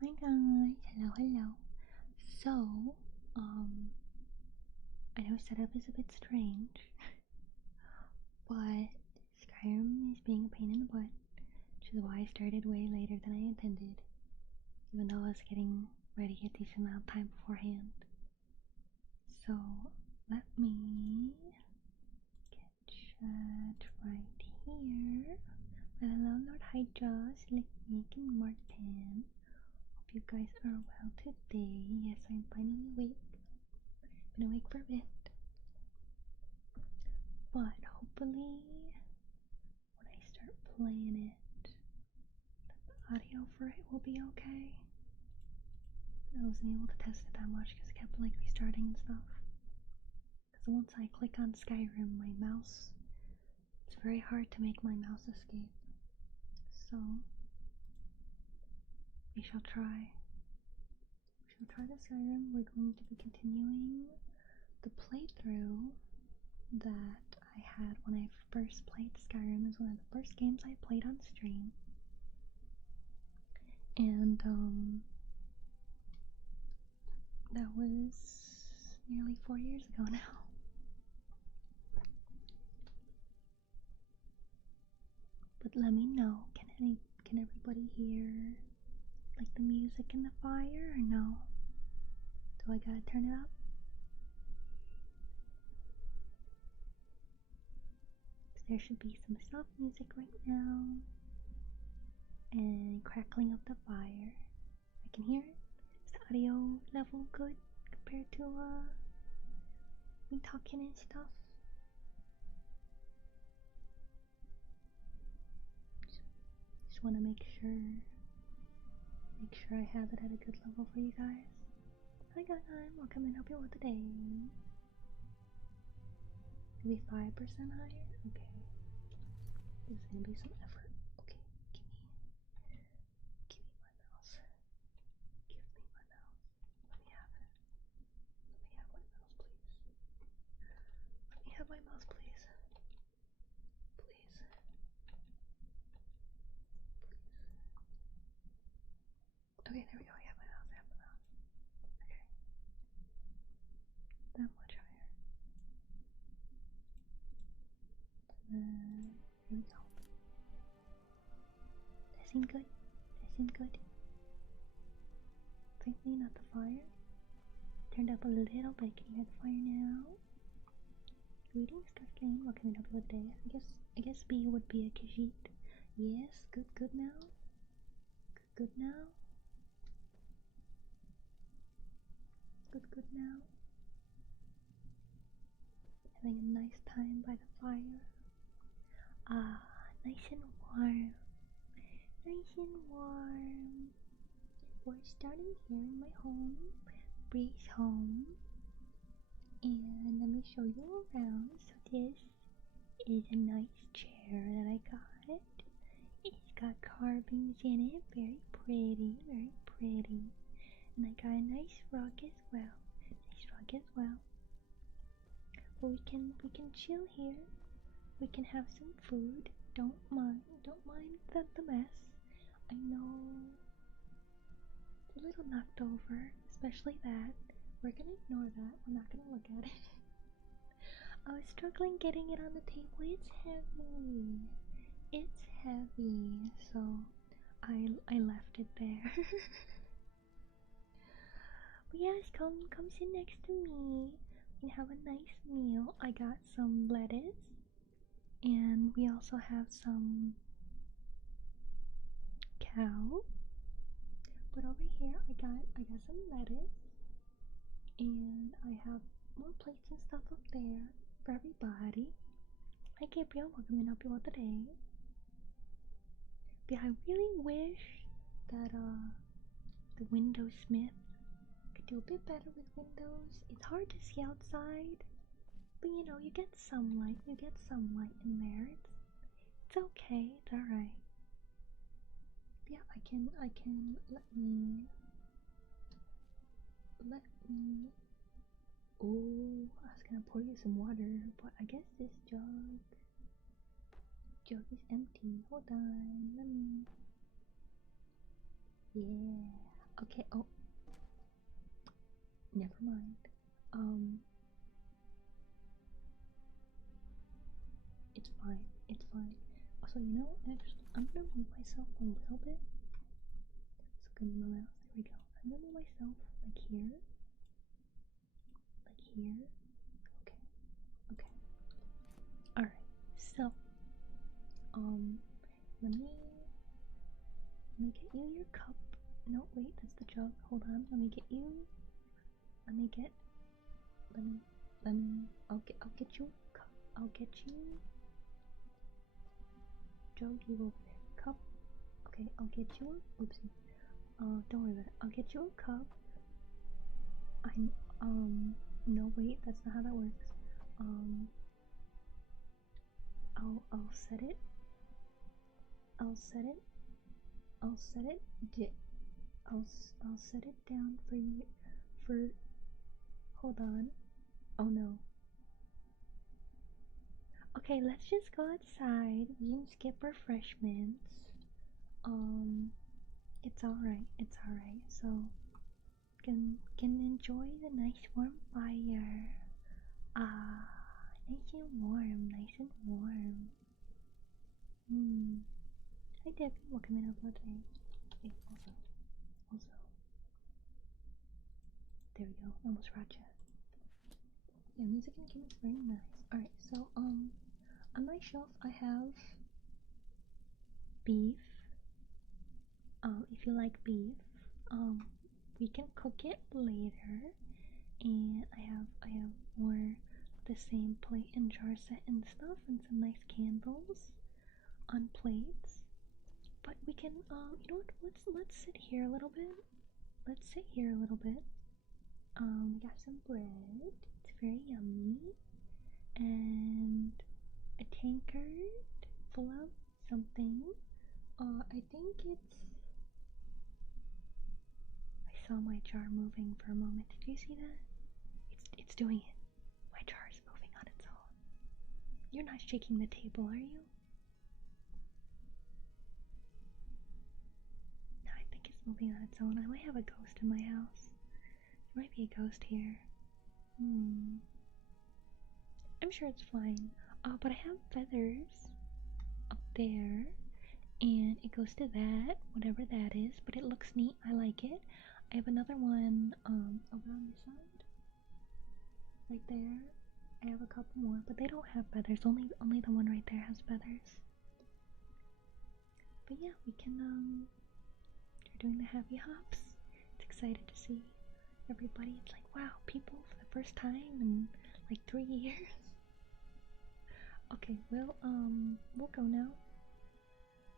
Hi guys, hello. So, I know setup is a bit strange, but Skyrim is being a pain in the butt, which is why I started way later than I intended, even though I was getting ready a decent amount of time beforehand. So, let me get chat right here. Hello, Lord Hydra, Slick Nick, and Martin. Hope you guys are well today. Yes, I'm finally awake. Been awake for a bit. But hopefully, when I start playing it, the audio for it will be okay. I wasn't able to test it that much because it kept like restarting and stuff. Because once I click on Skyrim, my mouse, it's very hard to make my mouse escape. So, we shall try. We shall try the Skyrim. We're going to be continuing the playthrough that I had when I first played Skyrim. Is one of the first games I played on stream. And, that was nearly 4 years ago now. But let me know, can everybody hear like the music in the fire or no? Do I gotta turn it up? There should be some soft music right now and crackling of the fire. I can hear it. Is the audio level good compared to me talking and stuff? Just want to make sure I have it at a good level for you guys. Hi guys, welcome and hope you're well today. Maybe 5% higher? Okay. This is gonna be some effort. Okay, give me my mouse. Give me my mouse. Let me have it. Let me there we go. I have my mouse. Okay. That much higher. Here we go. That seemed good. Frankly, not the fire. Turned up a little bit. Can you hear the fire now? Greetings, Darkane. Welcome to the day. I guess B would be a Khajiit. Yes, good now. Good now. Good now. Having a nice time by the fire. Ah, nice and warm. We're starting here in my home, Bree's home, and let me show you around. So this is a nice chair that I got. It's got carvings in it, very pretty, and I got a nice rug as well. But we can chill here. We can have some food. Don't mind the mess. I know it's a little knocked over, especially that. We're gonna ignore that. We're not gonna look at it. I was struggling getting it on the table. It's heavy, so I left it there. But yes, come sit next to me. We can have a nice meal. I got some lettuce, and we also have some cow. But over here, I got some lettuce, and I have more plates and stuff up there for everybody. Hi Gabriel, welcome in. Help you out today. But I really wish that the window smith could do a bit better with windows. It's hard to see outside, but you know, you get some light in there. It's okay. It's all right. Yeah, I can let me. Oh, I was gonna pour you some water, but I guess this jug is empty. Hold on, let me. Yeah. Okay. Oh, never mind. It's fine. Also, you know, actually, I'm gonna move myself a little bit. So good, my mouse. There we go. I'm gonna move myself like here. Okay. Alright. So, let me get you your cup. No, wait, that's the jug. Hold on. Let me get you. I'll get you a cup. I'll get you jug. You over there. Cup. Okay, I'll get you a. Oopsie. Don't worry about it. I'll get you a cup. No, wait, that's not how that works. I'll set it. I'll set it down for you. Hold on. Oh no. Okay, let's just go outside. We can skip refreshments. It's alright. So, can enjoy the nice warm fire. Ah, nice and warm. Hi Debbie, welcome in upload today. Hey, also. There we go, almost Raja. Yeah, music and game is very nice. Alright, so, on my shelf I have beef. If you like beef, we can cook it later. And I have more the same plate and jar set and stuff, and some nice candles on plates. But we can, you know what? Let's sit here a little bit. We got some bread. It's very yummy, and a tankard full of something. I think it's. I saw my jar moving for a moment. Did you see that? It's doing it. My jar is moving on its own. You're not shaking the table, are you? No, I think it's moving on its own. I might have a ghost in my house. There might be a ghost here. I'm sure it's fine. But I have feathers up there, and it goes to that, whatever that is, but it looks neat. I like it. I have another one over on this side, right there. I have a couple more, but they don't have feathers. Only the one right there has feathers. But yeah, we can they're doing the happy hops. It's excited to see everybody. It's like, wow, people for the first time in like 3 years. Okay, well, we'll go now.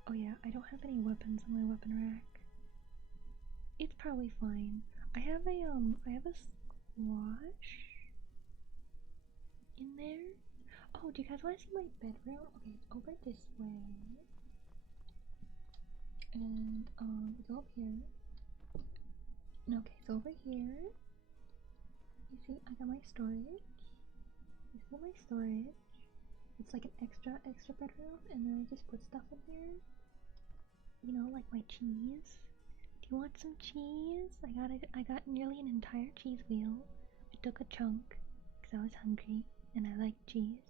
Oh yeah, I don't have any weapons on my weapon rack. It's probably fine. I have a squash in there. Oh, do you guys want to see my bedroom? Okay, it's over this way. And, it's over here. No, okay, it's over here. You see, I got my storage. You see my storage? It's like an extra bedroom, and then I just put stuff in here. You know, like my cheese. Do you want some cheese? I got nearly an entire cheese wheel. I took a chunk because I was hungry and I like cheese.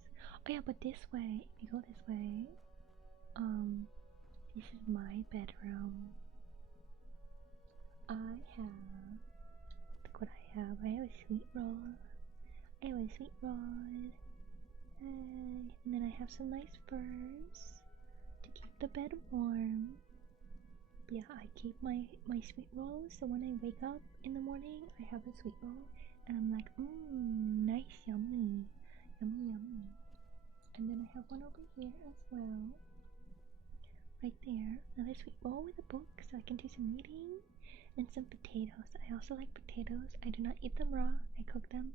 Oh yeah, but this way, if you go this way, this is my bedroom. I have, look what I have. I have a sweet roll. I have a sweet roll. And then I have some nice furs to keep the bed warm. Yeah, I keep my sweet roll, so when I wake up in the morning, I have a sweet roll, and I'm like, nice, yummy, yummy, yummy. And then I have one over here as well, right there, another sweet roll with a book, so I can do some reading, and some potatoes. I also like potatoes. I do not eat them raw, I cook them,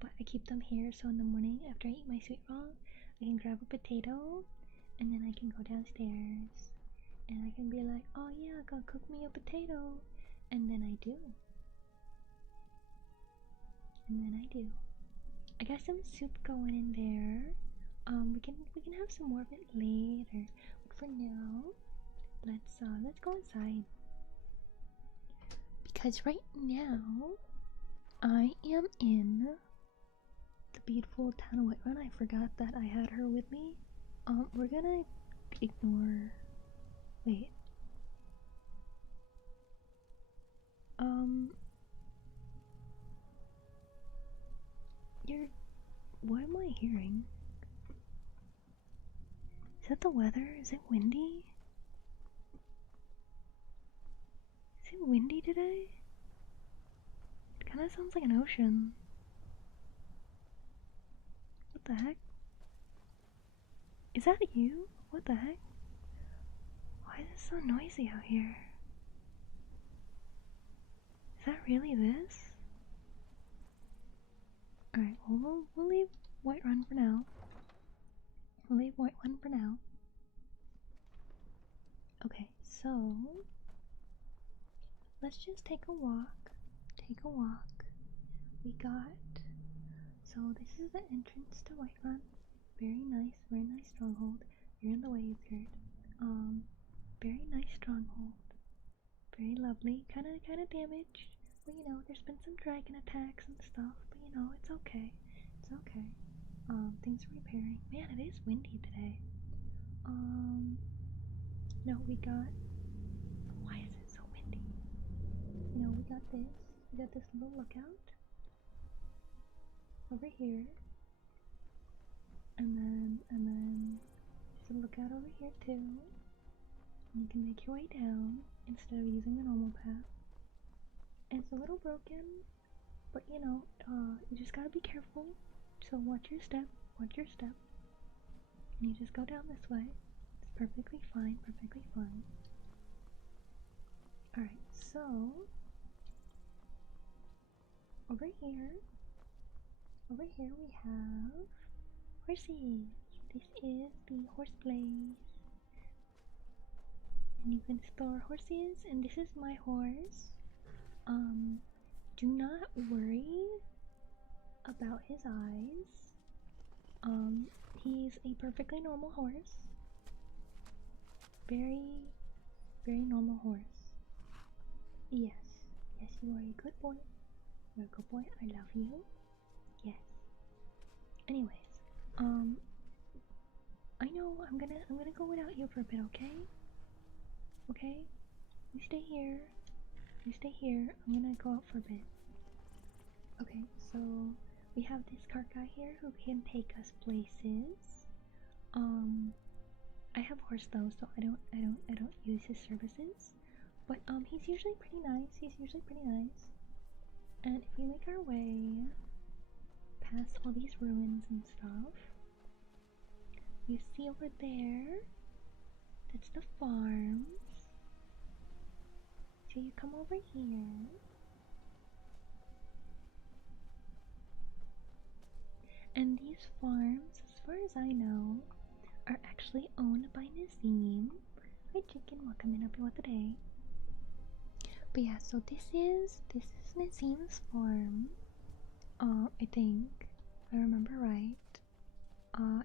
but I keep them here, so in the morning, after I eat my sweet roll, I can grab a potato, and then I can go downstairs. And I can be like, oh yeah, go cook me a potato. And then I do. And then I do. I got some soup going in there. We can have some more of it later. But for now, let's go inside. Because right now I am in the beautiful town of Whiterun. I forgot that I had her with me. We're gonna ignore. Wait. What am I hearing? Is that the weather? Is it windy? Is it windy today? It kinda sounds like an ocean. What the heck? Is that you? What the heck? Why is it so noisy out here? Is that really this? Alright, well, we'll leave Whiterun for now. We'll leave Whiterun for now. Okay, so let's just take a walk. Take a walk. We got. So this is the entrance to Whiterun. Very nice stronghold. You're in the way, you scared. Very nice stronghold. Very lovely. Kinda damaged. But you know, there's been some dragon attacks and stuff. But you know, it's okay. It's okay. Things are repairing. Man, it is windy today. No, we got. Why is it so windy? You know, we got this. We got this little lookout over here. And then there's a lookout over here too. And you can make your way down instead of using the normal path. And it's a little broken, but you know, you just gotta be careful. So watch your step, watch your step. And you just go down this way. It's perfectly fine, perfectly fine. Alright, so over here we have horses. This is the horse place. And you can store horses, and this is my horse. Do not worry about his eyes. He's a perfectly normal horse. Very normal horse. Yes. Yes, you are a good boy. You're a good boy. I love you. Yes. Anyways, I know I'm gonna go without you for a bit, okay? Okay? You stay here. You stay here. I'm gonna go out for a bit. Okay, so we have this cart guy here who can take us places. I have horse though, so I don't use his services. But he's usually pretty nice. And if we make our way past all these ruins and stuff, you see over there, that's the farms. So you come over here. And these farms, as far as I know, are actually owned by Nazim. Hi chicken, welcome in, up the day. But yeah, so this is Nazim's farm. I think I remember right.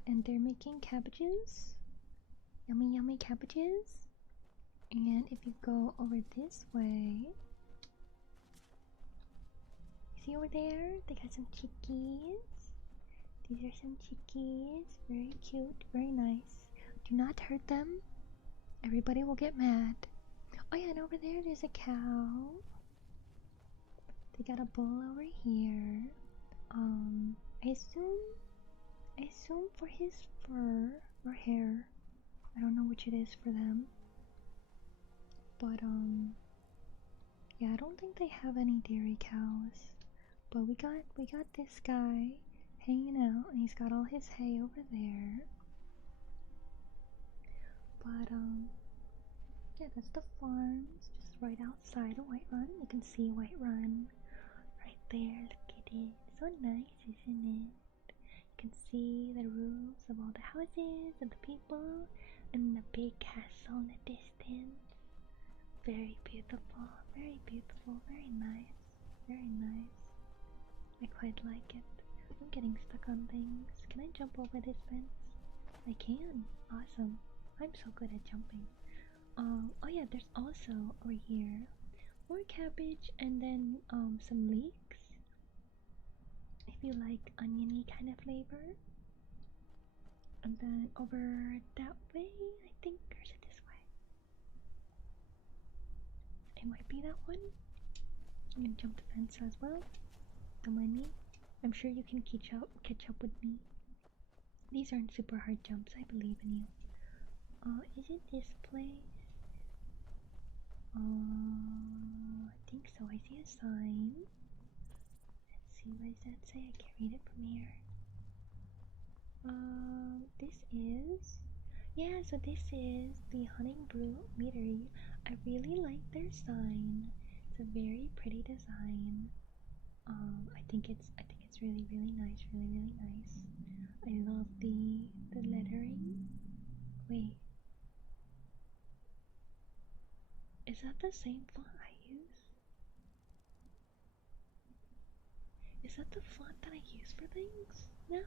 And they're making cabbages, yummy cabbages. And if you go over this way, see over there, they got some chickies. These are some chickies, very cute, very nice. Do not hurt them. Everybody will get mad. Oh yeah, and over there's a cow. They got a bull over here. I assume for his fur or hair. I don't know which it is for them. But yeah, I don't think they have any dairy cows. But we got this guy hanging out, and he's got all his hay over there. But yeah, that's the farms, just right outside of Whiterun. You can see Whiterun right there. Look at it, so nice, isn't it? You can see the roofs of all the houses and the people, and the big castle in the distance. Very beautiful, very nice, very nice. I quite like it. I'm getting stuck on things. Can I jump over this fence? I can. Awesome. I'm so good at jumping. Oh yeah, there's also over here more cabbage and then some leeks. If you like oniony kind of flavor. And then over that way, I think, or is it this way? It might be that one. I'm gonna jump the fence as well. Don't mind me. I'm sure you can catch up with me. These aren't super hard jumps, I believe in you. Is it this place? I think so. I see a sign. Let's see, what does that say? I can't read it from here. This is... Yeah, so this is the Hunting Brew Meadery. I really like their sign. It's a very pretty design. I think it's really nice, really nice. I love the lettering. Wait, is that the same font I use? Is that the font that I use for things? No.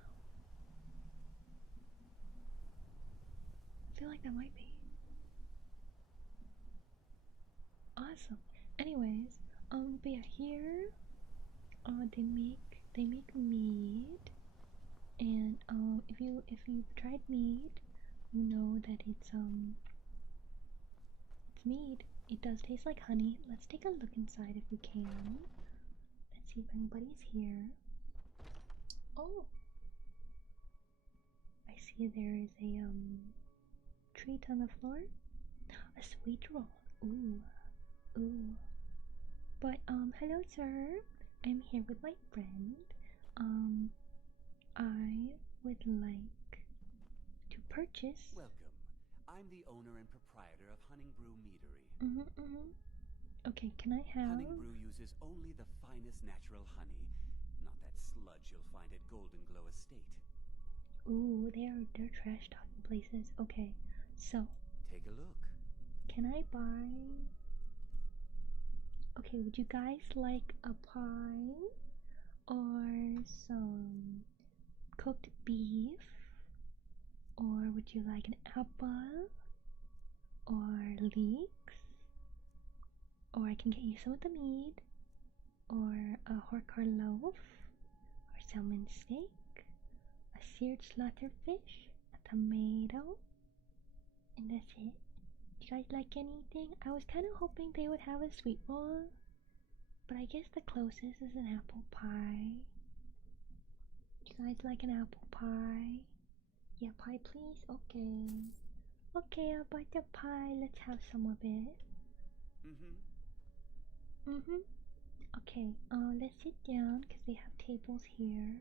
I feel like that might be. Awesome. Anyways, but yeah, here, they make mead, and if you've tried mead, you know that it's mead. It does taste like honey. Let's take a look inside if we can. Let's see if anybody's here. Oh, I see there is a treat on the floor. A sweet roll. Ooh, ooh. But hello, sir. I'm here with my friend. I would like to purchase. Welcome. I'm the owner and proprietor of Hunting Brew Meadery. Okay, can I have... Hunting Brew uses only the finest natural honey, not that sludge you'll find at Golden Glow Estate. Ooh, they're trash talking places. Okay, so take a look. Can I buy... Okay, would you guys like a pie or some cooked beef, or would you like an apple or leeks? Or I can get you some of the meat, or a horkar loaf, or salmon steak, a seared slaughtered fish, a tomato, and that's it. Do you guys like anything? I was kind of hoping they would have a sweet roll, but I guess the closest is an apple pie. Do you guys like an apple pie? Yeah, pie please? Okay. Okay, I'll bite the pie. Let's have some of it. Okay, let's sit down because they have tables here.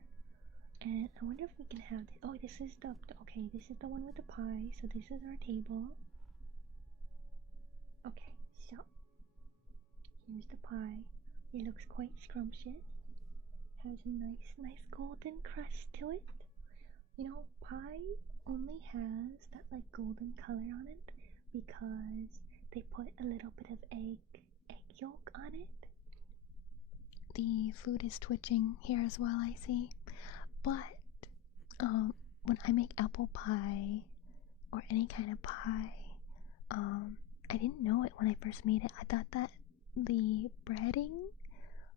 And I wonder if we can have this. Oh, this is the. Okay, this is the one with the pie. So this is our table. Okay, so here's the pie. It looks quite scrumptious. Has a nice golden crust to it. You know, pie only has that like golden color on it because they put a little bit of egg yolk on it. The food is twitching here as well, I see. But when I make apple pie or any kind of pie, I didn't know it when I first made it. I thought that the breading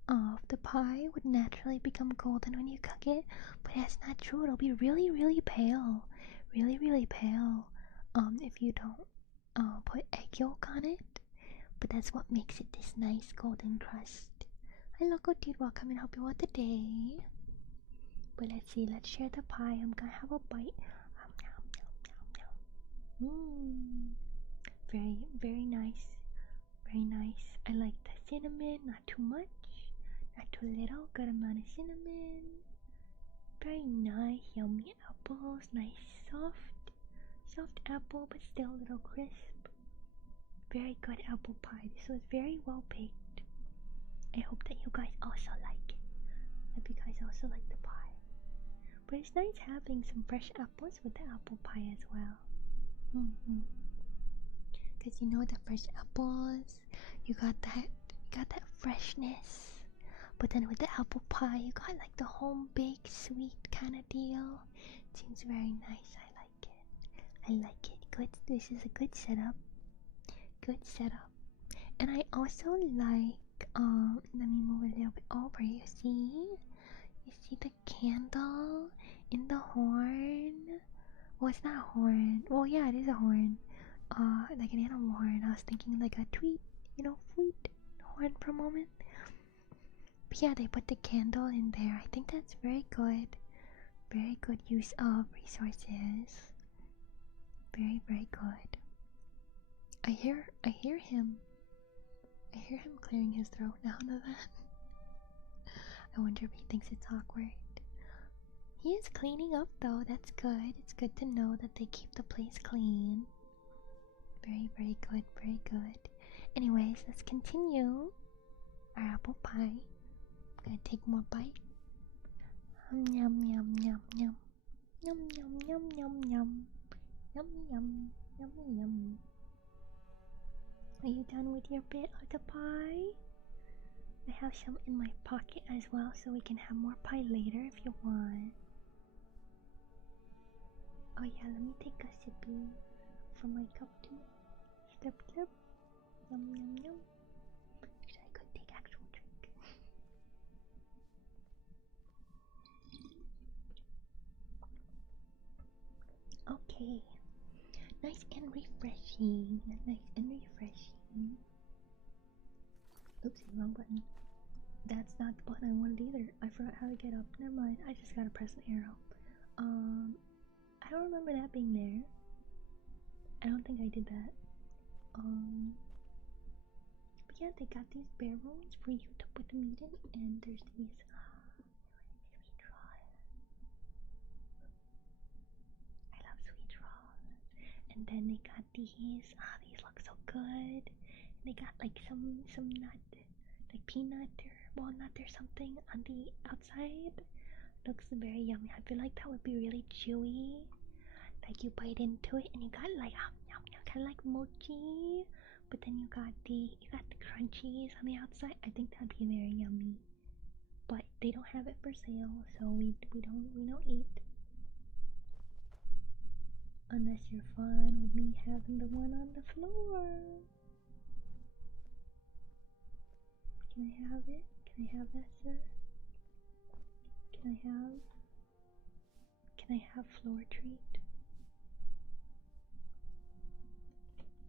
of the pie would naturally become golden when you cook it, but that's not true. It'll be really pale, really pale, if you don't put egg yolk on it. But that's what makes it this nice golden crust. Hi Loco Dude, welcome and hope you want the day. But let's see, let's share the pie. I'm gonna have a bite. Very nice. Very nice. I like the cinnamon, not too much, not too little, good amount of cinnamon. Very nice, yummy apples, nice soft apple, but still a little crisp. Very good apple pie. This was very well baked. I hope that you guys also like it. I hope you guys also like the pie. But it's nice having some fresh apples with the apple pie as well. Because you know the fresh apples, you got that freshness. But then with the apple pie, you got like the home baked sweet kind of deal. It seems very nice. I like it. Good. This is a good setup. And I also like let me move a little bit over. You see the candle in the horn? Well, it's not a horn. Well, yeah, it is a horn. Like an animal horn. I was thinking like a tweet, fleet horn for a moment. But yeah, they put the candle in there. I think that's very good. Very good use of resources. Very good. I hear him. I hear him clearing his throat now and then. I wonder if he thinks it's awkward. He is cleaning up though, that's good. It's good to know that they keep the place clean. Very good. Anyways, let's continue our apple pie. I'm gonna take more bite. Yum. Are you done with your bit of the pie? I have some in my pocket as well, so we can have more pie later if you want. Oh yeah, let me take a sippy from my cup too. Slip. Yum. Actually, I could take actual drink. Okay. Nice and refreshing. Oopsie, wrong button. That's not the button I wanted either. I forgot how to get up. Never mind. I just gotta press an arrow. I don't remember that being there. I don't think I did that. But yeah, they got these Beaberns for you to put the meat in, and there's these sweet rolls. I love sweet rolls. And then they got these. These look so good. And they got like some nut, like peanut or walnut or something on the outside. Looks very yummy. I feel like that would be really chewy. Like you bite into it and you got like kind of like mochi, but then you got the crunchies on the outside. I think that'd be very yummy. But they don't have it for sale, so we don't eat. Unless you're fine with me having the one on the floor. Can I have it? Can I have that, sir? Can I have floor treat?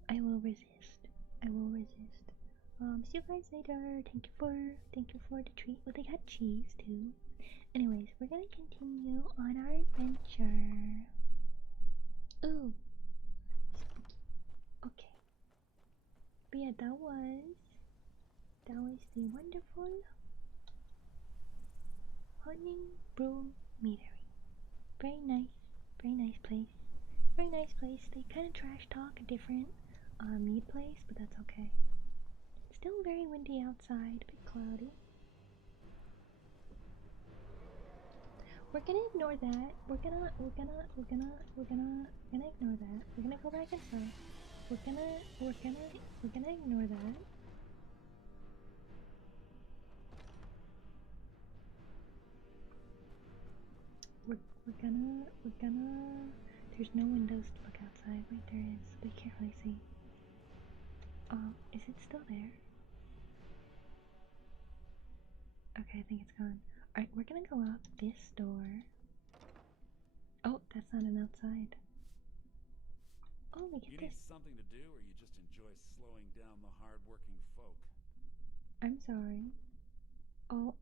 I will resist. I will resist. See you guys later. Thank you for the treat. Well, they got cheese too. Anyways, we're gonna continue on our adventure. Ooh. Okay. But yeah, that was the wonderful Hunting Brew Meadery. Very nice place. Very nice place. They kind of trash talk a different mead place, but that's okay. Still very windy outside, a bit cloudy. We're gonna ignore that. We're gonna ignore that. We're gonna go back inside. We're gonna ignore that. We're gonna there's no windows to look outside. Wait, there is, but you can't really see. Is it still there? Okay, I think it's gone. Alright, we're gonna go out this door. Oh, that's not an outside. Oh, we get You this. need something to do, or you just enjoy slowing down the hard-working folk? I'm sorry. I'll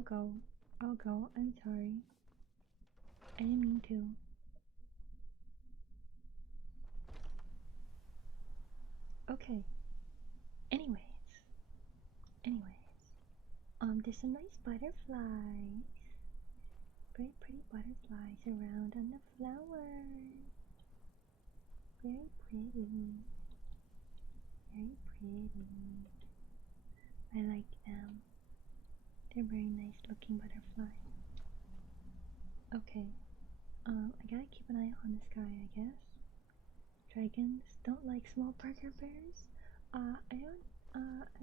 go. I'm sorry. I didn't mean to. Okay. Anyways. There's some nice butterflies. Very pretty butterflies around on the flowers. Very pretty. Very pretty. I like them. They're very nice looking butterflies. Okay. I gotta keep an eye on the sky, I guess. Dragons don't like small burger bears. I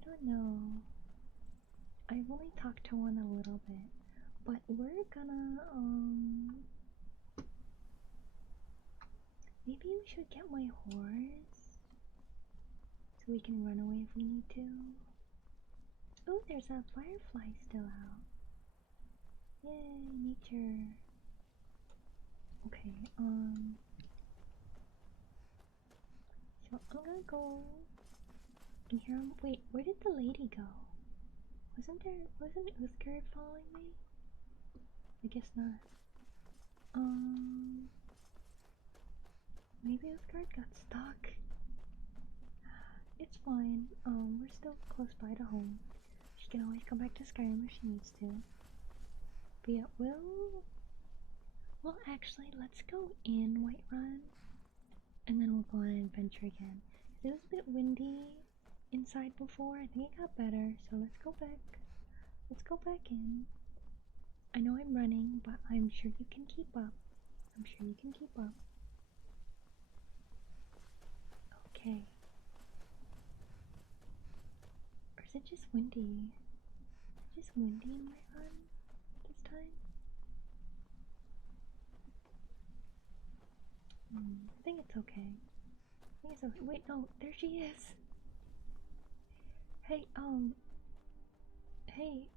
don't know. I've only talked to one a little bit, but we're gonna maybe we should get my horse so we can run away if we need to. Oh, there's a firefly still out. Yay, nature. Okay, so I'm gonna go in here. Wait, where did the lady go? Was Skyrim following me? I guess not. Maybe Oscar got stuck. It's fine. We're still close by to home. She can always come back to Skyrim if she needs to. But yeah, well, actually, let's go in Whiterun, and then we'll go on an adventure again. It was a bit windy inside before. I think it got better, so let's go back. Let's go back in. I know I'm running, but I'm sure you can keep up. Okay. Or is it just windy? Just windy in my run this time? I think it's okay. Wait, no, there she is. Hey, hey,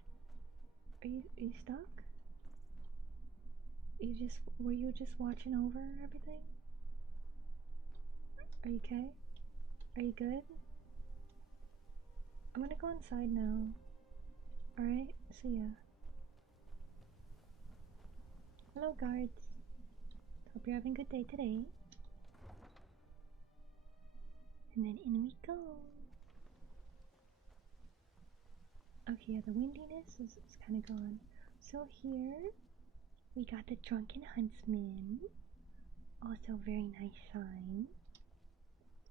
are you stuck? Were you just watching over everything? Are you okay? Are you good? I'm gonna go inside now. Alright, see ya. Hello, guards. Hope you're having a good day today. And then in we go. Okay, yeah, the windiness is kind of gone. So here, we got the Drunken Huntsman. Also very nice sign.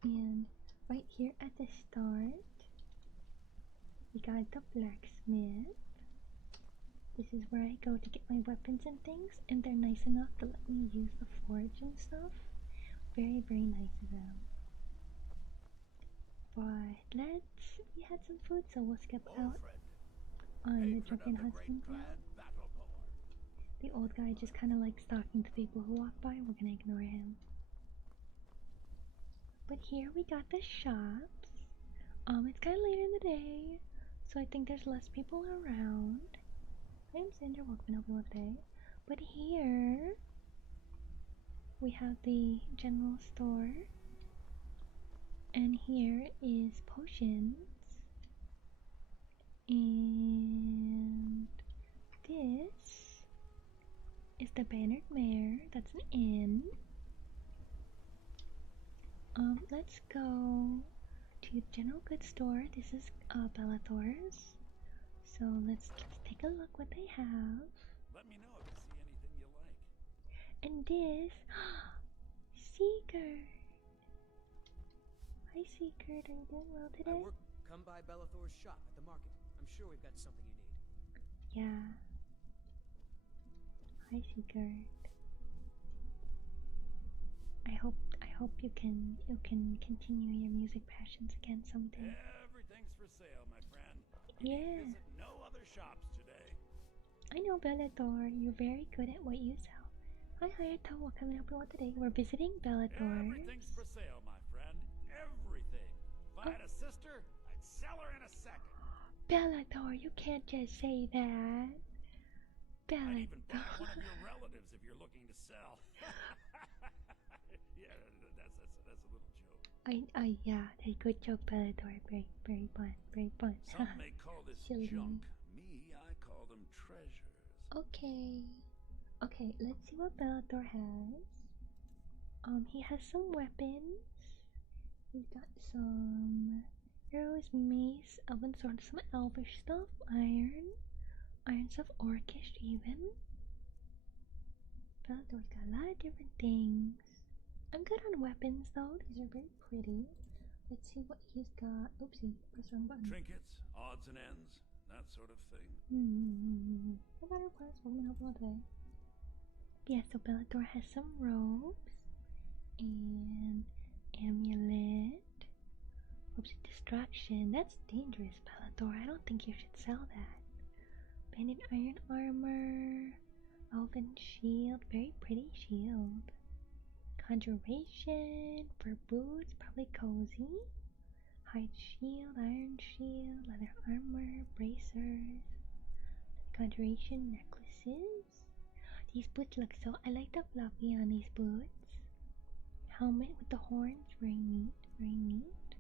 And right here at the start, we got the blacksmith. This is where I go to get my weapons and things, and they're nice enough to let me use the forge and stuff. Very, very nice of them. But we had some food, so we'll skip out on the Drunken Huntsman. The old guy just kind of likes talking to people who walk by. We're gonna ignore him. But here we got the shops. It's kind of later in the day, so I think there's less people around. I'm Sandra, welcome to Open Day. But here we have the general store, and here is potions, and this is the Bannered Mare. That's an inn. Let's go to general goods store. This is Bellathor's. So let's take a look what they have. Let me know if you see anything you like. And this Seeker. Hi Seeker, are you doing well today? Come by Bellathor's shop at the market. I'm sure we've got something you need. Yeah. Hi Seeker. I hope you can continue your music passions again someday. Everything's for sale, my friend. Yeah. Visit no other shops today. I know Bellathor, you're very good at what you sell. Hi Hayato, what coming up with today? We're visiting Bellathor. Everything's for sale, my friend. Everything. If I had a sister, I'd sell her in a second. Bellathor, you can't just say that. I'd even buy Bellathor. one of your relatives if you're looking to sell. Yeah, that's a little joke. Yeah, a good joke, Bellathor. Very fun, very fun. Some may call this Silly. junk. Me, I call them treasures. Okay, let's see what Bellathor has. He has some weapons. He's got some arrows, mace, elven sword, some elvish stuff, iron stuff, orcish even. Bellathor's got a lot of different things. I'm good on weapons though, these are very pretty. Let's see what he's got. Oopsie, press the wrong button. Trinkets, odds and ends, that sort of thing. What about our class? What am I helping today? Yeah, so Bellathor has some robes and amulet. Oopsie, distraction. That's dangerous, Bellathor. I don't think you should sell that. Banded iron armor, elven shield, very pretty shield. Conjuration for boots, probably cozy. Hide shield, iron shield, leather armor, bracers. Conjuration necklaces. These boots look so. I like the fluffy on these boots. Helmet with the horns, very neat, very neat.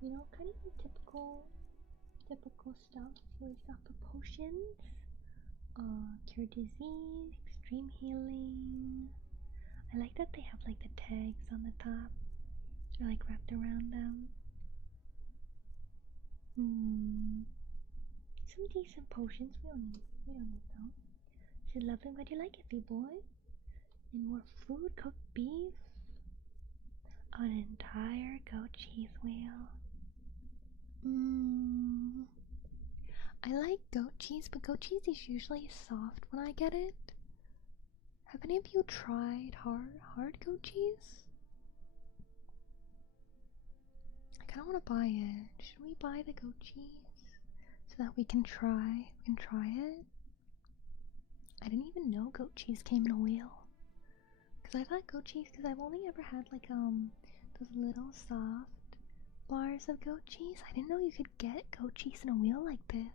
You know, kind of the typical stuff. So we've got for potions, cure disease, extreme healing. I like that they have like the tags on the top. They're like wrapped around them. Some decent potions. We don't need them. This is lovely. How'd you like it, B-boy? And more food, cooked beef. An entire goat cheese wheel. I like goat cheese, but goat cheese is usually soft when I get it. Have any of you tried hard goat cheese? I kind of want to buy it. Should we buy the goat cheese so that we can try it? I didn't even know goat cheese came in a wheel. Cause I thought goat cheese, cause I've only ever had like those little soft bars of goat cheese. I didn't know you could get goat cheese in a wheel like this.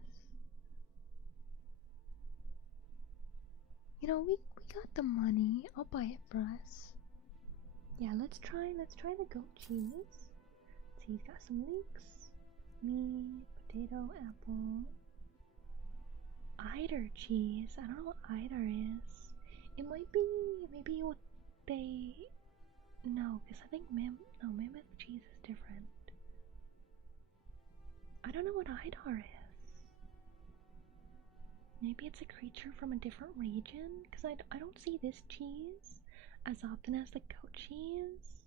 You know, we got the money. I'll buy it for us. Yeah, let's try the goat cheese. See, he's got some leeks, meat, potato, apple, eider cheese. I don't know what eider is. It might be maybe what they. No, because I think mammoth cheese is different. I don't know what eider is. Maybe it's a creature from a different region, because I don't see this cheese as often as the goat cheese.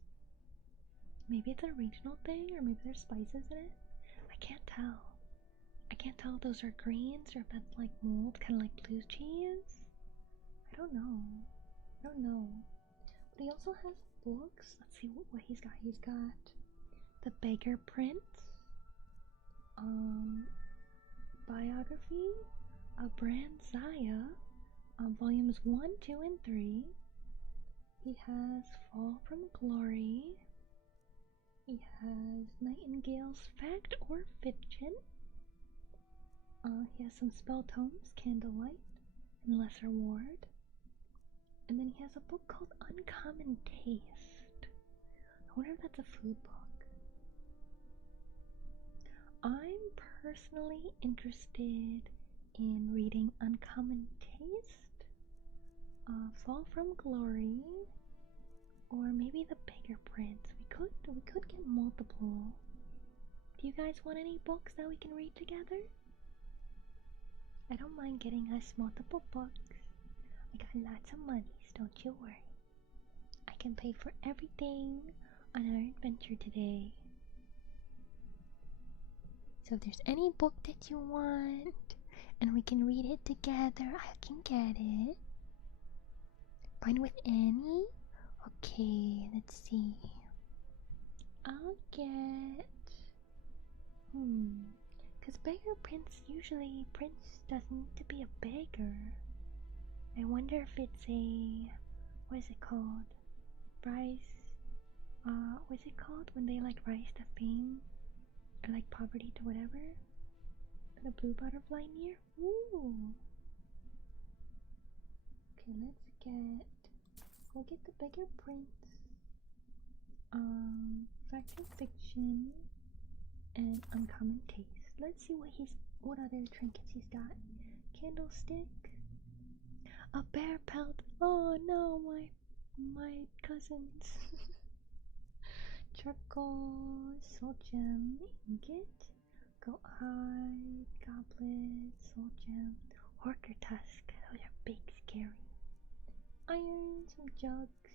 Maybe it's a regional thing, or maybe there's spices in it. I can't tell. I can't tell if those are greens or if that's like mold, kind of like blue cheese. I don't know. But he also has books. Let's see what he's got. He's got the Beggar Prince, biography of Brand Zaya, volumes 1, 2, and 3. He has Fall from Glory. He has Nightingale's Fact or Fiction. He has some spell tomes, Candlelight, and Lesser Ward. And then he has a book called Uncommon Taste. I wonder if that's a food book. I'm personally interested in reading Uncommon Taste, Fall from Glory, or maybe The Beggar Prince. We could get multiple. Do you guys want any books that we can read together? I don't mind getting us multiple books. I got lots of monies, don't you worry. I can pay for everything on our adventure today. So if there's any book that you want and we can read it together, I can get it. Fine with Annie? Okay, let's see. I'll get... Because Beggar Prince, usually Prince doesn't need to be a beggar. I wonder if it's a... what is it called? Rise... what's it called? When they like rise to fame? Or like poverty to whatever? The blue butterfly near? Ooh! Okay, let's get... we'll get the Beggar Prince. Fact and Fiction, and Uncommon Taste. Let's see what other trinkets he's got. Candlestick, a bear pelt. Oh no, my cousins. Charcoal, soul gem, ingot, goat hide, goblet, soul gem, horker tusk. Those are big, scary. Iron, some jugs,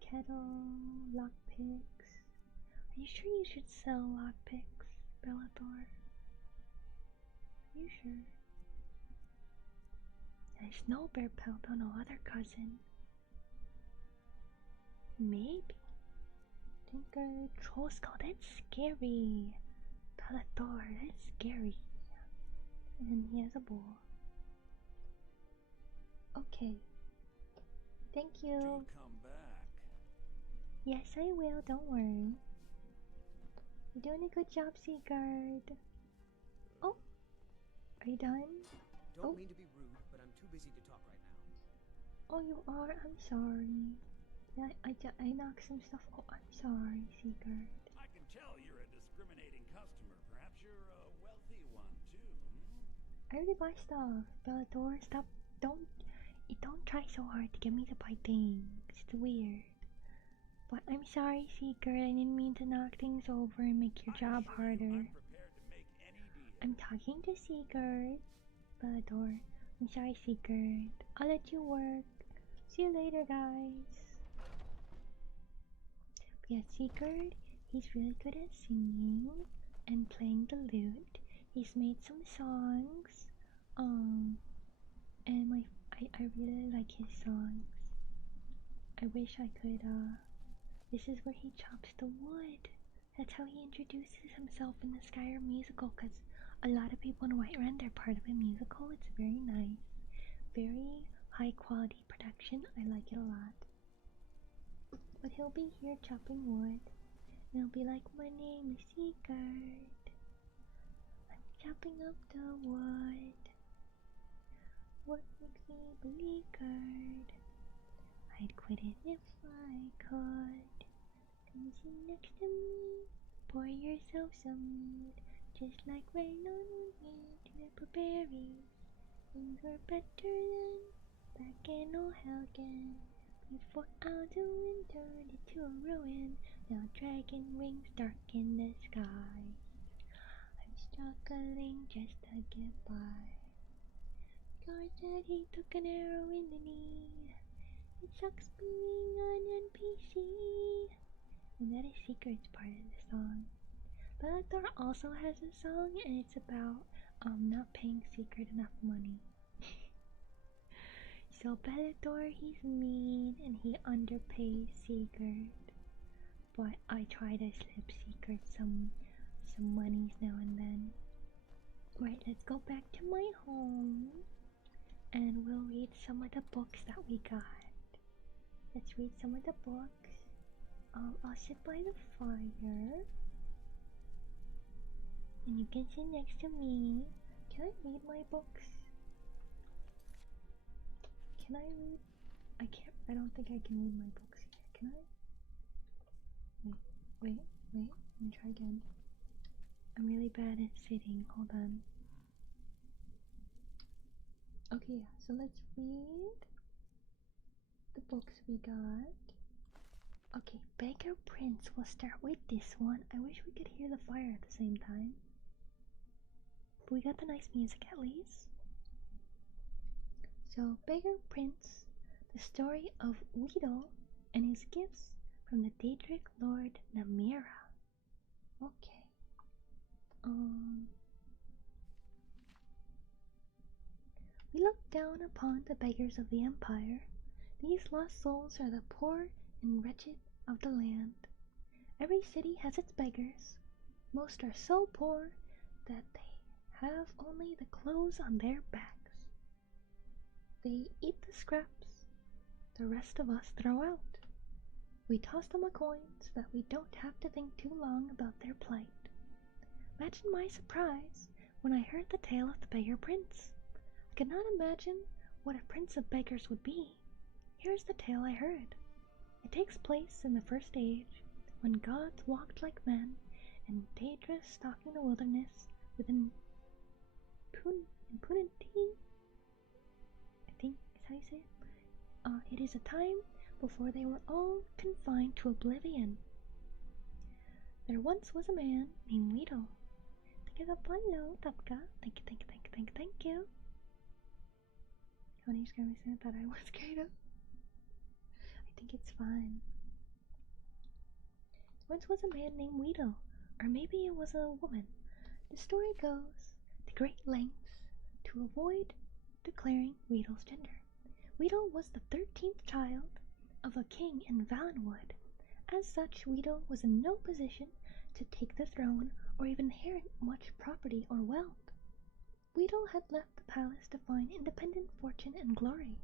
kettle, lockpicks. Are you sure you should sell lockpicks, Bellator? Are you sure? And a snow bear pelt on no other cousin. Maybe. Tinker, troll skull, that's scary. Bellator, that's scary. And then he has a bowl. Okay. Thank you. Do come back. Yes, I will, don't worry. You're doing a good job, Seagard. Oh, are you done? Don't mean to be rude, but I'm too busy to talk right now. Oh, you are? I'm sorry. I knocked some stuff. Oh, I'm sorry, Seagard. I can tell you're a discriminating customer. Perhaps you're a wealthy one, too. I already buy stuff. Bellator, stop. Don't try so hard to get me to buy things. It's weird. But I'm sorry, Seeker. I didn't mean to knock things over and make your job harder. I'm talking to Seeker. Bellator. I'm sorry, Seeker. I'll let you work. See you later, guys. But yeah, Seeker, he's really good at singing and playing the lute. He's made some songs. And I really like his songs. I wish I could, this is where he chops the wood. That's how he introduces himself in the Skyrim musical, because a lot of people in Whiterun, they're part of a musical. It's very nice. Very high quality production. I like it a lot. But he'll be here chopping wood. And he'll be like, my name is Sigurd. I'm chopping up the wood. What makes me beleaguered? I'd quit it if I could. Come sit next to me, pour yourself some mead, just like rain on wheat with berries. Things were better than back in old Helgen, before all the wind turned into a ruin. Now dragon wings darken the sky. I'm struggling just to get by. Guard said he took an arrow in the knee. It sucks being an NPC. And that is Secret's part of the song. Bellator also has a song, and it's about not paying Secret enough money. So Bellator, he's mean and he underpays Secret. But I try to slip Secret some monies now and then. Right, let's go back to my home and we'll read some of the books that we got. Let's read some of the books. I'll sit by the fire. And you can sit next to me. Can I read my books? Can I read? I can't. I don't think I can read my books here. Can I? Wait. Let me try again. I'm really bad at sitting. Hold on. Okay, yeah. So let's read the books we got. Okay, Beggar Prince. We'll start with this one. I wish we could hear the fire at the same time. But we got the nice music at least. So, Beggar Prince, the story of Weedle and his gifts from the Daedric Lord Namira. Okay. We look down upon the beggars of the Empire. These lost souls are the poor and wretched of the land. Every city has its beggars. Most are so poor that they have only the clothes on their backs. They eat the scraps the rest of us throw out. We toss them a coin so that we don't have to think too long about their plight. Imagine my surprise when I heard the tale of the Beggar Prince. I could not imagine what a prince of beggars would be. Here's the tale I heard. It takes place in the First Age, when gods walked like men, and Daedra stalking the wilderness with impunity. I think is how you say it. It is a time before they were all confined to oblivion. There once was a man named Weedle. Thank you, follow, Tapka. Thank you. How do you describe myself that I was great up? I think it's fun. Once was a man named Weedle, or maybe it was a woman. The story goes to great lengths to avoid declaring Weedle's gender. Weedle was the 13th child of a king in Valenwood. As such, Weedle was in no position to take the throne or even inherit much property or wealth. Weedle had left the palace to find independent fortune and glory.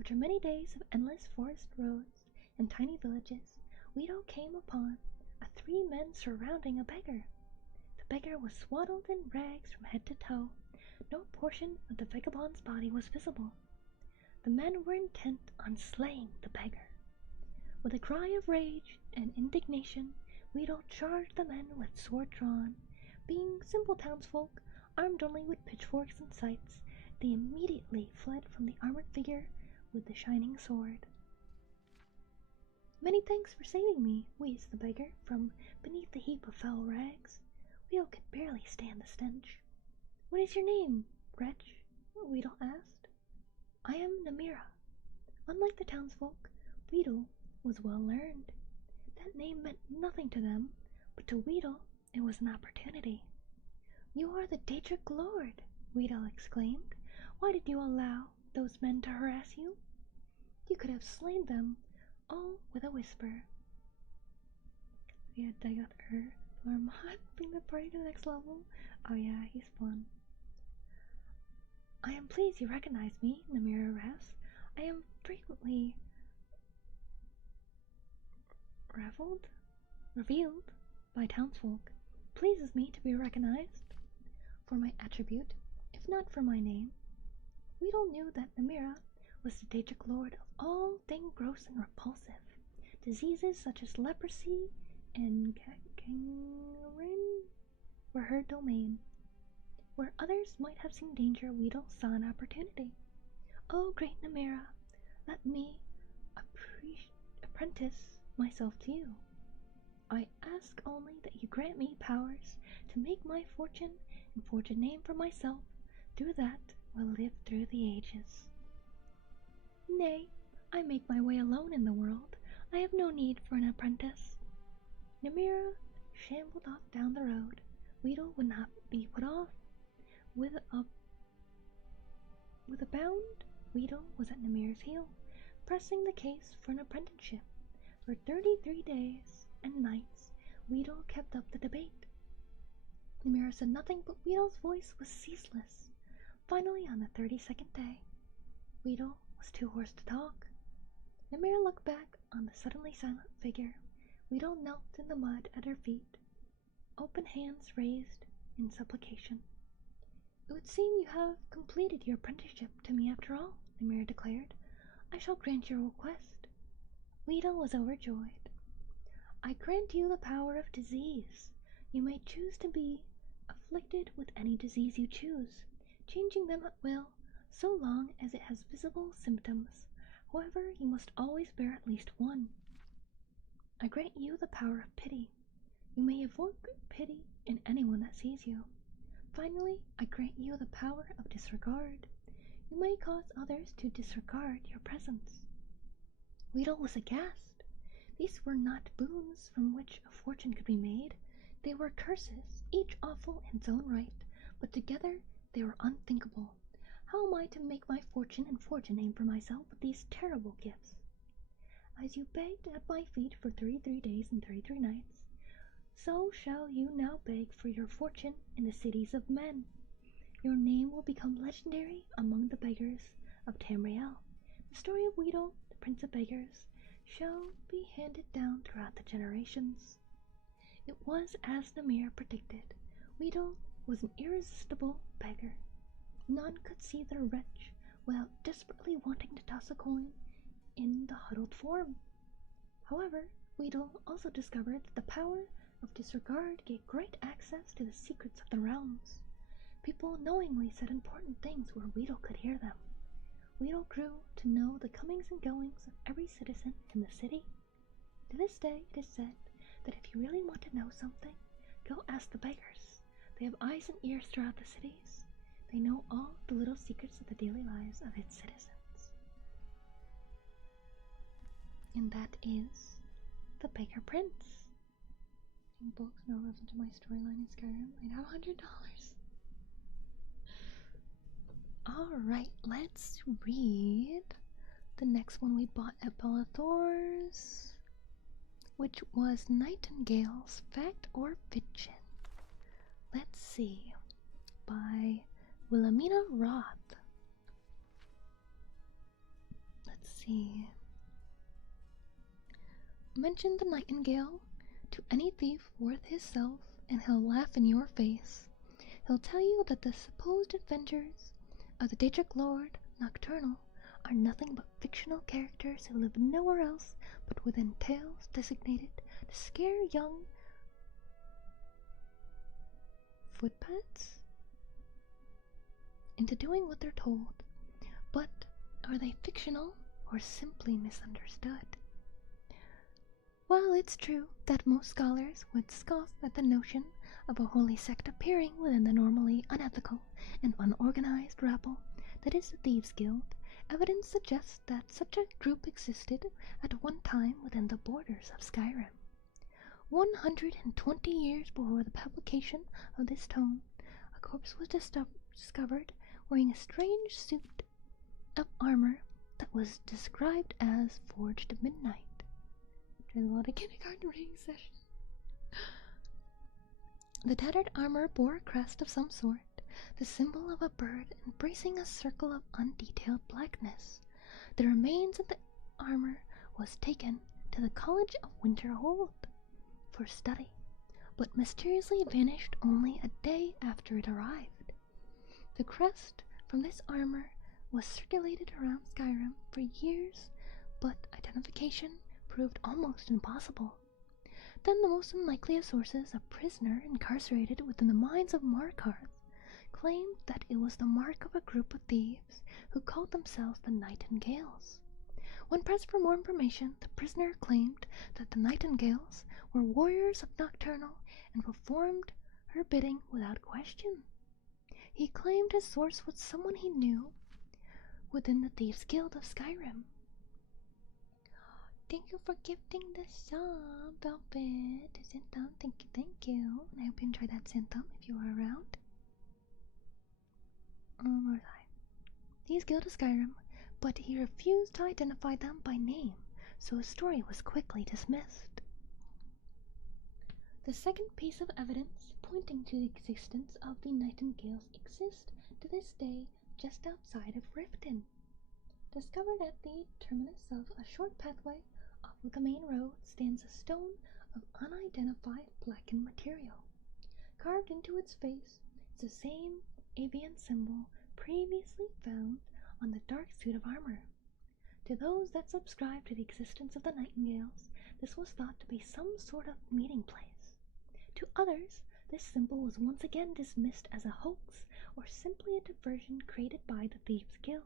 After many days of endless forest roads and tiny villages, Weedle came upon 3 men surrounding a beggar. The beggar was swaddled in rags from head to toe. No portion of the vagabond's body was visible. The men were intent on slaying the beggar. With a cry of rage and indignation, Weedle charged the men with sword drawn. Being simple townsfolk, armed only with pitchforks and scythes, they immediately fled from the armored figure with the shining sword. "Many thanks for saving me," wheezed the beggar from beneath the heap of foul rags. Weedle could barely stand the stench. "What is your name, wretch?" Weedle asked. "I am Namira." Unlike the townsfolk, Weedle was well learned. That name meant nothing to them, but to Weedle it was an opportunity. "You are the Daedric Lord," Weedle exclaimed. "Why did you allow those men to harass you? You could have slain them all with a whisper." Yeah, I got her mod, bring the party to the next level. Oh yeah, he's fun. "I am pleased you recognize me," Namira rasped. "I am frequently revealed by townsfolk. Pleases me to be recognized for my attribute, if not for my name." Weedle knew that Namira was the Daedric Lord of all things gross and repulsive. Diseases such as leprosy and gangrene were her domain. Where others might have seen danger, Weedle saw an opportunity. "Oh, great Namira, let me apprentice myself to you. I ask only that you grant me powers to make my fortune and forge a name for myself. Through that will live through the ages." "Nay, I make my way alone in the world. I have no need for an apprentice." Namira shambled off down the road. Weedle would not be put off. With a bound, Weedle was at Namira's heel, pressing the case for an apprenticeship. For 33 days and nights, Weedle kept up the debate. Namira said nothing, but Weedle's voice was ceaseless. Finally, on the 32nd day, Weedle was too hoarse to talk. Namira looked back on the suddenly silent figure. Weedle knelt in the mud at her feet, open hands raised in supplication. It would seem you have completed your apprenticeship to me after all, the mirror declared. I shall grant your request. Weedle was overjoyed. I grant you the power of disease. You may choose to be afflicted with any disease you choose, changing them at will, so long as it has visible symptoms. However, you must always bear at least one. I grant you the power of pity. You may evoke pity in anyone that sees you. Finally, I grant you the power of disregard. You may cause others to disregard your presence. Weedle was aghast. These were not boons from which a fortune could be made. They were curses, each awful in its own right, but together they were unthinkable. How am I to make my fortune and forge a name for myself with these terrible gifts? As you begged at my feet for 33 days and 33 nights, so shall you now beg for your fortune in the cities of men. Your name will become legendary among the beggars of Tamriel. The story of Weedle, the Prince of Beggars, shall be handed down throughout the generations. It was as the mirror predicted. Weedle was an irresistible beggar. None could see the wretch without desperately wanting to toss a coin in the huddled form. However, Weedle also discovered that the power of disregard gave great access to the secrets of the realms. People knowingly said important things where Weedle could hear them. Weedle grew to know the comings and goings of every citizen in the city. To this day, it is said that if you really want to know something, go ask the beggars. They have eyes and ears throughout the cities. They know all the little secrets of the daily lives of its citizens. And that is the Beggar Prince. In books, no relevant to my storyline in Skyrim, I'd have $100. Alright, let's read the next one we bought at Bellathor's, which was Nightingale's Fact or Fiction. Let's see, by Wilhelmina Roth. Let's see. Mention the Nightingale to any thief worth his self, and he'll laugh in your face. He'll tell you that the supposed adventures of the Daedric Lord Nocturnal are nothing but fictional characters who live nowhere else but within tales designated to scare young footpads into doing what they're told. But are they fictional or simply misunderstood? While it's true that most scholars would scoff at the notion of a holy sect appearing within the normally unethical and unorganized rabble that is the Thieves' Guild, evidence suggests that such a group existed at one time within the borders of Skyrim. 120 years before the publication of this tome, a corpse was discovered wearing a strange suit of armor that was described as forged midnight. During a lot of kindergarten reading session. The tattered armor bore a crest of some sort, the symbol of a bird embracing a circle of undetailed blackness. The remains of the armor was taken to the College of Winterhold for study, but mysteriously vanished only a day after it arrived. The crest from this armor was circulated around Skyrim for years, but identification proved almost impossible. Then the most unlikely of sources, a prisoner incarcerated within the mines of Markarth, claimed that it was the mark of a group of thieves who called themselves the Nightingales. When pressed for more information, the prisoner claimed that the Nightingales were warriors of Nocturnal and performed her bidding without question. He claimed his source was someone he knew within the Thieves' Guild of Skyrim. Thank you for gifting the sub, Alfbern. Symptom, thank you. And I hope you enjoyed that symptom if you are around. Where was I? Thieves' Guild of Skyrim, but he refused to identify them by name, so his story was quickly dismissed. The second piece of evidence pointing to the existence of the Nightingales exists to this day just outside of Riften. Discovered at the terminus of a short pathway off of the main road stands a stone of unidentified blackened material. Carved into its face is the same avian symbol previously found on the dark suit of armor. To those that subscribe to the existence of the Nightingales, this was thought to be some sort of meeting place. To others, this symbol was once again dismissed as a hoax or simply a diversion created by the Thieves' Guild.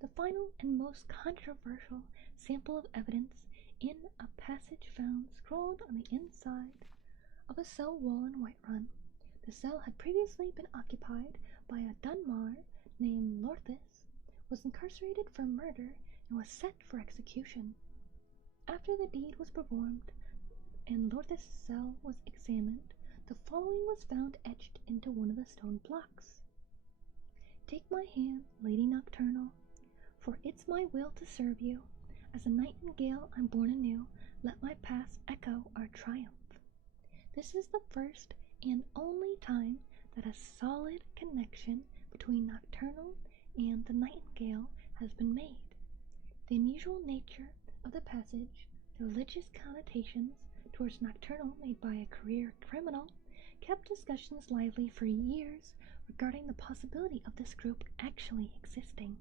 The final and most controversial sample of evidence in a passage found scrawled on the inside of a cell wall in Whiterun. The cell had previously been occupied by a Dunmar named Lorthis, was incarcerated for murder, and was set for execution. After the deed was performed and Lorthis' cell was examined, the following was found etched into one of the stone blocks. Take my hand, Lady Nocturnal, for it's my will to serve you. As a nightingale I'm born anew, let my past echo our triumph. This is the first and only time that a solid connection between Nocturnal and the Nightingale has been made. The unusual nature of the passage, the religious connotations towards Nocturnal made by a career criminal, kept discussions lively for years regarding the possibility of this group actually existing.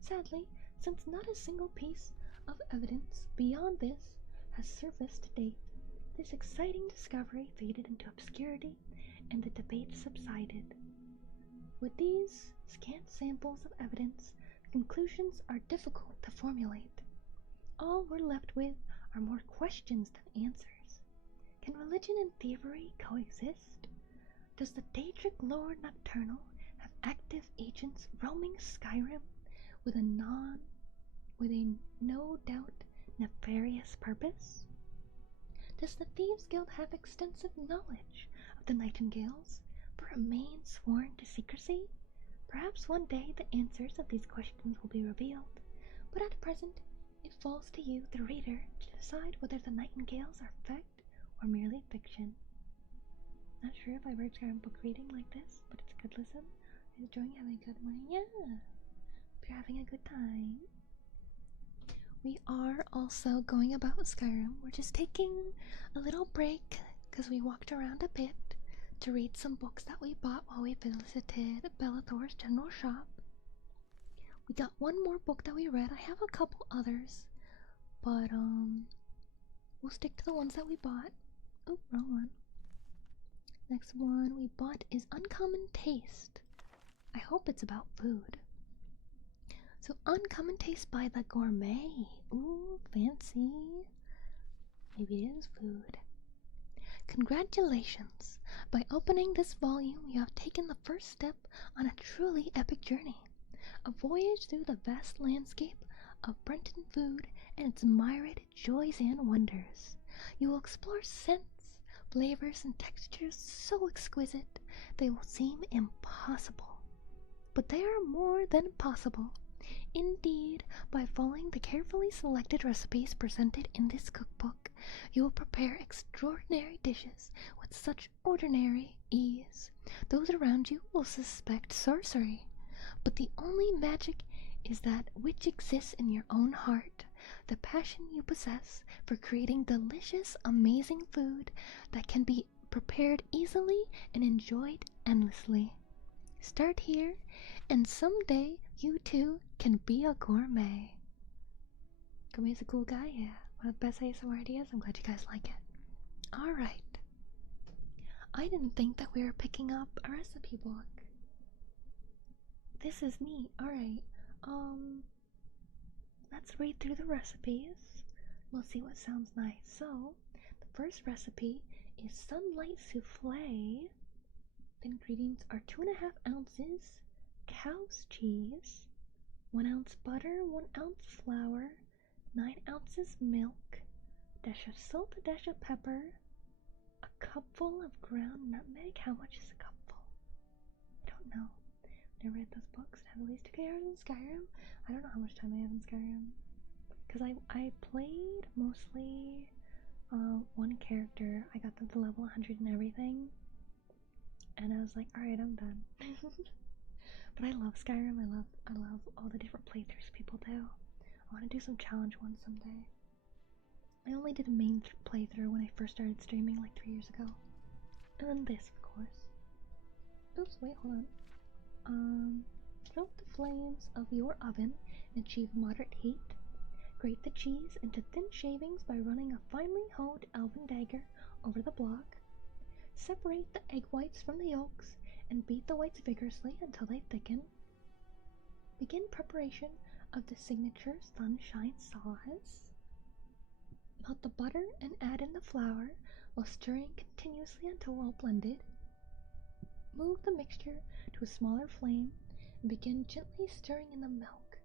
Sadly, since not a single piece of evidence beyond this has surfaced to date, this exciting discovery faded into obscurity and the debate subsided. With these scant samples of evidence, conclusions are difficult to formulate. All we're left with are more questions than answers. Can religion and thievery coexist? Does the Daedric Lord Nocturnal have active agents roaming Skyrim with a no doubt nefarious purpose? Does the Thieves' Guild have extensive knowledge of the Nightingales, but remain sworn to secrecy? Perhaps one day the answers of these questions will be revealed, but at present it falls to you, the reader, to decide whether the Nightingales are fact or merely fiction. Not sure if I've heard Skyrim book reading like this, but it's a good listen. Are you enjoying having a good morning? Yeah! Hope you're having a good time. We are also going about Skyrim. We're just taking a little break because we walked around a bit to read some books that we bought while we visited Bellathor's general shop. We got one more book that we read. I have a couple others, but we'll stick to the ones that we bought. Oh, wrong one. Next one we bought is Uncommon Taste. I hope it's about food. So, Uncommon Taste by the Gourmet. Ooh, fancy. Maybe it is food. Congratulations! By opening this volume, you have taken the first step on a truly epic journey. A voyage through the vast landscape of Brenton food and its myriad joys and wonders. You will explore scents, flavors, and textures so exquisite they will seem impossible. But they are more than possible. Indeed, by following the carefully selected recipes presented in this cookbook, you will prepare extraordinary dishes with such ordinary ease. Those around you will suspect sorcery, but the only magic is that which exists in your own heart, the passion you possess for creating delicious, amazing food that can be prepared easily and enjoyed endlessly. Start here, and someday you too can be a gourmet. Gourmet's a cool guy, yeah. One of the best ASMR ideas. I'm glad you guys like it. Alright. I didn't think that we were picking up a recipe book. This is neat. Alright. Let's read through the recipes. We'll see what sounds nice. So, the first recipe is Sunlight Souffle. The ingredients are 2.5 ounces cow's cheese, 1 ounce butter, 1 ounce flour, 9 ounces milk, a dash of salt, a dash of pepper, a cupful of ground nutmeg. How much is a cupful? I don't know. I read those books that have at least 2K hours in Skyrim. I don't know how much time I have in Skyrim, because I played mostly one character. I got to the level 100 and everything, and I was like, alright, I'm done. But I love Skyrim. I love all the different playthroughs people do. I want to do some challenge ones someday. I only did a main playthrough when I first started streaming like 3 years ago. And then this, of course. Oops, wait, hold on. Stoke the flames of your oven and achieve moderate heat. Grate the cheese into thin shavings by running a finely honed elven dagger over the block. Separate the egg whites from the yolks and beat the whites vigorously until they thicken. Begin preparation of the signature sunshine sauce. Melt the butter and add in the flour while stirring continuously until well blended. Move the mixture to a smaller flame and begin gently stirring in the milk.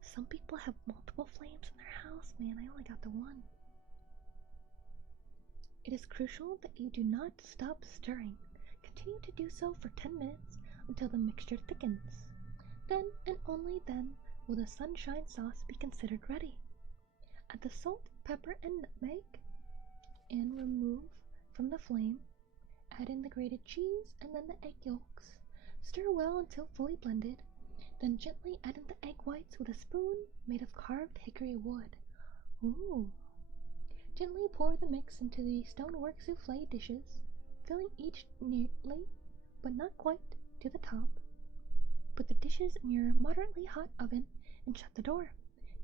Some people have multiple flames in their house, man. I only got the one. It is crucial that you do not stop stirring. Continue to do so for 10 minutes until the mixture thickens. Then and only then will the sunshine sauce be considered ready. Add the salt, pepper, and nutmeg and remove from the flame. Add in the grated cheese and then the egg yolks. Stir well until fully blended. Then gently add in the egg whites with a spoon made of carved hickory wood. Ooh. Gently pour the mix into the stonework souffle dishes, filling each neatly, but not quite, to the top. Put the dishes in your moderately hot oven and shut the door.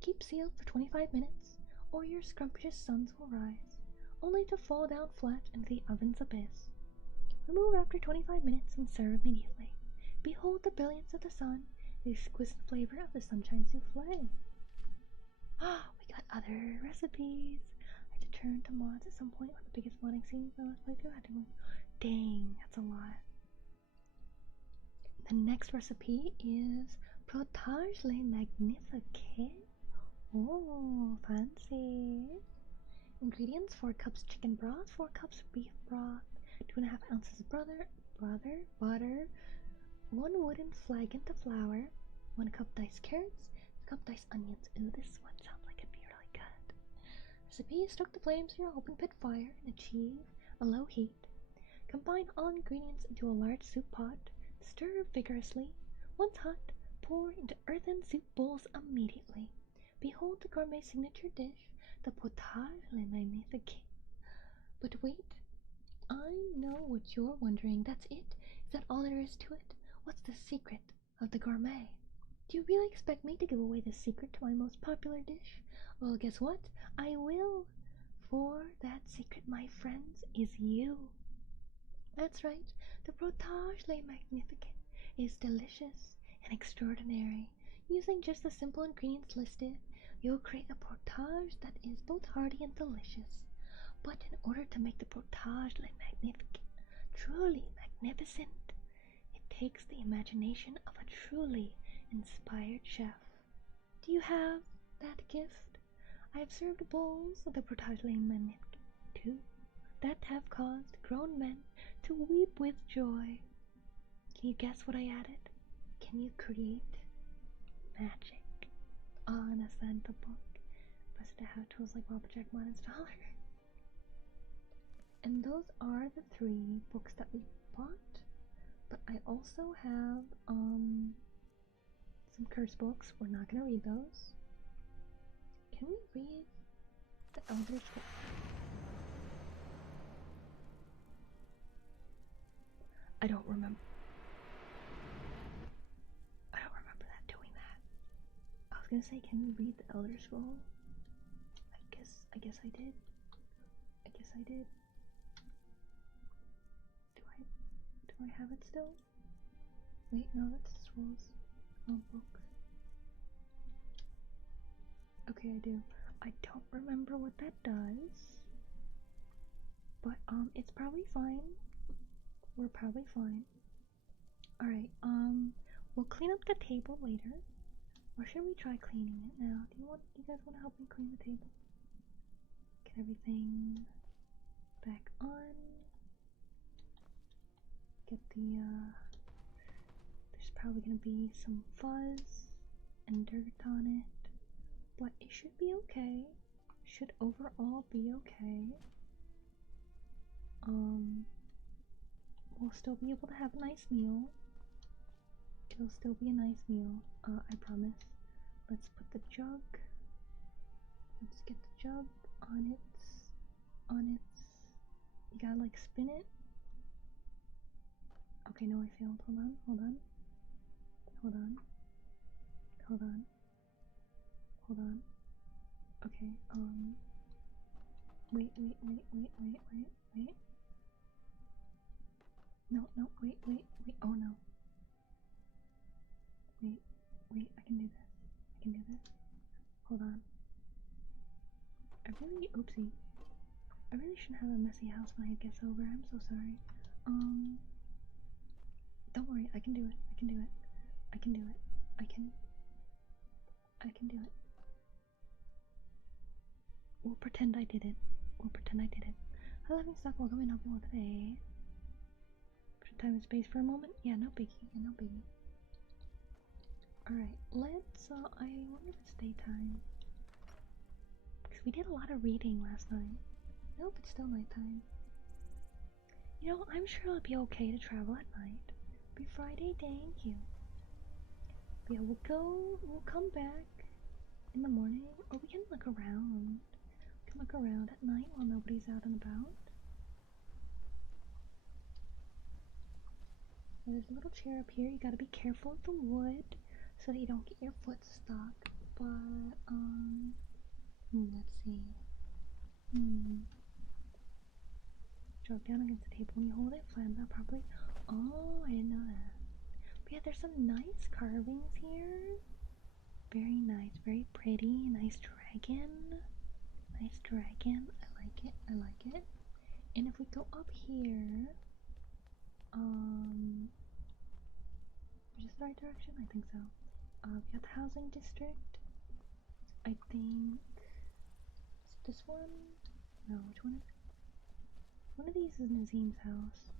Keep sealed for 25 minutes, or your scrumptious suns will rise, only to fall down flat into the oven's abyss. Remove after 25 minutes and serve immediately. Behold the brilliance of the sun, the exquisite flavor of the sunshine souffle. Ah, we got other recipes. I had to turn to mods at some point on the biggest modding scene for the last playthrough. I had to go, dang, that's a lot. The next recipe is Potage le Magnifique. Oh, fancy. Ingredients: 4 cups chicken broth, 4 cups beef broth, 2.5 ounces butter, 1 wooden flagon of flour, 1 cup diced carrots, 1 cup diced onions. Ooh, this one sounds like it'd be really good. Recipe is: stoke the flames in your open pit fire and achieve a low heat. Combine all ingredients into a large soup pot. Stir vigorously. Once hot, pour into earthen soup bowls immediately. Behold the gourmet signature dish, the Potage le Magnifique. But wait, I know what you're wondering. That's it? Is that all there is to it? What's the secret of the gourmet? Do you really expect me to give away the secret to my most popular dish? Well, guess what? I will. For that secret, my friends, is you. That's right, the Potage le Magnifique is delicious and extraordinary. Using just the simple ingredients listed, you'll create a potage that is both hearty and delicious. But in order to make the Potage le Magnifique truly magnificent, it takes the imagination of a truly inspired chef. Do you have that gift? I have served bowls of the Potage le Magnifique too, that have caused grown men to weep with joy. Can you guess what I added? Can you create magic on a Santa book? Best to have tools like Papa Jack Mod Installer. And those are the 3 books that we bought. But I also have some curse books. We're not gonna read those. Can we read the Elder Scrolls? I don't remember that doing that. I was gonna say, can we read the Elder Scroll? I guess I did. Do I have it still? Wait, no, that's Scrolls. Oh, books. Okay, I do. I don't remember what that does. But, it's probably fine. We're probably fine. Alright, we'll clean up the table later. Or should we try cleaning it now? Do you guys want to help me clean the table? Get everything back on. Get the, there's probably gonna be some fuzz and dirt on it. But it should be okay. Should overall be okay. We'll still be able to have a nice meal. It'll still be a nice meal, I promise. Let's put the jug. Let's get the jug on its, you gotta like spin it. Okay, no, I failed. Hold on. Hold on. Hold on. Hold on. Okay, wait. No, wait. Oh no. Wait, I can do this. Hold on. Oopsie. I really shouldn't have a messy house when I get over. I'm so sorry. Don't worry, I can do it. I can do it. I can do it. We'll pretend I did it. Hello, having stock. Welcome and help you all today. Time and space for a moment? Yeah, no biggie. Alright, let's, I wonder if it's daytime. Because we did a lot of reading last night. I hope it's still nighttime. You know, I'm sure it'll be okay to travel at night. Be Friday, thank you. But yeah, we'll come back in the morning, or we can look around. We can look around at night while nobody's out and about. There's a little chair up here. You gotta be careful of the wood so that you don't get your foot stuck. But, let's see. Drop down against the table when you hold it, flatten out properly. Oh, I didn't know that. But yeah, there's some nice carvings here. Very nice, very pretty. Nice dragon. I like it. And if we go up here, is this the right direction? I think so. We got the housing district. I think it's this one. No, which one is it? One of these is Nazim's house.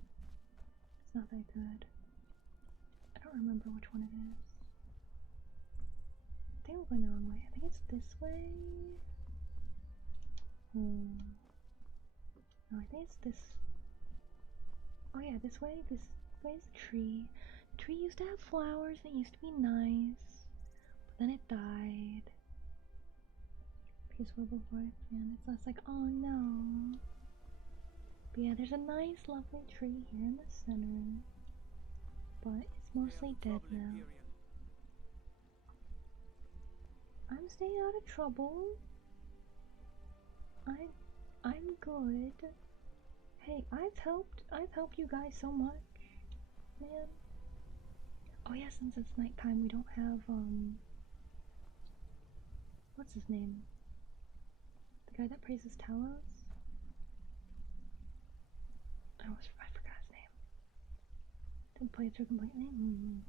It's not that good. I don't remember which one it is. I think we're going the wrong way. I think it's this way. No, I think it's this. Oh yeah, this way. This way is a tree. The tree used to have flowers and it used to be nice. But then it died. Peaceful before it man. It's less like, oh no. But yeah, there's a nice, lovely tree here in the center. But it's mostly dead now. I'm staying out of trouble. I'm good. Hey, I've helped you guys so much, man. Oh yeah, since it's nighttime, we don't have what's his name? The guy that praises Talos. I forgot his name. Didn't play it through completely.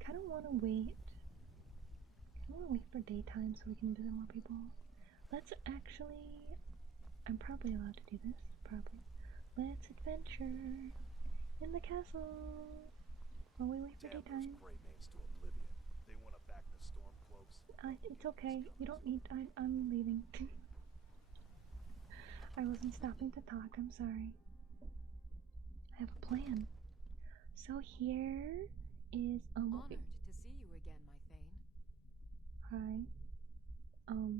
Kind of want to wait. For daytime so we can visit more people. Let's actually. I'm probably allowed to do this. Probably. Let's adventure in the castle while we wait for daytime. They want to back the storm cloaks. It's okay. You don't need. I'm leaving. I wasn't stopping to talk. I'm sorry. I have a plan. So here is Honored to see you again, my Thane. Hi.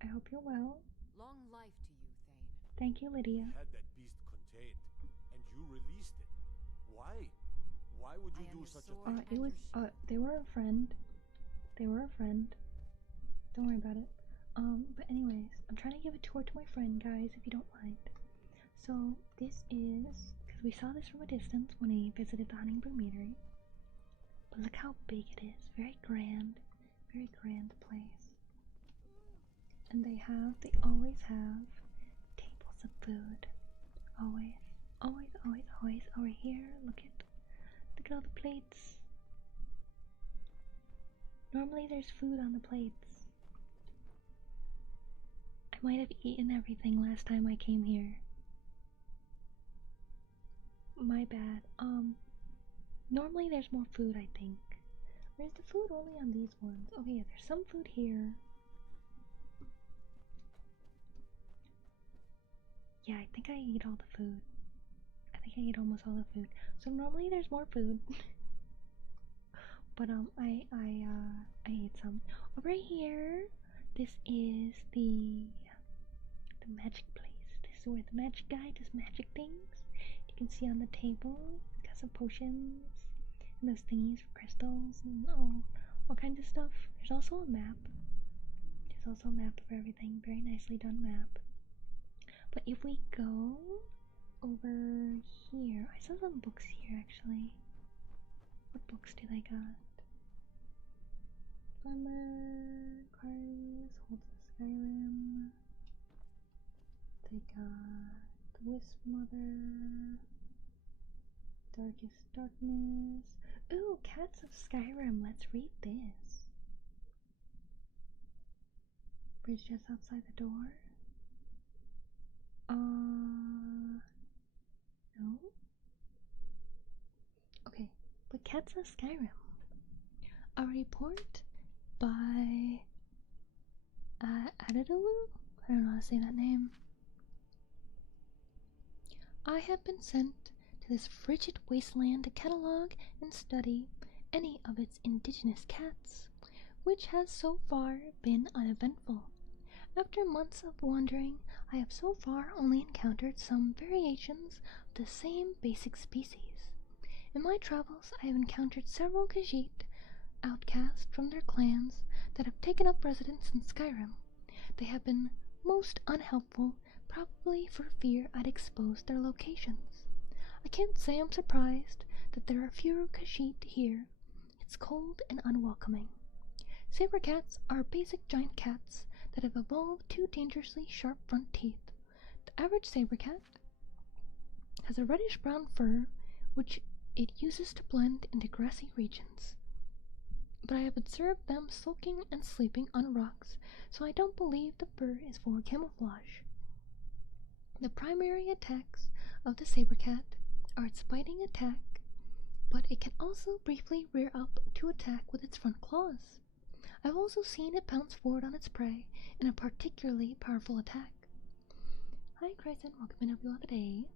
I hope you're well. Long life to you, Thane. Thank you, Lydia. We had that beast contained, and you released it. Why? Why would you do such a thing? It was, they were a friend. Don't worry about it. But anyways, I'm trying to give a tour to my friend, guys, if you don't mind. So, this is, because we saw this from a distance when I visited the Honeyberg Meadery. But look how big it is. Very grand place. And they always have tables of food. Always. Over here, look at all the plates. Normally there's food on the plates. I might have eaten everything last time I came here. My bad. Normally there's more food, I think. Or is the food only on these ones? Okay, yeah, there's some food here. Yeah, I think I ate all the food. I think I ate almost all the food. So normally there's more food. But I ate some. Over here, this is the magic place. This is where the magic guy does magic things. You can see on the table, it's got some potions. and those thingies for crystals and all kinds of stuff. There's also a map. There's also a map of everything. Very nicely done map. But if we go over here, I saw some books here actually. What books do they got? Farmer, Cars, Holds the Skyrim. They got The Wisp Mother, Darkest Darkness. Ooh, Cats of Skyrim. Let's read this. Bridge just outside the door. No. Okay, but Cats of Skyrim. A report by Adadalu? I don't know how to say that name. I have been sent to this frigid wasteland to catalogue and study any of its indigenous cats, which has so far been uneventful. After months of wandering, I have so far only encountered some variations of the same basic species. In my travels, I have encountered several Khajiit, outcast from their clans, that have taken up residence in Skyrim. They have been most unhelpful, probably for fear I'd expose their locations. I can't say I'm surprised that there are fewer Khajiit here. It's cold and unwelcoming. Saber cats are basic giant cats that have evolved two dangerously sharp front teeth. The average saber cat has a reddish-brown fur, which it uses to blend into grassy regions. But I have observed them sulking and sleeping on rocks, so I don't believe the fur is for camouflage. The primary attacks of the saber cat are its biting attack, but it can also briefly rear up to attack with its front claws. I've also seen it pounce forward on its prey in a particularly powerful attack. Hi Crescent, welcome in every other day.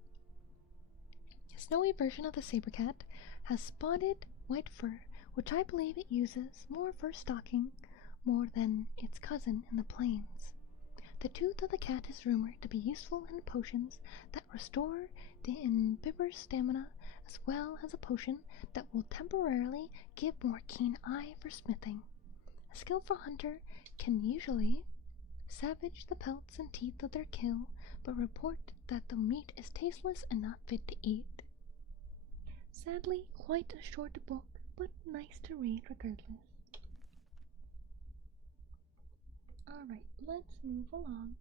A snowy version of the saber cat has spotted white fur, which I believe it uses more for stalking more than its cousin in the plains. The tooth of the cat is rumored to be useful in potions that restore the Beaberns' stamina, as well as a potion that will temporarily give more keen eye for smithing. A skillful hunter can usually savage the pelts and teeth of their kill, but report that the meat is tasteless and not fit to eat. Sadly, quite a short book, but nice to read regardless. Alright, let's move along.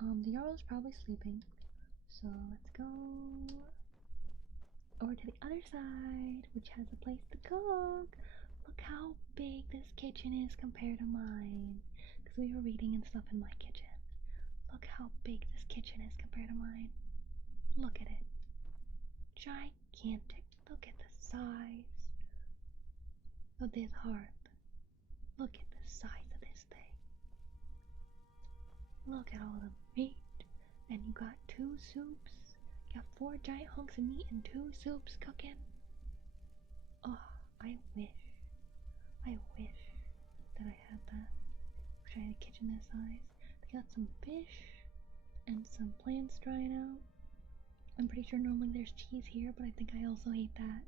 The Jarl's probably sleeping, so let's go over to the other side, which has a place to cook. Look how big this kitchen is compared to mine, because we were reading and stuff in my kitchen. Look how big this kitchen is compared to mine. Look at it. Gigantic. Look at the size of this hearth. Look at the size of this thing. Look at all the meat. And you got 2 soups. You got 4 giant hunks of meat and 2 soups cooking. Oh, I wish that I had that. Wish I had a kitchen this size. They got some fish and some plants drying out. I'm pretty sure normally there's cheese here, but I think I also ate that.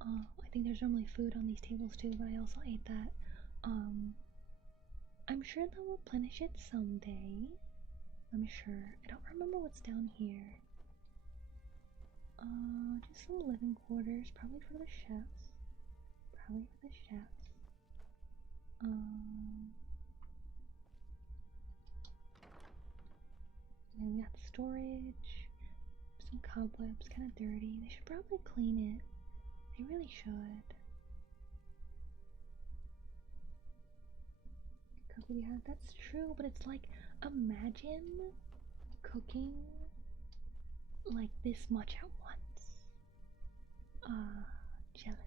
I think there's normally food on these tables too, but I also ate that. I'm sure they'll replenish it someday. I'm sure. I don't remember what's down here. Just some living quarters, probably for the chefs. And then we got storage, some cobwebs, kind of dirty. They should probably clean it. They really should. Cookie we have, that's true, but it's like, imagine cooking like this much at once. Jealous.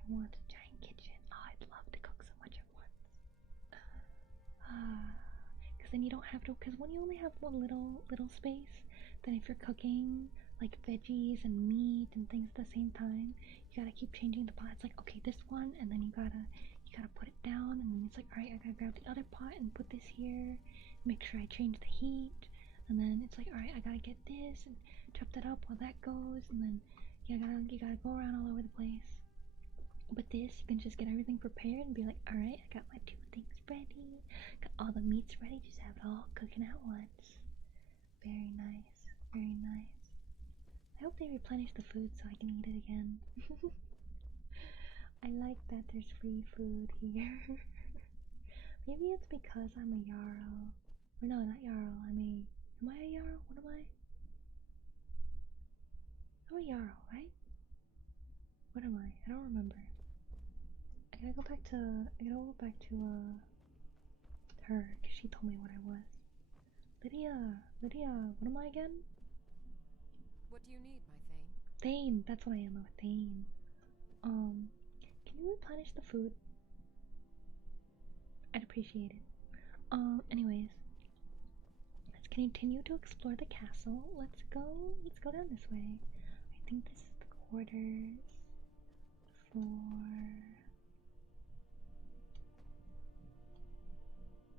I want a giant kitchen. Oh, I'd love to cook so much at once. Because then you don't have to, because when you only have one little space, then if you're cooking like veggies and meat and things at the same time, you gotta keep changing the pot. It's like, okay, this one, and then you gotta put it down, and then it's like, alright, I gotta grab the other pot and put this here, make sure I change the heat, and then it's like, alright, I gotta get this and chop that up while that goes, and then You gotta go around all over the place. But this, you can just get everything prepared and be like, alright, I got my 2 things ready, got all the meats ready, just have it all cooking at once. Very nice, very nice. I hope they replenish the food so I can eat it again. I like that there's free food here. Maybe it's because I'm a Jarl. Or no, not Jarl, am I a Jarl? What am I? I'm a Jarl, right? What am I? I don't remember. I gotta go back to her, cause she told me what I was. Lydia, what am I again? What do you need, my Thane? Thane, that's what I am, I'm a Thane. Can you replenish the food? I'd appreciate it. Anyways. Let's continue to explore the castle. Let's go down this way. I think this is the quarters for...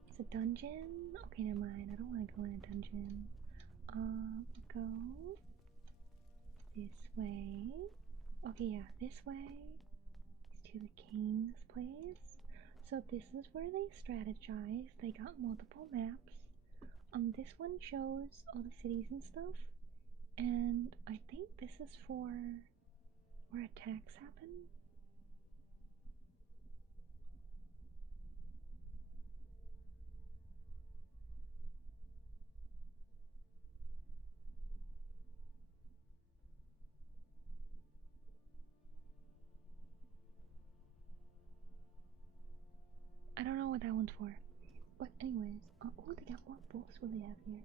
It's a dungeon? Okay, never mind. I don't want to go in a dungeon. Go this way. Okay, yeah, this way is to the king's place. So this is where they strategize. They got multiple maps. This one shows all the cities and stuff. And I think this is for where attacks happen. I don't know what that one's for. But anyways, oh, they got more books. What do they have here?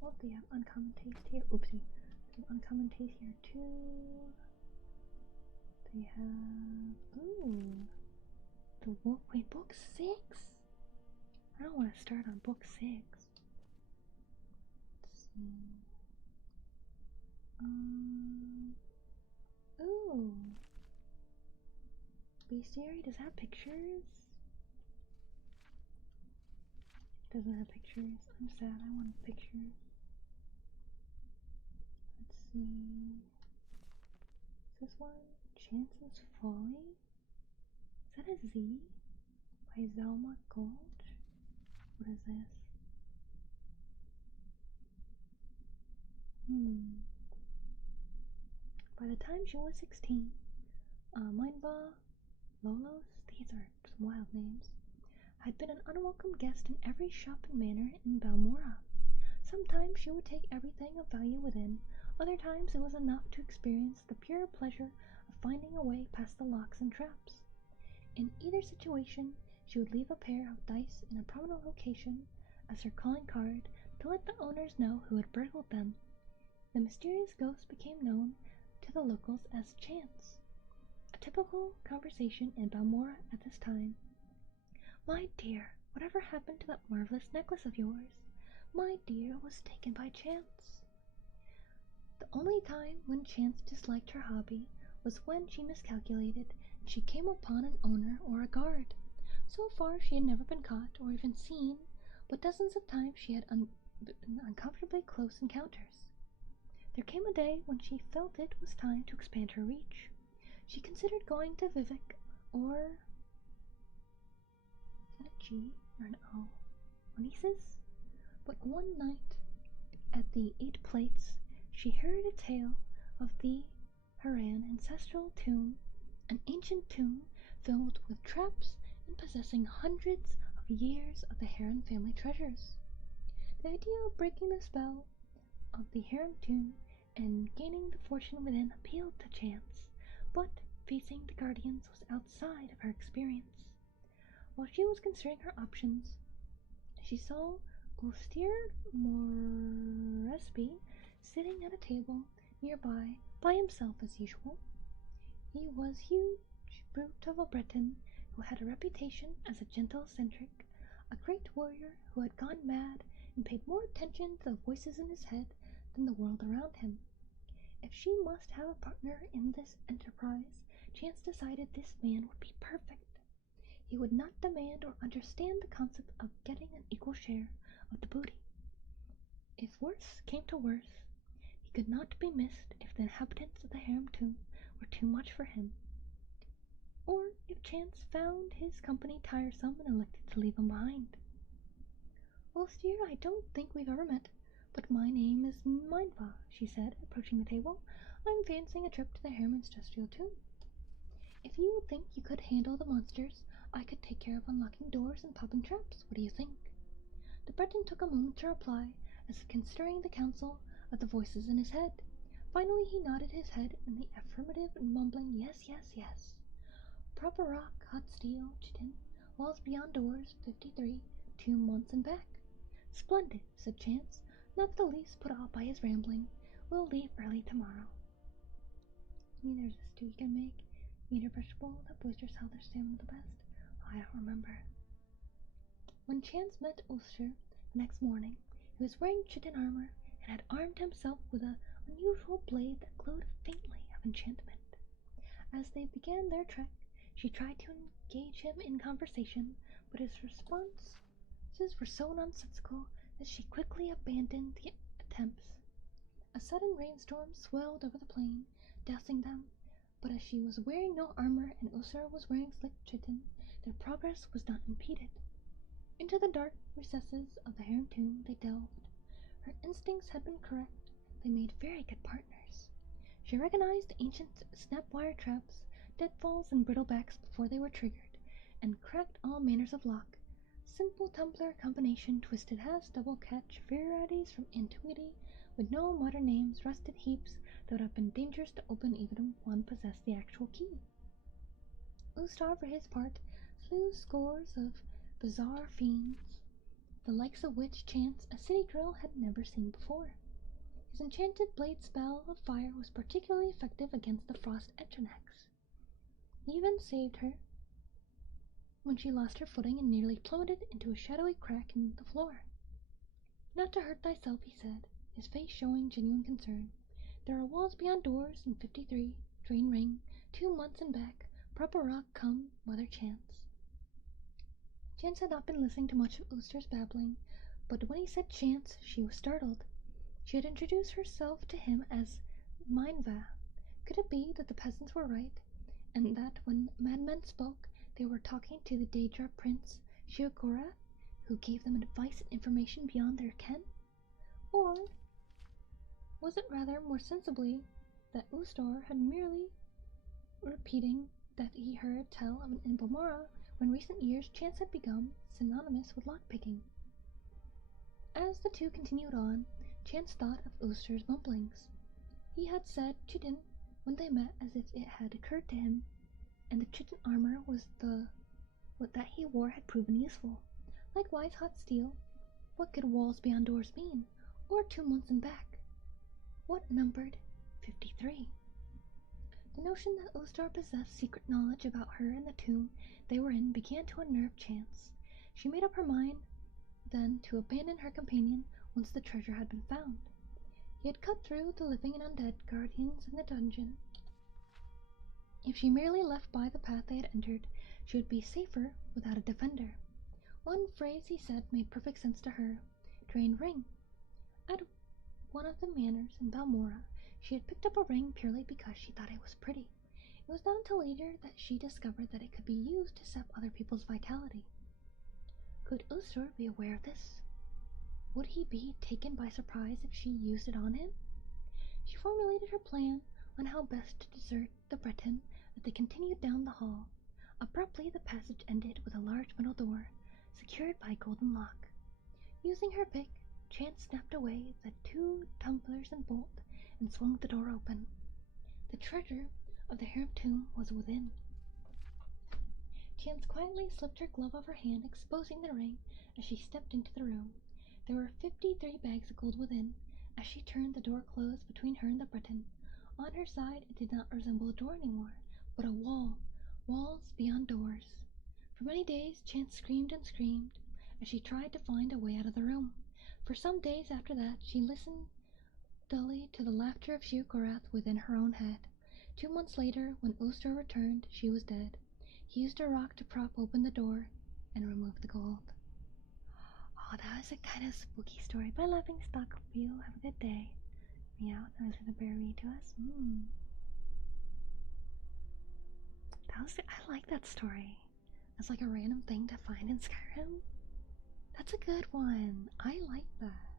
Oh, they have uncommon taste here. Oopsie. They have uncommon taste here too. They have... Ooh. The wolf... Wait, book 6? I don't want to start on book 6. Let's see. Ooh. Bestiary, does it have pictures? Doesn't have pictures. I'm sad, I want pictures. Let's see. Is this one? Chances Folly? Is that a Z? By Zelma Gold? What is this? By the time she was 16, Mindba, Lolos, these are some wild names, had been an unwelcome guest in every shop and manor in Balmora. Sometimes she would take everything of value within, other times it was enough to experience the pure pleasure of finding a way past the locks and traps. In either situation, she would leave a pair of dice in a prominent location as her calling card to let the owners know who had burgled them. The mysterious ghost became known to the locals as Chance. A typical conversation in Balmora at this time. My dear, whatever happened to that marvelous necklace of yours? My dear, it was taken by Chance. The only time when Chance disliked her hobby was when she miscalculated and she came upon an owner or a guard. So far she had never been caught or even seen, but dozens of times she had uncomfortably close encounters. There came a day when she felt it was time to expand her reach. She considered going to Vivek or... Is that a G or an O? Onisis? But one night, at the 8 Plates, she heard a tale of the Haran ancestral tomb, an ancient tomb filled with traps and possessing hundreds of years of the Haran family treasures. The idea of breaking the spell of the Haran tomb and gaining the fortune within appealed to Chance, but facing the Guardians was outside of her experience. While she was considering her options, she saw Ulster Moresby sitting at a table nearby by himself as usual. He was huge brute of a Breton who had a reputation as a gentle eccentric, a great warrior who had gone mad and paid more attention to the voices in his head than the world around him. If she must have a partner in this enterprise, Chance decided this man would be perfect. He would not demand or understand the concept of getting an equal share of the booty. If worse came to worse, he could not be missed if the inhabitants of the harem tomb were too much for him, or if chance found his company tiresome and elected to leave him behind. Well, dear, I don't think we've ever met, but my name is Mindva, she said, approaching the table. I'm fancying a trip to the harem industrial tomb. If you think you could handle the monsters, I could take care of unlocking doors and popping traps. What do you think? The Breton took a moment to reply, as if considering the counsel of the voices in his head. Finally he nodded his head in the affirmative and mumbling, yes, yes, yes. Proper rock, hot steel, chitin, walls beyond doors, 53, 2 months and back. Splendid, said Chance, not the least put off by his rambling. We'll leave early tomorrow. There's a stew you can make. Meat or vegetable, that boosters how their stamina the best. I don't remember. When Chance met Ulster the next morning, he was wearing chitin armor and had armed himself with an unusual blade that glowed faintly of enchantment. As they began their trek, she tried to engage him in conversation, but his responses were so nonsensical that she quickly abandoned the attempts. A sudden rainstorm swelled over the plain, dousing them, but as she was wearing no armor and Ulster was wearing slick chitin, their progress was not impeded. Into the dark recesses of the harem tomb they delved. Her instincts had been correct. They made very good partners. She recognized ancient snap-wire traps, deadfalls, and brittlebacks before they were triggered, and cracked all manners of lock. Simple tumbler combination, twisted has, double catch, varieties from antiquity, with no modern names, rusted heaps that would have been dangerous to open even if one possessed the actual key. Ustar, for his part, slew scores of bizarre fiends, the likes of which Chance, a city girl, had never seen before. His enchanted blade spell of fire was particularly effective against the frost Etronex. He even saved her when she lost her footing and nearly plummeted into a shadowy crack in the floor. Not to hurt thyself, he said, his face showing genuine concern. There are walls beyond doors in 53, drain ring, 2 months and back, proper rock come, weather Chance. Chance had not been listening to much of Ulster's babbling, but when he said Chance, she was startled. She had introduced herself to him as Mindva. Could it be that the peasants were right, and that when madmen spoke, they were talking to the Daedra Prince Shiokorath, who gave them advice and information beyond their ken? Or was it rather more sensibly that Ustar had merely repeating that he heard tell of an Impomara when recent years Chance had become synonymous with lockpicking? As the two continued on, Chance thought of Ustar's mumblings. He had said chitin when they met as if it had occurred to him, and the chitin armor was what that he wore had proven useful. Likewise, hot steel. What could walls beyond doors mean? Or 2 months and back? What numbered 53? The notion that Ustar possessed secret knowledge about her and the tomb they were in began to unnerve Chance. She made up her mind, then, to abandon her companion once the treasure had been found. He had cut through the living and undead guardians in the dungeon. If she merely left by the path they had entered, she would be safer without a defender. One phrase he said made perfect sense to her. Drain ring. At one of the manors in Balmora, she had picked up a ring purely because she thought it was pretty. It was not until later that she discovered that it could be used to sap other people's vitality. Could Ustur be aware of this? Would he be taken by surprise if she used it on him? She formulated her plan on how best to desert the Breton as they continued down the hall. Abruptly, the passage ended with a large metal door, secured by a golden lock. Using her pick, Chance snapped away the 2 tumblers and bolt and swung the door open. The treasure of the harem tomb was within. Chance quietly slipped her glove off her hand, exposing the ring as she stepped into the room. There were 53 bags of gold within. As she turned, the door closed between her and the Breton. On her side, it did not resemble a door anymore, but a wall. Walls beyond doors. For many days, Chance screamed and screamed as she tried to find a way out of the room. For some days after that, she listened dully to the laughter of Shiokorath within her own head. 2 months later, when Ustar returned, she was dead. He used a rock to prop open the door and remove the gold. Oh, that was a kind of spooky story by Laughing Stock View. Have a good day. Meow. That was the bear read to us. That was. I like that story. It's like a random thing to find in Skyrim. That's a good one. I like that.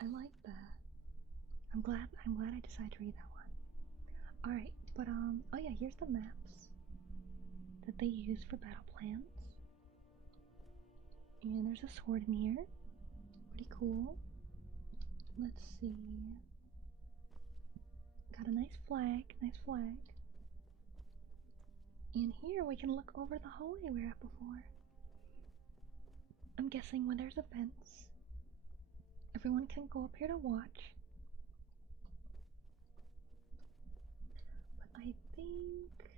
I like that. I'm glad I decided to read that one. Alright, but oh yeah, here's the maps that they use for battle plans. And there's a sword in here. Pretty cool. Let's see. Got a nice flag, And here we can look over the hallway we were at before. I'm guessing when there's events, everyone can go up here to watch. But I think...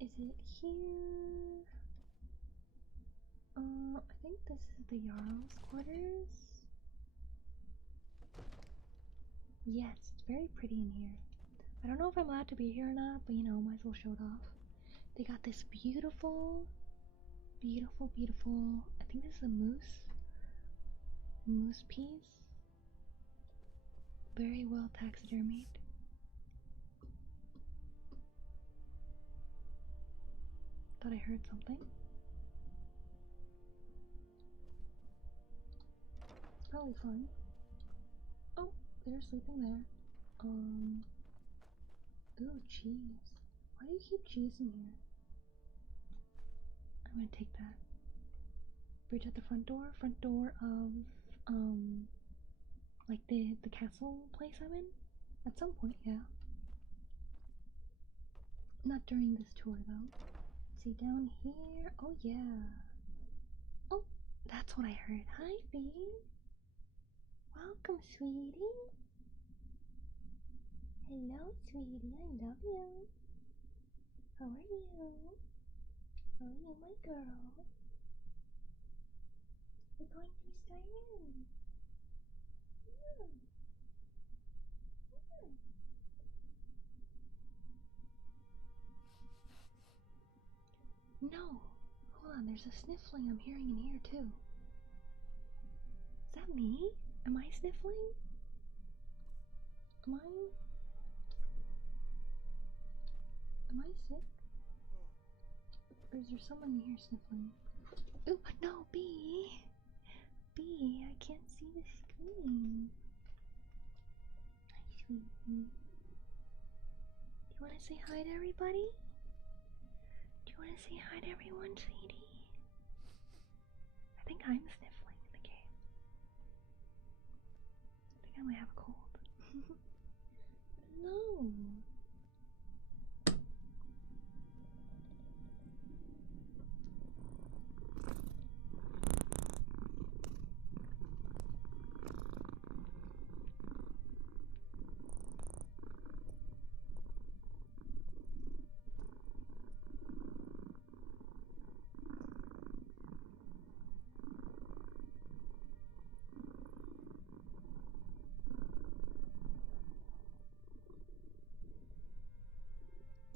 Is it here? I think this is the Jarl's quarters. Yes, it's very pretty in here. I don't know if I'm allowed to be here or not, but you know, might as well show it off. They got this beautiful, I think this is a moose piece. Very well taxidermied. Thought I heard something. It's probably fun. Oh, they're sleeping there. Ooh, cheese. Why do you keep cheese in here? I'm gonna take that. Bridge at the front door of, like the castle place I'm in? At some point, yeah. Not during this tour, though. Let's see, down here, oh yeah. Oh, that's what I heard. Hi, Bee. Welcome, sweetie. Hello, sweetie, I love you. How are you? How are you, my girl? We're going through Skyrim. Yeah. Yeah. No! Hold on, there's a sniffling I'm hearing in here, too. Is that me? Am I sniffling? Am I sick? Or is there someone in here sniffling? Ooh, no, Bee! Bee, I can't see the screen. Hi, sweetie. Do you want to say hi to everybody? Do you want to say hi to everyone, sweetie? I think I'm sniffling in the game. I think I might have a cold. No.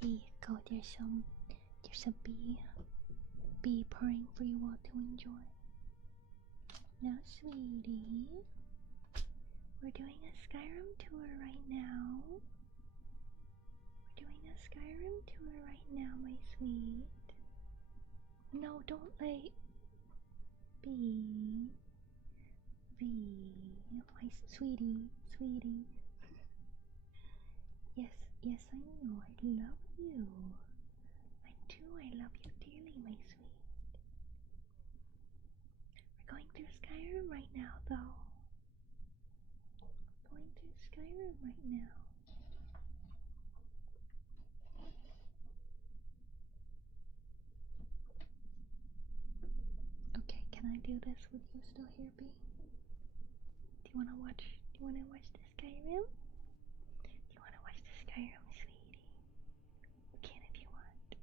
There you go, there's a bee purring for you all to enjoy. Now, sweetie, we're doing a Skyrim tour right now. We're doing a Skyrim tour right now, my sweet. No, don't let Bee. My sweetie. Yes, I know. I love you. I love you dearly, my sweet. We're going through Skyrim right now, though. Going through Skyrim right now. Okay, can I do this with you still here, Bee? Do you wanna watch the Skyrim? Do you wanna watch the Skyrim, sweetie? You can if you want.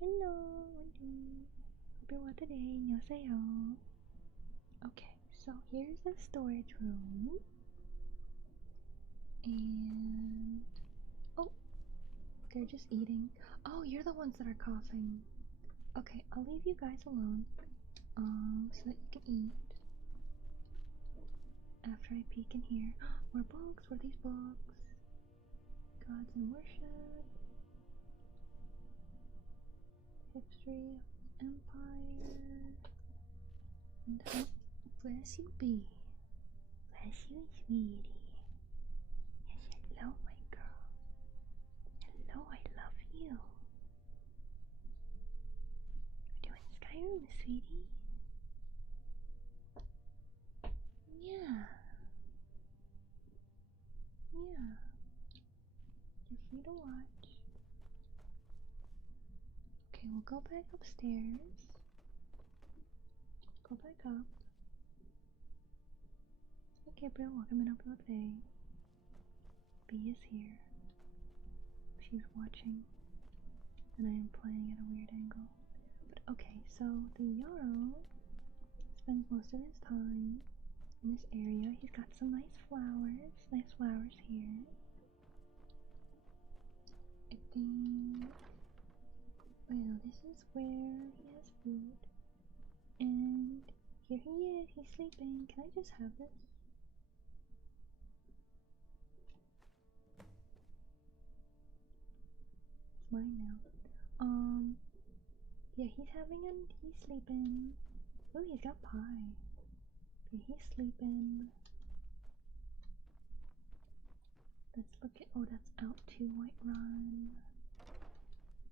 Hello, hope you're well today. 안녕하세요. Okay, so here's the storage room. And oh, they're just eating. Oh, you're the ones that are coughing. Okay, I'll leave you guys alone. so that you can eat. After I peek in here, more books. What are these books? Gods and Worship, History of Empire, and bless you be. Bless you, sweetie. Yes, hello, my girl. Hello, I love you. We're doing Skyrim, sweetie. Yeah. Yeah. You're free to watch. Okay, we'll go back upstairs. Go back up. Hey Gabriel, welcome in up to the day. B is here. She's watching. And I am playing at a weird angle. But okay, so the Jarl spends most of his time in this area. He's got some nice flowers. Nice flowers here. I think... Well, this is where he has food. And here he is. He's sleeping. Can I just have this? It's mine now. Yeah, he's sleeping. Oh, he's got pie. Okay, he's sleeping. Let's look at, oh, that's out to Whiterun.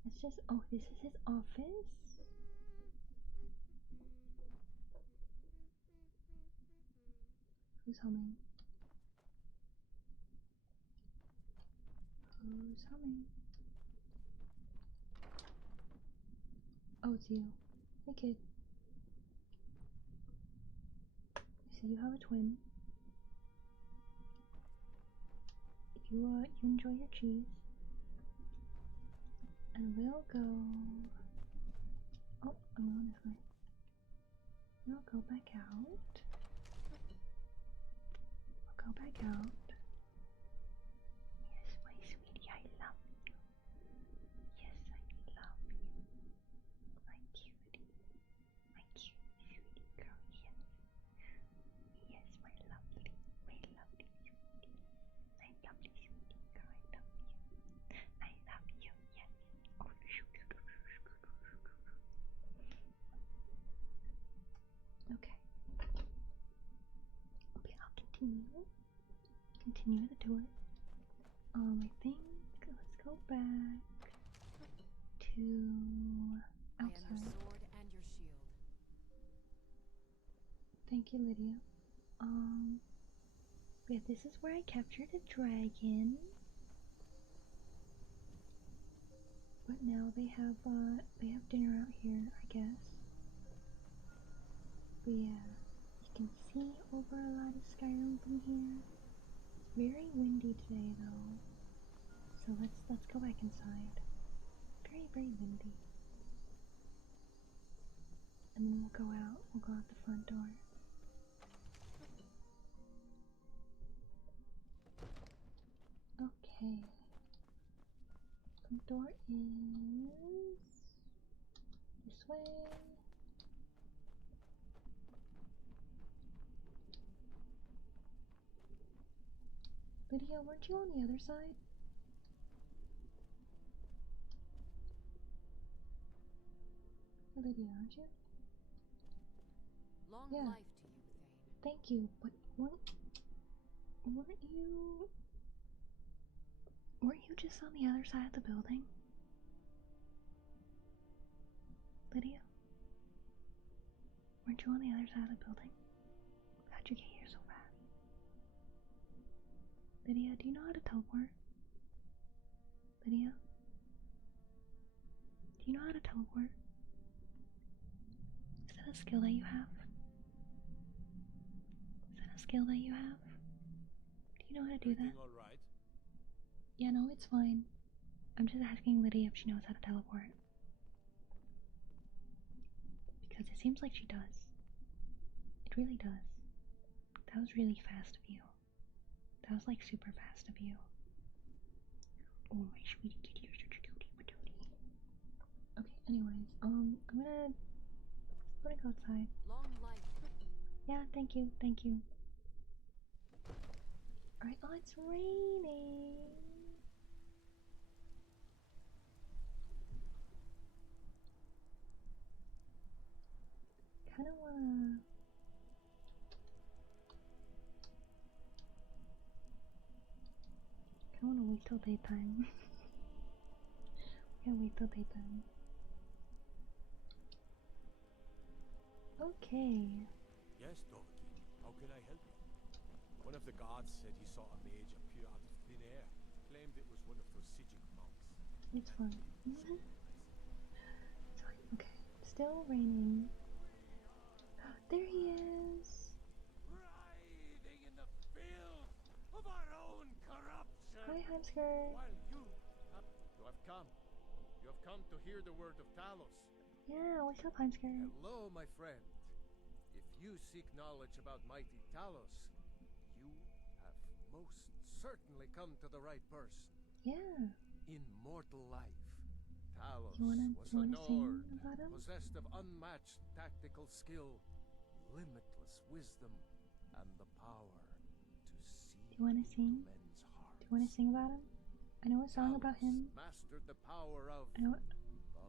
Let's just, oh, this is his office. Who's humming? Who's humming? Oh, it's you. Hey, kid. So you have a twin. You enjoy your cheese. And we'll go... Oh, I'm going this way. We'll go back out. We'll go back out. Yes, my sweetie, I love you. Yes, I love you. My cutie. My cute sweetie girl, yes. Yes, my lovely sweetie. My lovely sweetie girl, I love you. I love you, yes. Oh, okay. Okay, I'll continue the tour. I think let's go back to outside. I am your sword and your shield. Thank you, Lydia. Yeah, this is where I captured a dragon. But now they have dinner out here, I guess. But yeah, you can see over a lot of Skyrim from here. It's very windy today though. So let's go back inside. Very, very windy. And then we'll go out the front door. Okay. Front door is this way. Lydia, weren't you on the other side? Lydia, aren't you? Long Yeah. life to you, Thane. Thank you, but weren't you just on the other side of the building? Lydia? Weren't you on the other side of the building? How'd you get here so fast? Lydia, do you know how to teleport? Lydia? Do you know how to teleport? Is that a skill that you have? Is that a skill that you have? Do you know how to do that? All right? Yeah, no, it's fine. I'm just asking Lydia if she knows how to teleport. Because it seems like she does. It really does. That was really fast of you. That was like super fast of you. Oh my sweetie kitty, you're such a cutie patootie. Okay, anyways, I'm gonna wanna go outside. Long life. Yeah, thank you, thank you. Alright, oh, it's raining. Kinda wanna. Kinda wanna wait till daytime. Can't wait till daytime. Okay. Yes, Dovakin. How can I help you? One of the guards said he saw a mage appear out of thin air. Claimed it was one of those Sijic monks. It's fine. It's fine. Okay. Still raining. There he is. Writhing in the filth of our own corruption. Hi, Hamsker. While you have come. You have come to hear the word of Talos. Yeah, what's up, Hamsker? Hello, my friend. If you seek knowledge about mighty Talos, you have most certainly come to the right person. Yeah. In mortal life, Talos You wanna was a sing Nord, about him? possessed of unmatched tactical skill, limitless wisdom, and the power to see Do you wanna into sing? men's hearts. Do you wanna sing about him? I know a song about Talos him. mastered the power of I know. the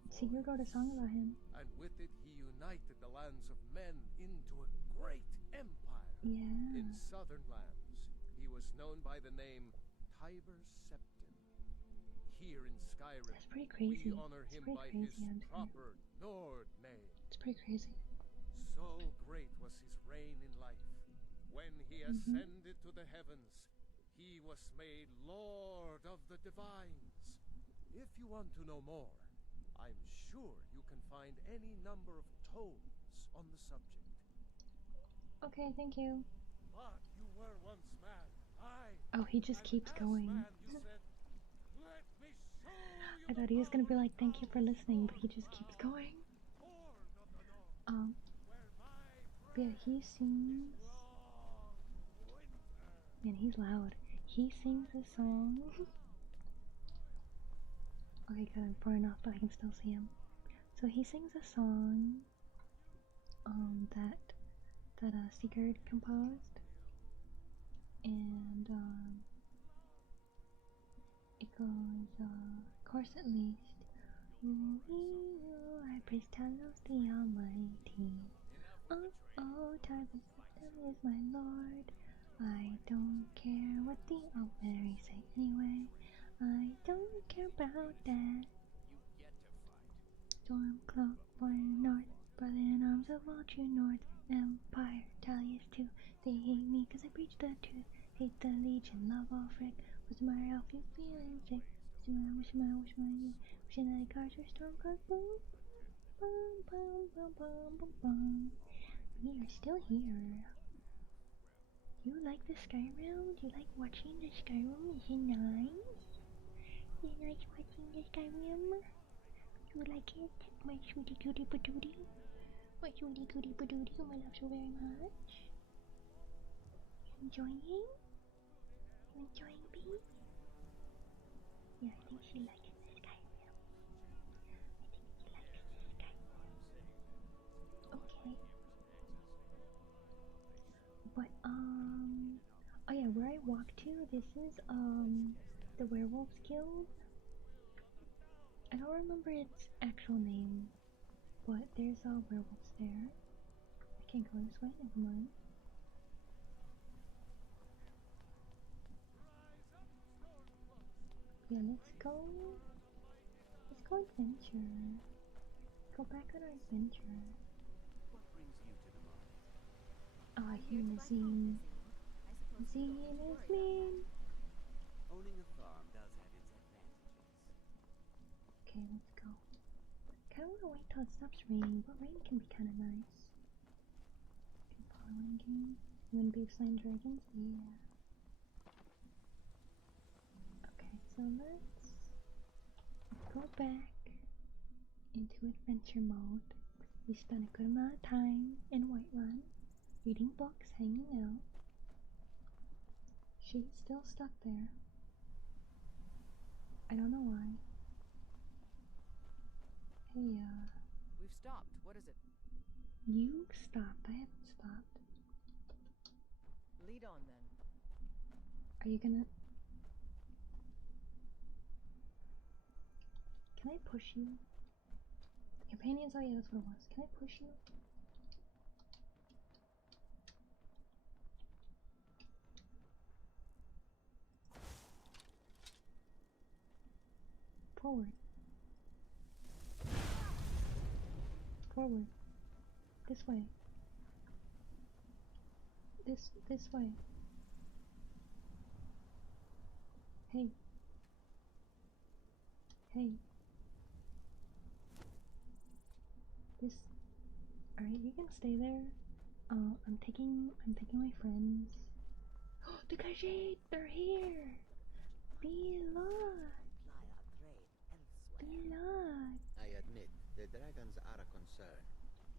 Sigurd wrote a song about him. and with it he united the lands of men into a great empire. Yeah. In southern lands, he was known by the name Tiber Septim. Here in Skyrim, That's pretty crazy. we honor It's him pretty by crazy, his Hamsker. proper Nord name. It's pretty crazy. So great was his reign in life. When he ascended to the heavens, he was made Lord of the Divines. If you want to know more, I'm sure you can find any number of tomes on the subject. Okay, thank you. But you were once mad. Oh, he just keeps going. Man, you said, "Let me show you I thought he was gonna be like, thank you for listening, but he just keeps going. But yeah, he sings. Man, he's loud. He sings a song. Okay, good, I'm far enough, but I can still see him. So he sings a song, that Sigurd composed, and it goes, course at least. I praise Talos the Almighty. Oh, Talos is my Lord. I don't care what the Alfbern say anyway. I don't care about that. Stormcloak, born north, brother in arms of all true North Empire. Talius too, they hate me 'cause I preach the truth. Hate the legion, love all frick. What's my health, you feeling sick? Wishing that the cars were Stormcloak, boom, boom, boom, boom, boom, boom, boom. We are still here. You like the Skyrim? Do you like watching the Skyrim? Is it nice? Is it nice watching the Skyrim? You like it? My sweetie cutie patootie? My sweetie cutie patootie whom I love so very much? You enjoying? You enjoying, Bee? Yeah, I think she likes the Skyrim. I think she likes the Skyrim. Okay. But, oh yeah, where I walk to, this is, the Werewolves Guild. I don't remember its actual name, but there's werewolves there. I can't go this way, never mind. Yeah, let's go adventure. Go back on our adventure. What brings you to the market? Ah, I hear Nazine. Nazine is mean. Owning a farm does have its advantages. Okay, let's go. Kinda wanna wait till it stops raining, but rain can be kinda nice. Okay, following game. When beef slain dragons? Yeah. Okay, so let's go back into adventure mode. We spent a good amount of time in Whiterun, reading books, hanging out. She's still stuck there. I don't know why. Hey, We've stopped. What is it? You stopped. I haven't stopped. Lead on then. Are you gonna... Can I push you? Companions, oh yeah, that's what it was. Can I push you? Forward. Forward. This way. This way. Hey. Hey. This. Alright, you can stay there. I'm taking my friends. Degage! They're here! Be lost! Be lost! I admit, the dragons are a concern,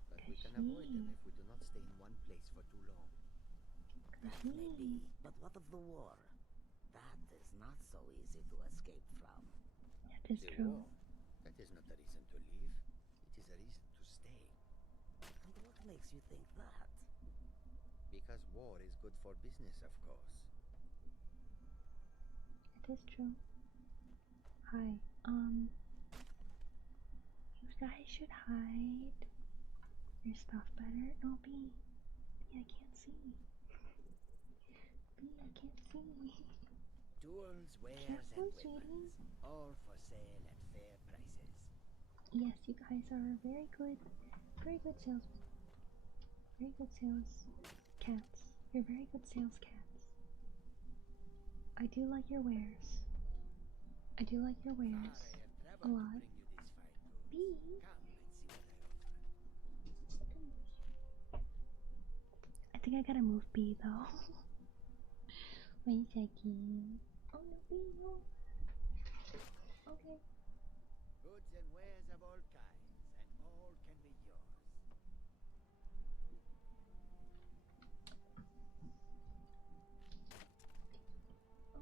but we can avoid them if we do not stay in one place for too long. That may be, but what of the war? That is not so easy to escape from. That is The true. war? That is not a reason to leave. It is a reason to stay. And what makes you think that? Because war is good for business, of course. It is true. Hi. You guys should hide your stuff better. No, B. I can't see. B, I can't see. Tools, wares, Careful, and sweetie. weapons, all for sale at fair prices. Yes, you guys are very good salesmen. Very good sales cats. You're very good sales cats. I do like your wares. I do like your wares a lot. B. I think I gotta move B though. Wait a second. Oh no, B, no. Okay. Goods and wares of all kinds, and all can be yours.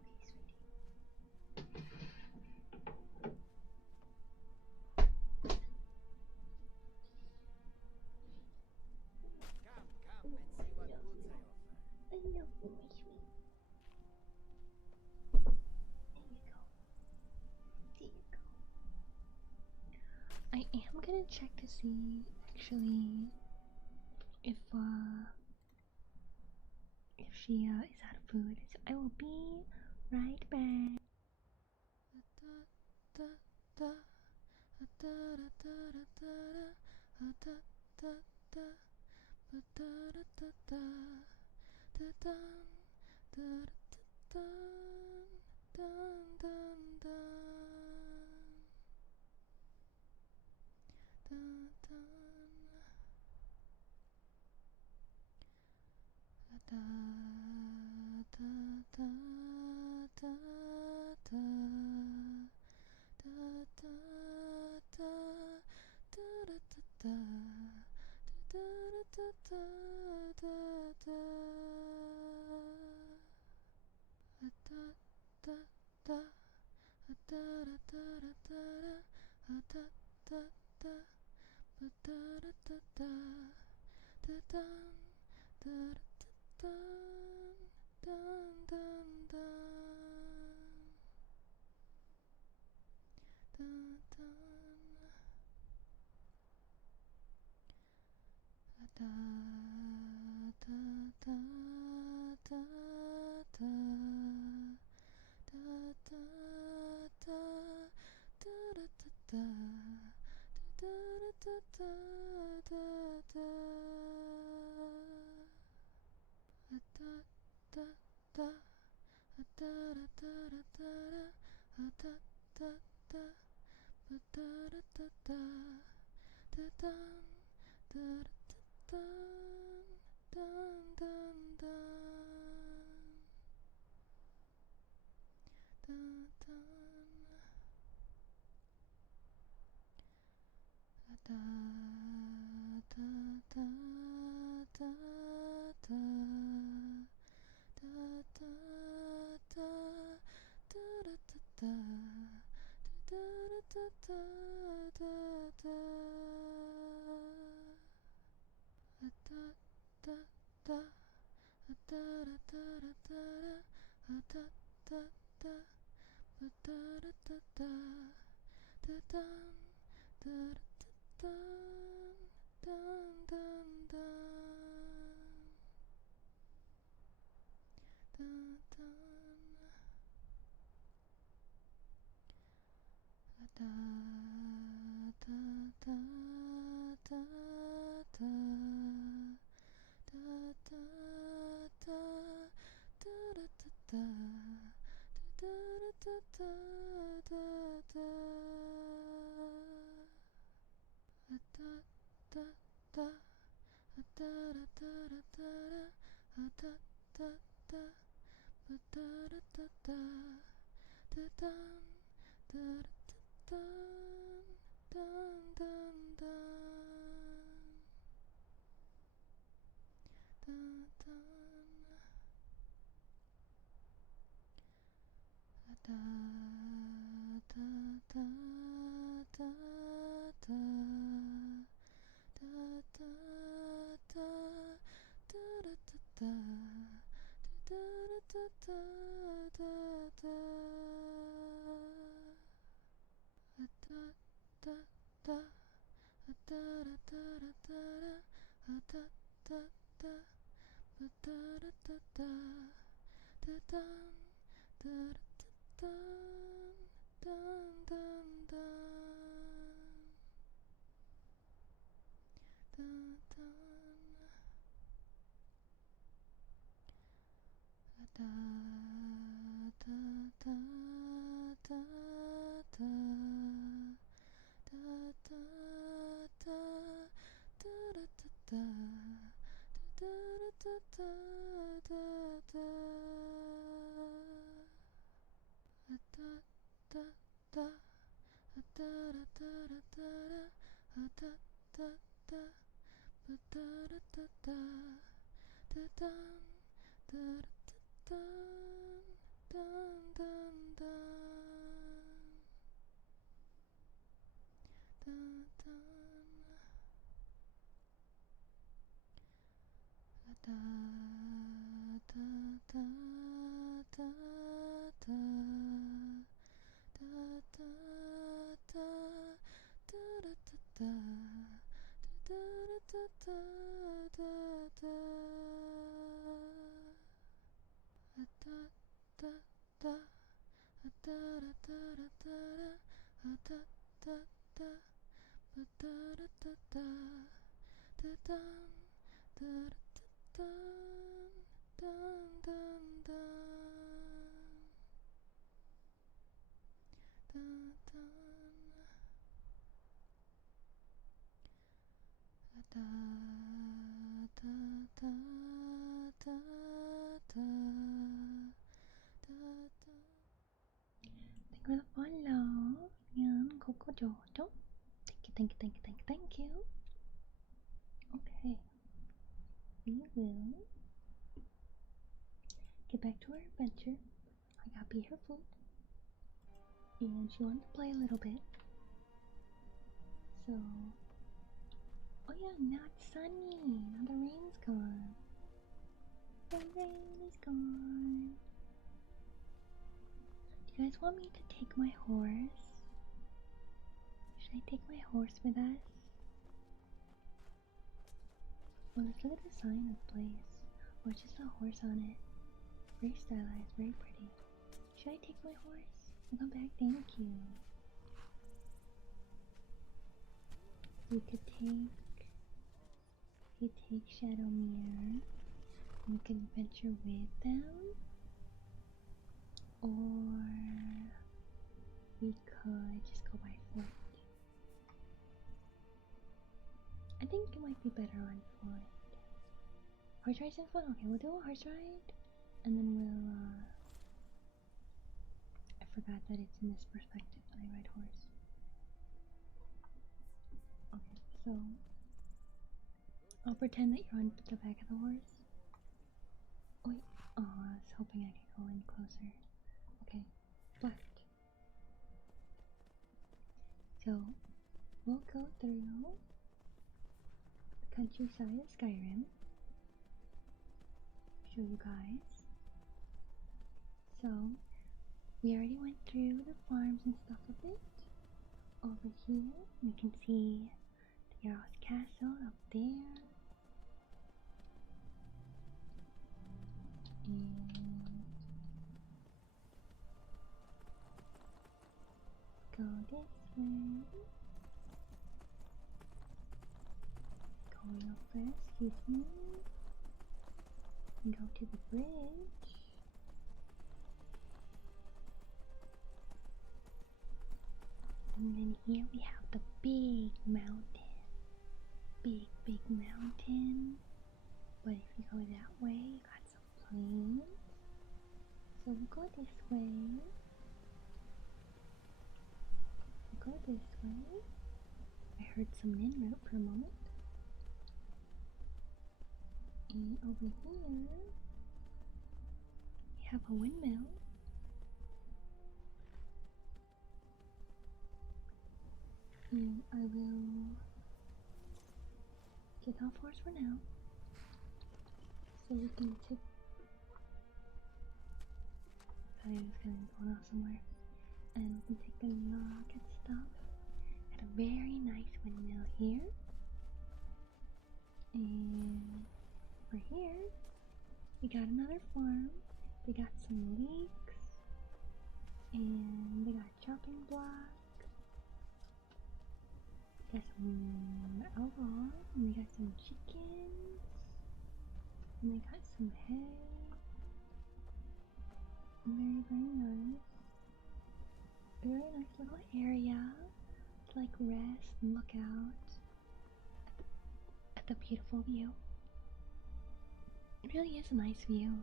Okay, sweetie. Come and see what goods I offer. I love you, my sweet. There you go. There you go. I am gonna check to see actually if she is out of food. So I will be right back. Thank you for the follow. Yan, Coco Jojo. Thank you, thank you, thank you, thank you, thank you. Okay. We will get back to our adventure. I got Bee her food. And she wanted to play a little bit. So, oh yeah, now it's sunny. Now the rain's gone. The rain is gone. Do you guys want me to take my horse? Should I take my horse with us? Well, let's look at the sign of the place. Oh, it's just a horse on it. Very stylized, very pretty. Should I take my horse? Welcome back, thank you. We could take Shadowmere. We could venture with them. Or we could just go by foot. I think it might be better on foot. Horse ride's fun? Okay, we'll do a horse ride. And then we'll, I forgot that it's in this perspective when I ride horse. Okay, so I'll pretend that you're on the back of the horse. Oh, wait. Oh, I was hoping I could go in closer. Okay, left. So we'll go through the countryside of Skyrim. Show you guys. So we already went through the farms and stuff a bit. over here. We can see the Jarl's castle up there. And go this way. Go real fast, excuse me. And go to the bridge. And then here we have the big mountain. Big mountain. But if you go that way, you got some plains. So we'll go this way. We'll go this way. I heard some Ninroot for a moment. And over here, we have a windmill. And I will get off horse for now. So we can take. I was gonna be going off somewhere. And we can take a look at stuff. At a very nice windmill here. And over here, we got another farm. They got some leeks. And they got chopping block. Got some alcohol. And they got some chickens. And they got some hay. Very nice. Very nice little area to like rest and look out at the beautiful view. It really is a nice view.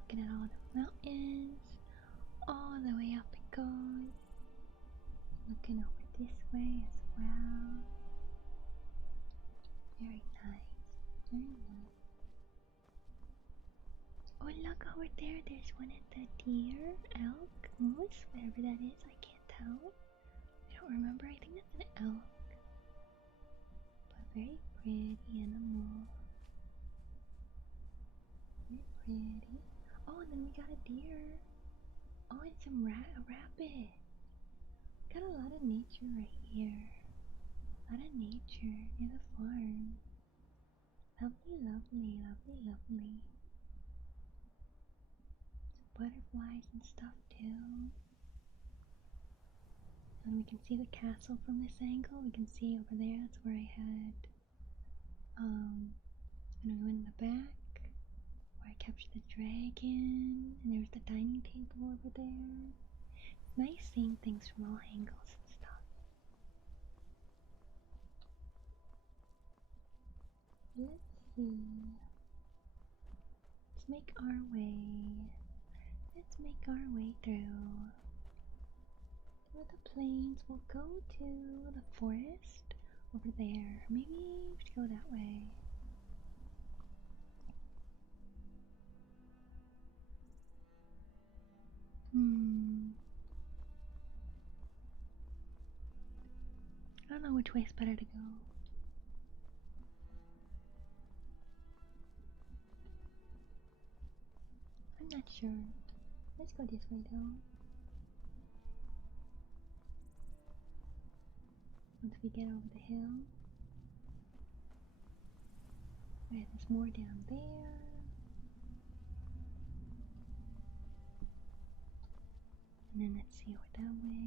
Looking at all the mountains, all the way up it goes. Looking over this way as well. Very nice. Very nice. Oh, look over there. There's one at the deer, elk, moose, whatever that is. I can't tell. I don't remember. I think that's an elk. But very pretty animal. Very pretty. Oh, and then we got a deer. Oh, and some a rabbit. Got a lot of nature right here. A lot of nature near the farm. Lovely. Some butterflies and stuff too. And we can see the castle from this angle. We can see over there, that's where I had, and we went in the back, where I captured the dragon, and there's the dining table over there. It's nice seeing things from all angles and stuff. Let's see. Let's make our way through the plains. We'll go to the forest over there. Maybe we should go that way. I don't know which way is better to go. I'm not sure. Let's go this way though. Once we get over the hill. Right, there's more down there. And then let's see over that way.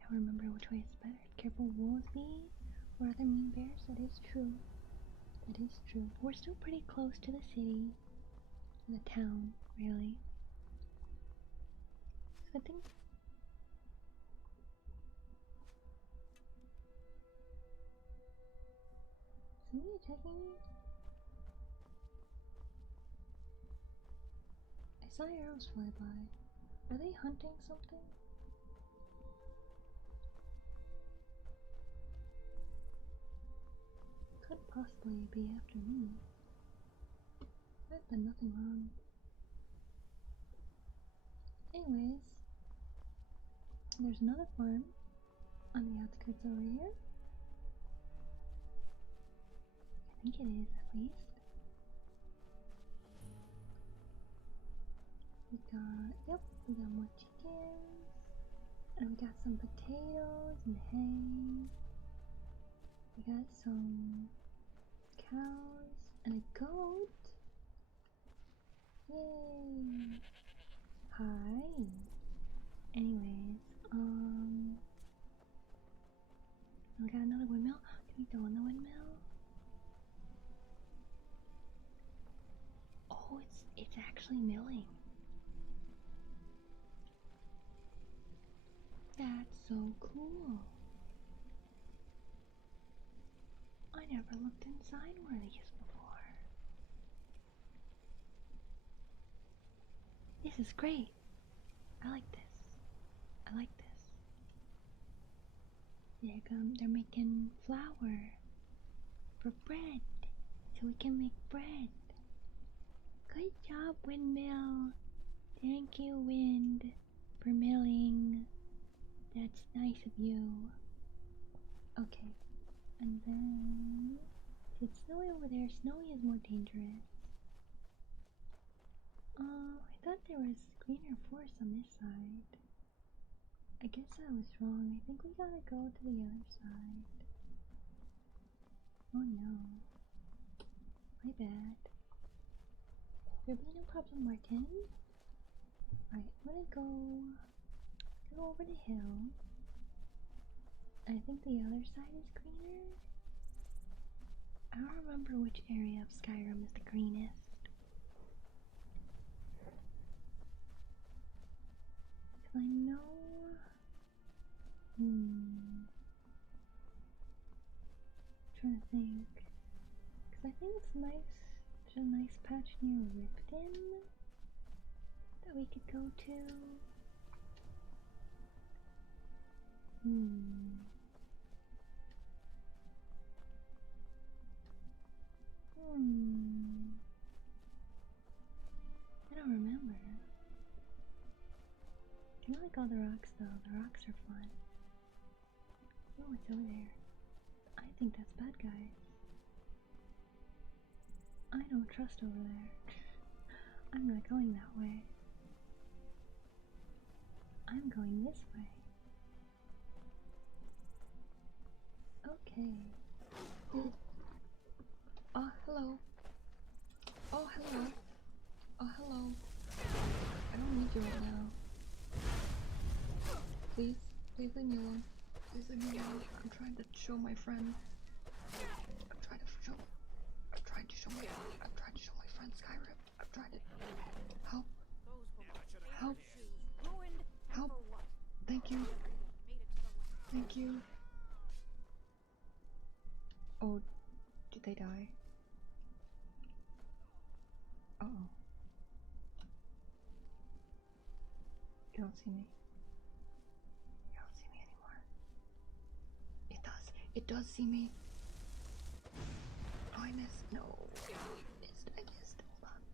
I don't remember which way is better. Careful Wolsey or other mean bears. That is true. That is true. We're still pretty close to the city. The town, really. So I think somebody attacking me? I saw arrows fly by. Are they hunting something? Could possibly be after me. I've done nothing wrong. Anyways, there's another farm on the outskirts over here. I think it is, at least. we got more chickens. And we got some potatoes and hay. We got some cows and a goat. Yay! Hi. Anyways, we got another windmill. Can we go in the windmill? Oh, it's actually milling. That's so cool. I never looked inside one of these before. This is great. I like this. I like this. They're making flour for bread, so we can make bread. Good job, windmill. Thank you, wind, for milling. That's nice of you. Okay, and then it's snowy over there. Snowy is more dangerous. I thought there was greener forest on this side. I guess I was wrong. I think we gotta go to the other side. Oh no. My bad. There'll be no problem, Martin. Alright, I'm gonna go over the hill. I think the other side is greener. I don't remember which area of Skyrim is the greenest. Cause I know... trying to think. Cause I think it's nice. There's a nice patch near Riften that we could go to. I don't remember. I like all the rocks though. The rocks are fun. Oh, it's over there. I think that's bad guys. I don't trust over there. I'm not going that way. I'm going this way. Okay. Oh, hello. Oh, hello. Oh, hello. I don't need you right now. Please leave me alone. Please leave me alone. I'm trying to show my friend. I'm trying to show my friend Skyrim. I'm trying to help. Help. Help. Thank you. Thank you. Oh, did they die? Uh-oh. You don't see me. You don't see me anymore. It does. It does see me. Oh, I missed. No. I missed.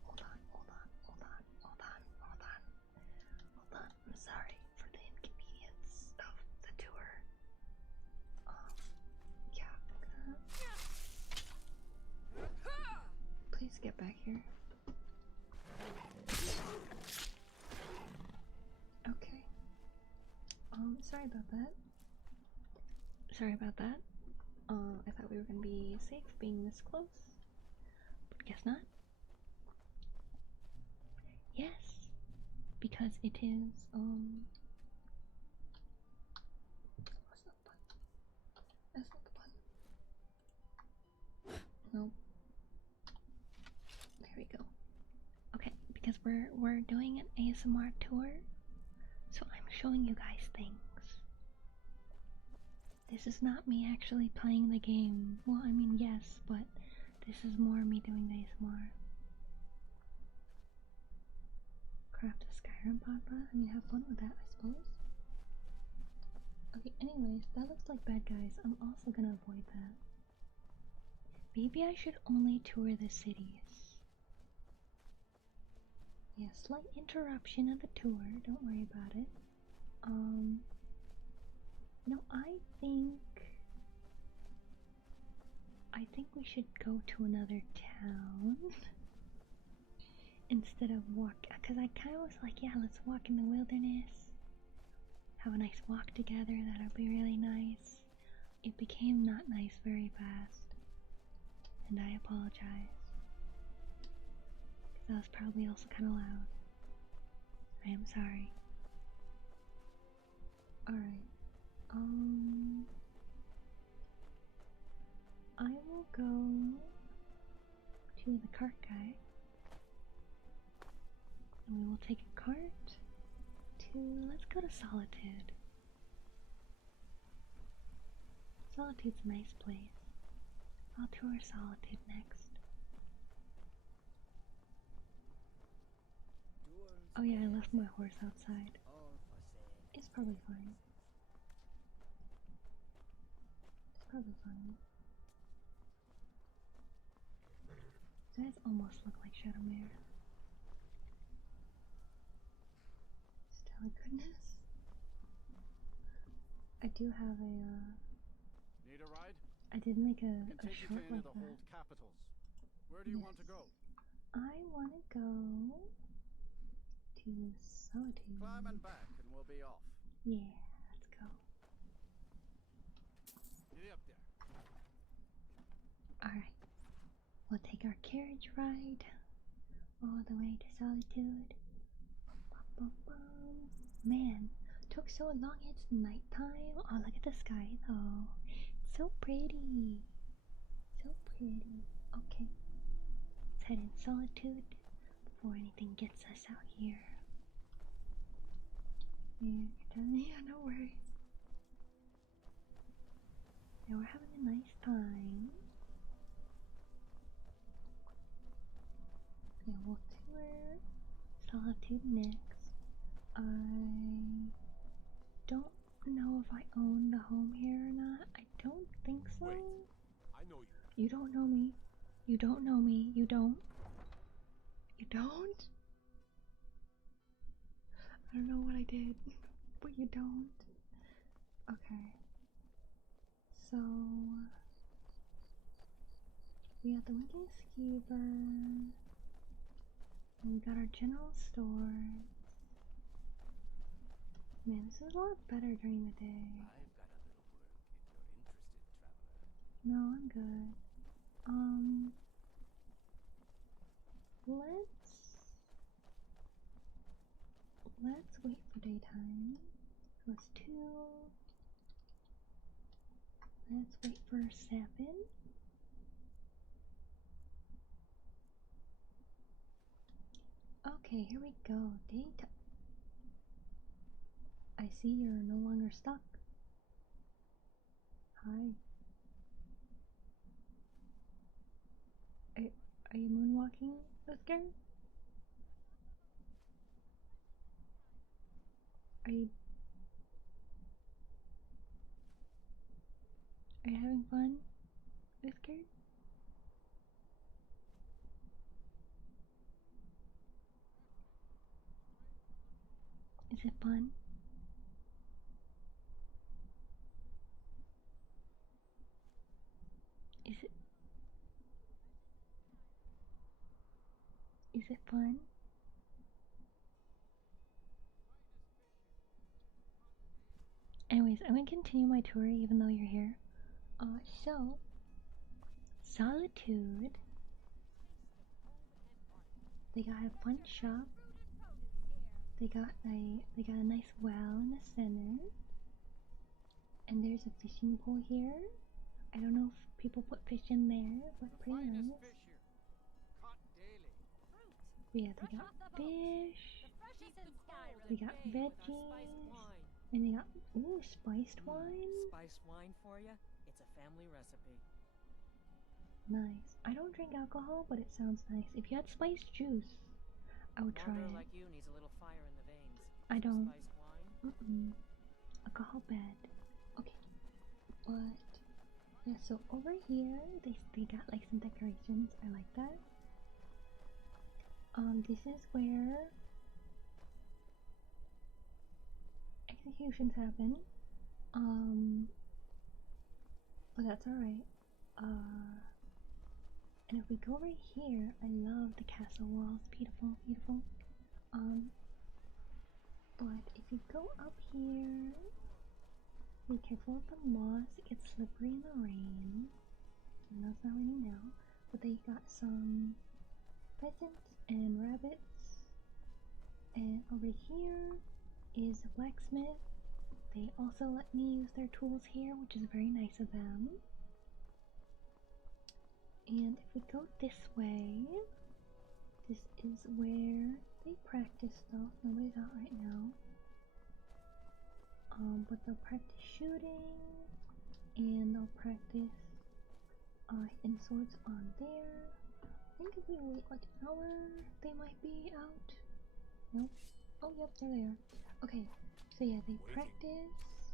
Hold on. I'm sorry for the inconvenience of the tour. Yeah. Please get back here. Okay. Sorry about that. I thought we were gonna be safe being this close, but guess not. Yes, because it is, that's not the button. Nope. There we go. Okay, because we're doing an ASMR tour, so I'm showing you guys things. This is not me actually playing the game. Well, I mean, yes, but this is more me doing the ASMR. Craft a Skyrim Papa? I mean, have fun with that, I suppose. Okay, anyways, that looks like bad guys. I'm also gonna avoid that. Maybe I should only tour the cities. Yeah, slight interruption of the tour. Don't worry about it. No, I think we should go to another town instead of walk, because I kind of was like, yeah, let's walk in the wilderness, have a nice walk together, that'll be really nice. It became not nice very fast, and I apologize, because that was probably also kind of loud. I am sorry. Alright, I will go to the cart guy, and we will take a cart to, let's go to Solitude. Solitude's a nice place. I'll tour Solitude next. Oh yeah, I left my horse outside. It's probably fine. It's probably fine. It does almost look like Shadowmere. Stella goodness. I do have a, Need a ride? I did make a Take you to short any like of the that. hold capitals. Where do you want to go? I want to go to Solitude. Climb and back, and we'll be off. Yeah, let's go. Get up there. Alright, we'll take our carriage ride all the way to Solitude. Bum, bum, bum. Man, took so long, it's nighttime. Oh, look at the sky though. It's so pretty. So pretty. Okay, let's head in Solitude before anything gets us out here. Yeah, no worries. Yeah, we're having a nice time. Yeah, we'll tour Solitude next. I don't know if I own the home here or not. I don't think so. Wait, I know you. You don't know me. You don't know me. You don't. You don't? I don't know what I did, but you don't. Okay. So we got the Winking Skeever. And we got our general store. Man, this is a lot better during the day. I've got a little work if you're interested, traveler. No, I'm good. Let's wait for daytime. So it's 2. Let's wait for 7. Okay, here we go. Daytime. I see you're no longer stuck. Hi. Are you moonwalking, Oscar? Are you having fun, Oscar? Is it fun? Is it fun? Anyways, I'm gonna continue my tour even though you're here. So Solitude. They got a fun shop. They got a nice well in the center. And there's a fishing pool here. I don't know if people put fish in there, but pretty nice. Yeah, they got fish. They got veggies. And they got, ooh, spiced wine. Spiced wine for you? It's a family recipe. Nice. I don't drink alcohol, but it sounds nice. If you had spiced juice, I would try it. Like you needs a little fire in the veins. I don't. Spiced wine? Alcohol bad. Okay. But yeah, so over here they got like some decorations. I like that. This is where executions happen. But that's alright. And if we go right here, I love the castle walls. Beautiful, beautiful. But if you go up here, be careful with the moss. It gets slippery in the rain. I know it's not raining now, but they got some pheasants and rabbits. And over here is a blacksmith. They also let me use their tools here, which is very nice of them. And if we go this way, this is where they practice stuff. Nobody's out right now. But they'll practice shooting, and they'll practice hitting swords on there. I think if we wait like an hour, they might be out. Nope. Oh, yep, there they are. Okay, so yeah, they practice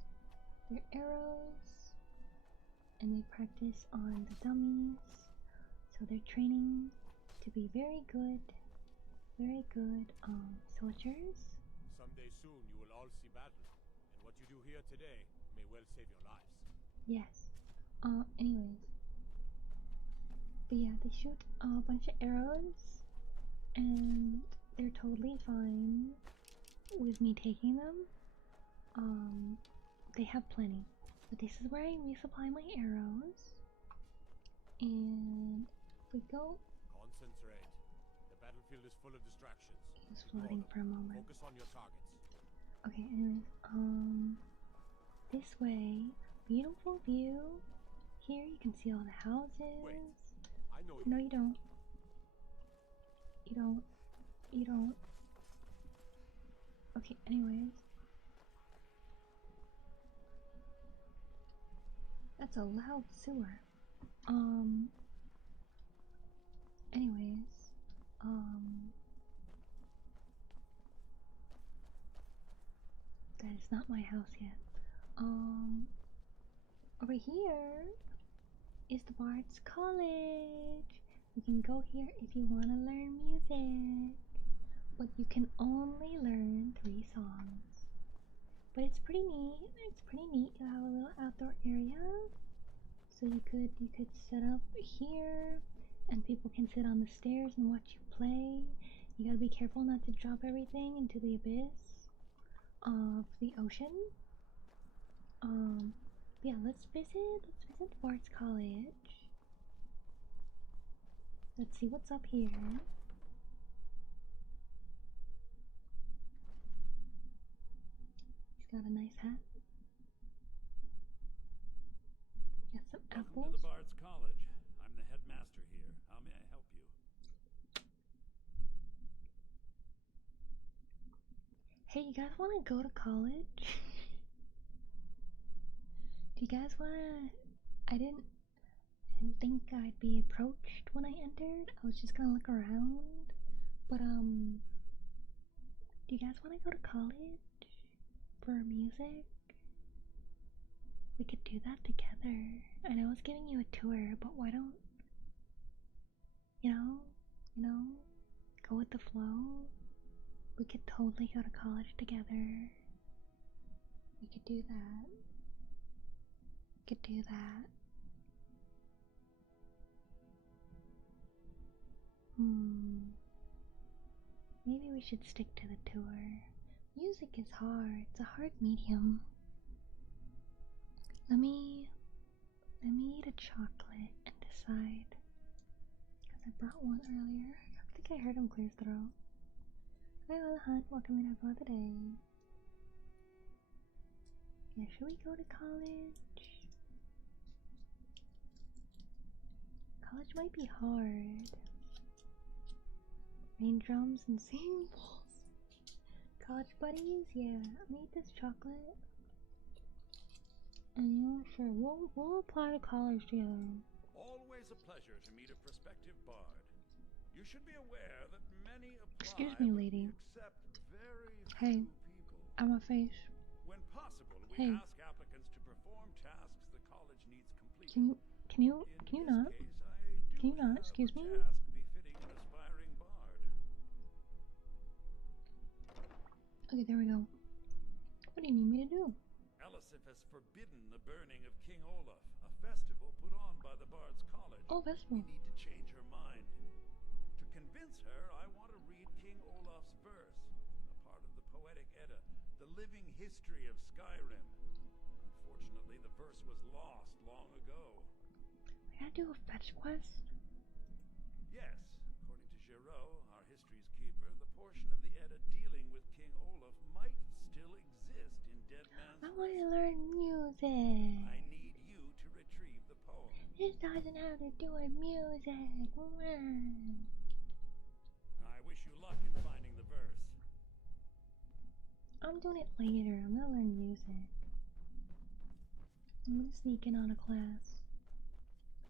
their arrows, and they practice on the dummies. So they're training to be very good soldiers. Someday soon you will all see battle, and what you do here today may well save your lives. Yes. Anyways. But yeah, they shoot a bunch of arrows, and they're totally fine with me taking them. They have plenty. But this is where I resupply my arrows. And we go. Concentrate. The battlefield is full of distractions. He's floating for a moment. Focus on your targets. Okay, anyways, this way, beautiful view. Here you can see all the houses. Wait, I know No, you don't. You don't. Okay, anyways. That's a loud sewer. Anyways, that is not my house yet. Over here is the Bard's College. You can go here if you want to learn music, but you can only learn 3 songs. But it's pretty neat. You have a little outdoor area, so you could set up here, and people can sit on the stairs and watch you play. You gotta be careful not to drop everything into the abyss of the ocean. Yeah, let's visit Bart's College. Let's see what's up here. He's got a nice hat. Got some apples. Welcome to the Bard's College. I'm the headmaster here. How may I help you? Hey, you guys want to go to college? Do you guys want to... I didn't think I'd be approached when I entered. I was just gonna look around. But, do you guys want to go to college for music? We could do that together. And I was giving you a tour, but why don't... You know, go with the flow? We could totally go to college together. We could do that. Maybe we should stick to the tour. Music is hard. It's a hard medium. Let me eat a chocolate and decide. Because I brought one earlier. I think I heard him clear his throat. Hi Hunt, welcome in everyone today. Yeah, should we go to college? College might be hard. Rain drums and cymbals. College buddies? Yeah, let me eat this chocolate. And yeah, sure, we'll apply to college together. Always a pleasure to meet a prospective bard. You should be aware that many apply. Excuse me, lady. Except very Hey, few people. I'm a face. When possible, we Hey. ask applicants to perform tasks the college needs completed. Can you not? Can you not? Excuse me? Task befitting an aspiring bard. Okay, there we go. What do you need me to do? Elisif has forbidden the burning of King Olaf, a festival put on by the Bard's College. Oh, festival. We need to change her verse, a part of the Poetic Edda, the living history of Skyrim. Unfortunately, the verse was lost long ago. I gotta do a fetch quest? Yes, according to Giraud, our history's keeper, the portion of the Edda dealing with King Olaf might still exist in Dead Man's I want to Rest. learn music. I need you to retrieve the poem. This doesn't have to do with music. I wish you luck in finding the verse. I'm doing it later. I'm gonna learn music. I'm gonna sneak in on a class.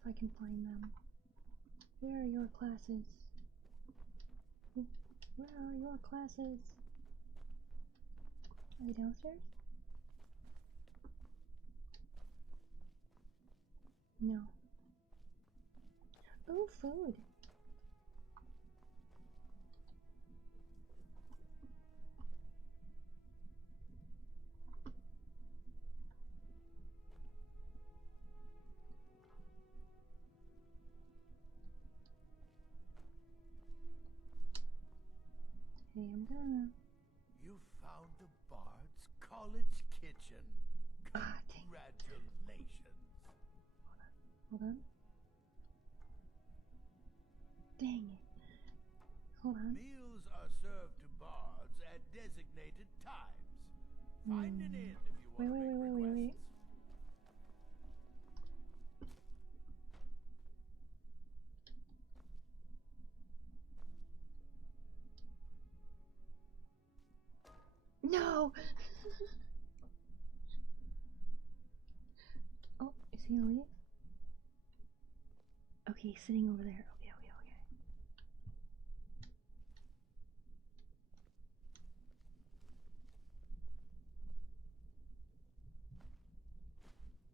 If I can find them. Where are your classes? Where are your classes? Are they downstairs? No. Ooh, food. Hey, I'm gonna... You found the Bard's College Kitchen. Ah, dang. Congratulations. Hold on. Dang it. Hold on. Meals are served to bards at designated times. Find an inn if you want to make requests. No! Oh, is he gonna leave? Okay, he's sitting over there. Okay.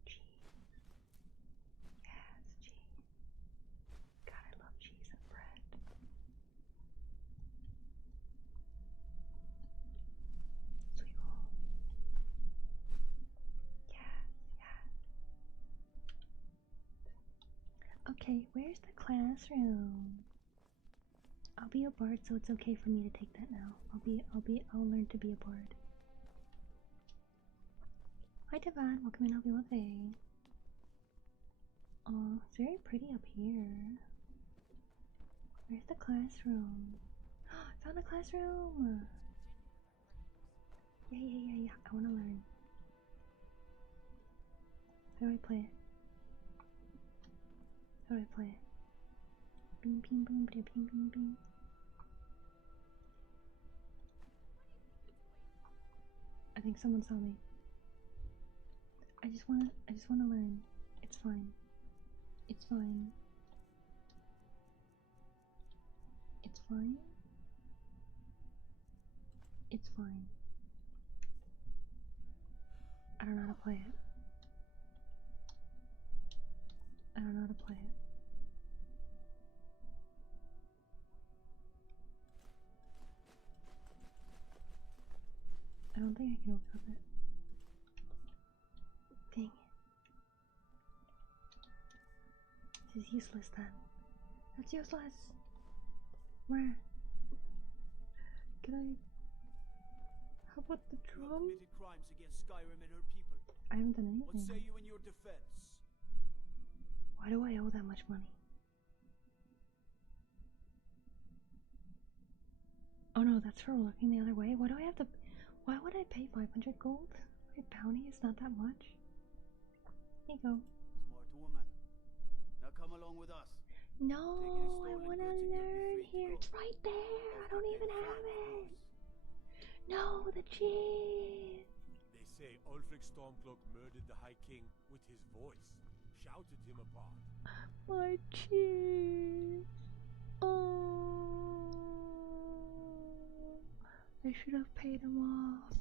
Cheese. Yes, cheese. God, I love cheese and bread. Sweet roll. Yes. Okay, where's the classroom? I'll be a bard, so it's okay for me to take that now. I'll learn to be a bard. Hi Devon, welcome in, I'll be with A. Oh, it's very pretty up here. Where's the classroom? I found the classroom! Yeah. I wanna learn. How do I play it? How do I play it? Bing, ping, boom, bing, ping, ping, bing. I think someone saw me. I just wanna learn. It's fine. It's fine. It's fine. It's fine. I don't know how to play it. I don't know how to play it. I don't think I can open up it. Dang it. This is useless then. That's useless! Where? Can I... How about the You have drum? committed crimes against Skyrim and her people. I haven't done What anything. say you in your defense? Why do I owe that much money? Oh no, that's for looking the other way. Why do I have to... Why would I pay 500 gold? My bounty is not that much. Here you go. Smart woman. Now come along with us. No, I want to learn here. It's right there. I don't even have it. No, the cheese. They say Ulfric Stormcloak murdered the High King with his voice, shouted him apart. My cheese. Oh. I should have paid him off.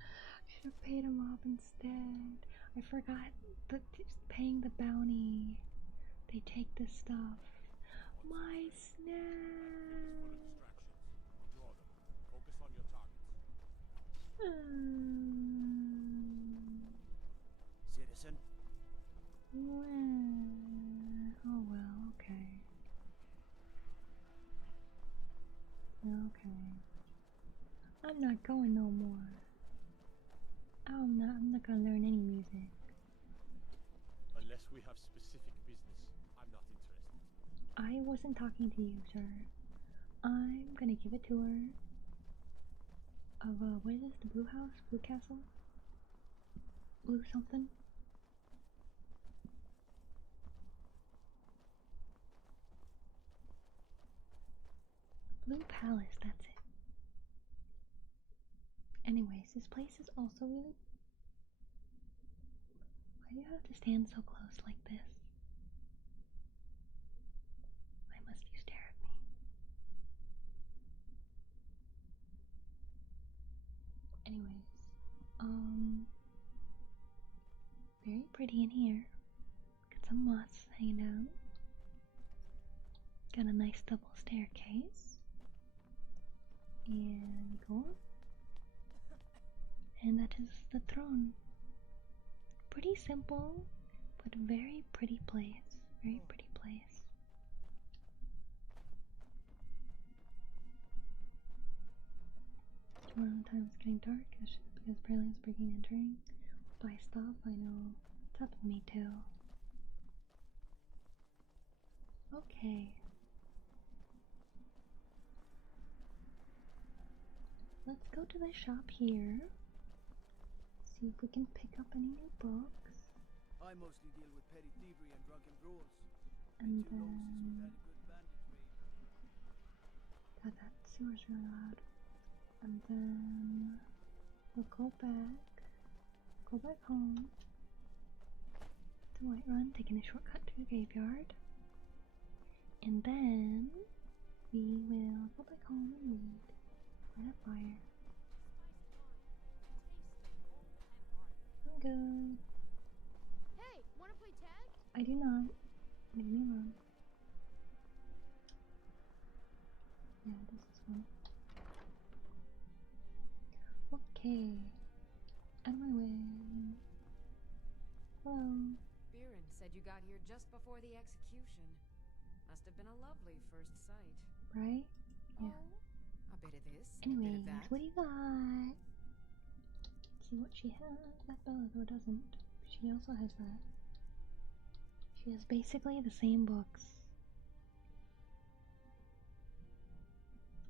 I should have paid him off instead. I forgot paying the bounty. They take the stuff. My snack. Draw them. Focus on your targets. Citizen. Oh well, okay. Okay. I'm not going no more. I'm not gonna learn any music. Unless we have specific business, I'm not interested. I wasn't talking to you, sir. I'm gonna give a tour of what is this? The Blue House? Blue Castle? Blue something? Blue Palace, that's it. Anyways, this place is also really... Why do you have to stand so close like this? Why must you stare at me? Anyways, very pretty in here. Got some moths hanging down. Got a nice double staircase. And go up. And that is the throne. Pretty simple, but a very pretty place. Very pretty place. Just around the time it's getting dark, because apparently it's breaking and entering. Buy stuff, I know. It's happened to me too. Okay. Let's go to the shop here. See if we can pick up any new books. I mostly deal with petty thievery and drunken brawls. And Two notices then we've had a good bandit raid. God, that sewer's really loud. And then we'll go back home to Whiterun, taking a shortcut to the graveyard. And then we will go back home and read. Light a fire. I'm good. Hey, wanna play tag? I do not. Leave me alone. Yeah, this is fun. Okay. Out of my way. Hello. Beaberns said you got here just before the execution. Must have been a lovely first sight. Right? Yeah. Oh, a bit of this, Anyways, a bit of that. what do you got? See what she has. That Bellator doesn't. She also has that. She has basically the same books.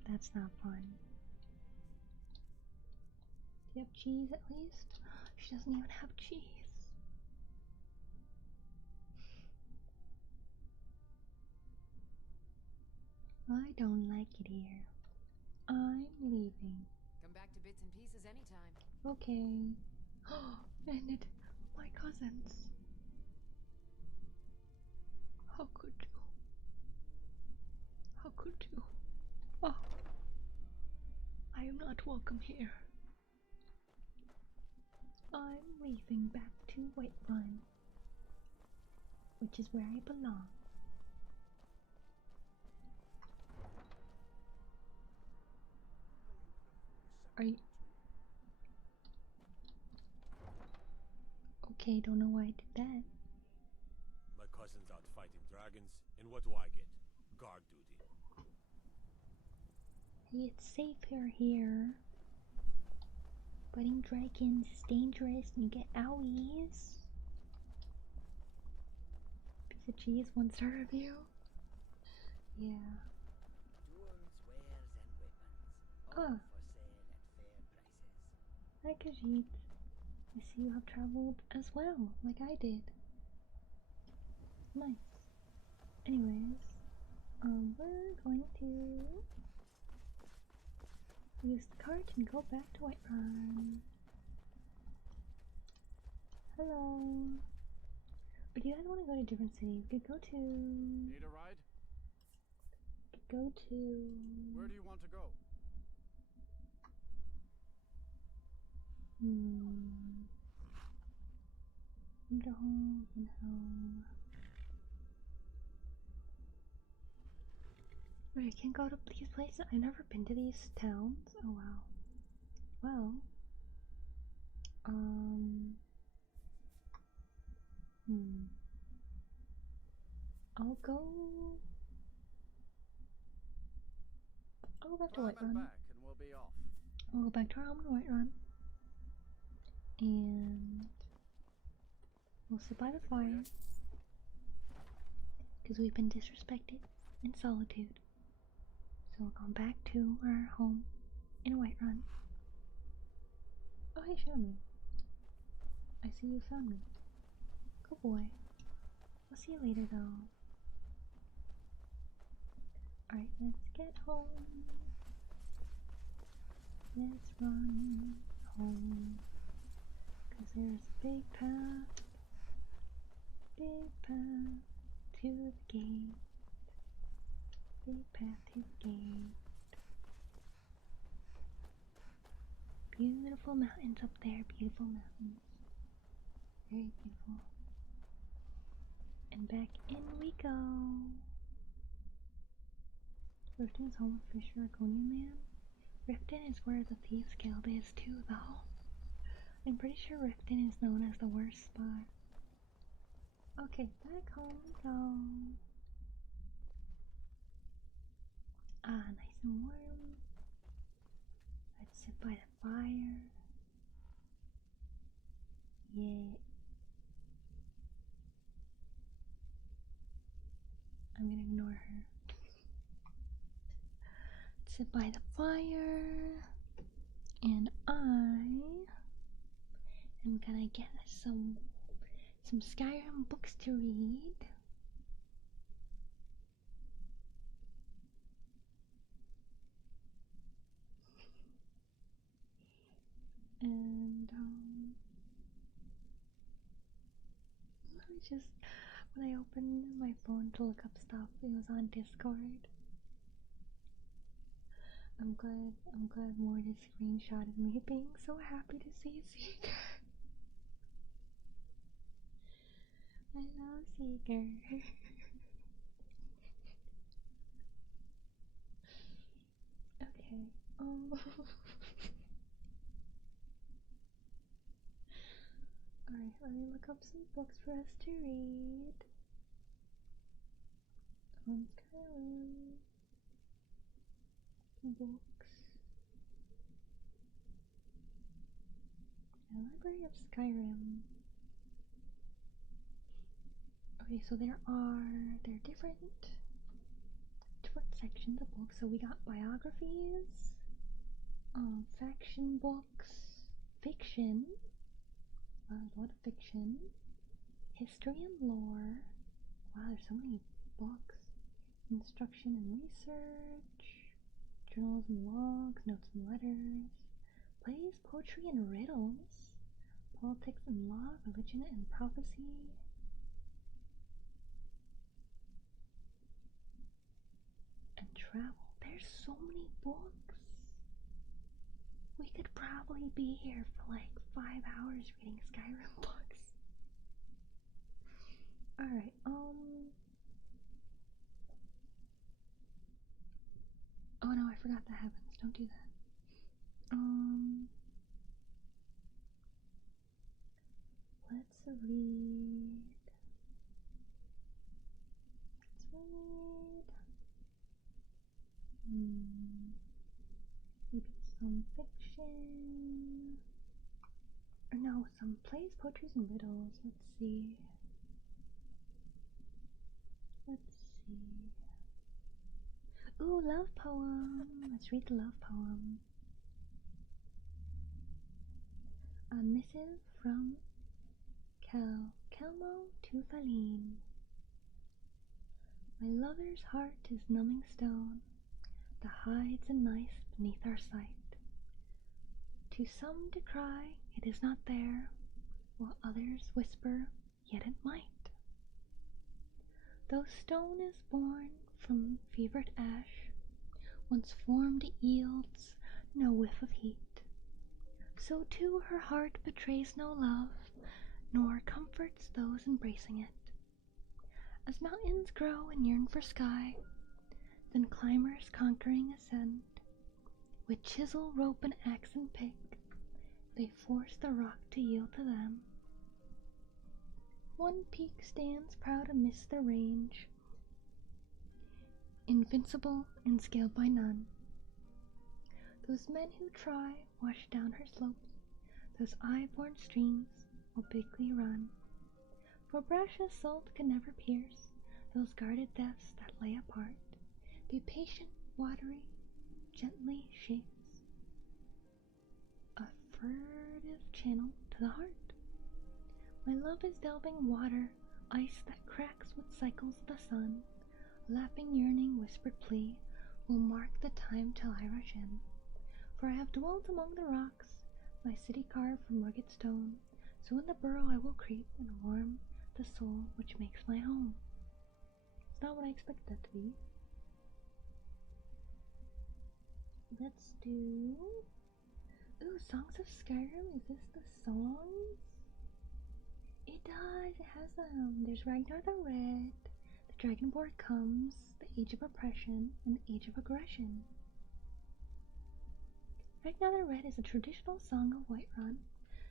That's not fun. Do you have cheese at least? She doesn't even have cheese. I don't like it here. I'm leaving. Come back to bits and pieces anytime. Okay. And it, my cousins. How could you? How could you? Oh, I am not welcome here. I'm leaving back to Whiterun, which is where I belong. Are you... Okay, don't know why I did that. My cousin's out fighting dragons, and what do I get? Guard duty. Hey, it's safer here. Fighting dragons is dangerous and you get owies. Piece of cheese won't serve you. Yeah. Tools, wares, and weapons. Oh. All for sale at fair prices. Hi, Khajiit. I see you have traveled as well, like I did. Nice. Anyways, we're going to use the cart and go back to Whiterun. Hello. But do you guys want to go to a different city? We could go to... Need a ride? Go to... Where do you want to go? Winterhold and home. Wait, I can't go to these places? I've never been to these towns? Oh wow. Well. I'll go back to Whiterun. Back and we'll be off. we'll go back to our home in Whiterun. And we'll sit by the fire. Because we've been disrespected in solitude. So we're going back to our home in Whiterun. Oh, hey, show me. I see you found me. Good boy. I'll see you later, though. Alright, let's get home. Let's run home. Cause there's a big path to the gate. Big path to the gate. Beautiful mountains up there, beautiful mountains. Very beautiful. And back in we go. Riften's home with Fisher Arconian Man. Riften is where the Thieves Guild is too, though. I'm pretty sure Riften is known as the worst spot. Okay, back home we go. Ah, nice and warm. Let's sit by the fire. Yeah. I'm gonna ignore her. Sit by the fire. And I am gonna get some Skyrim books to read. And when I opened my phone to look up stuff, it was on Discord. I'm glad Morty screenshotted me being so happy to see Seeker. I love Seeker. Okay, alright, let me look up some books for us to read. Skyrim books. The Library of Skyrim. Okay, so there are different sections of books. So we got biographies, faction books, fiction, a lot of fiction, history and lore. Wow, there's so many books. Instruction and research, journals and logs, notes and letters, plays, poetry and riddles, politics and law, religion and prophecy. And travel. There's so many books. We could probably be here for like 5 hours reading Skyrim books. Alright, oh no, I forgot the heavens. Don't do that. Let's read. Maybe some fiction. Or no, some plays, poetries, and riddles. Let's see. Ooh, love poem. Let's read the love poem. A missive from Kelmo to Faline. My lover's heart is numbing stone, that hides and knife beneath our sight. To some decry it is not there, while others whisper, yet it might. Though stone is born from fevered ash, once formed it yields no whiff of heat. So too her heart betrays no love, nor comforts those embracing it. As mountains grow and yearn for sky, then climbers conquering ascend. With chisel, rope, and axe and pick, they force the rock to yield to them. One peak stands proud amidst the range, invincible and scaled by none. Those men who try wash down her slopes, those eye-born streams obliquely run. For precious salt can never pierce those guarded depths that lay apart. Be patient, watery, gently shapes a furtive channel to the heart. My love is delving water, ice that cracks with cycles of the sun. A laughing, yearning, whispered plea will mark the time till I rush in. For I have dwelt among the rocks, my city carved from rugged stone. So in the burrow I will creep and warm the soul which makes my home. It's not what I expected that to be. Let's do... Ooh, Songs of Skyrim? Is this the songs? It does! It has there's Ragnar the Red, the Dragonborn Comes, the Age of Oppression, and the Age of Aggression. Ragnar the Red is a traditional song of Whiterun.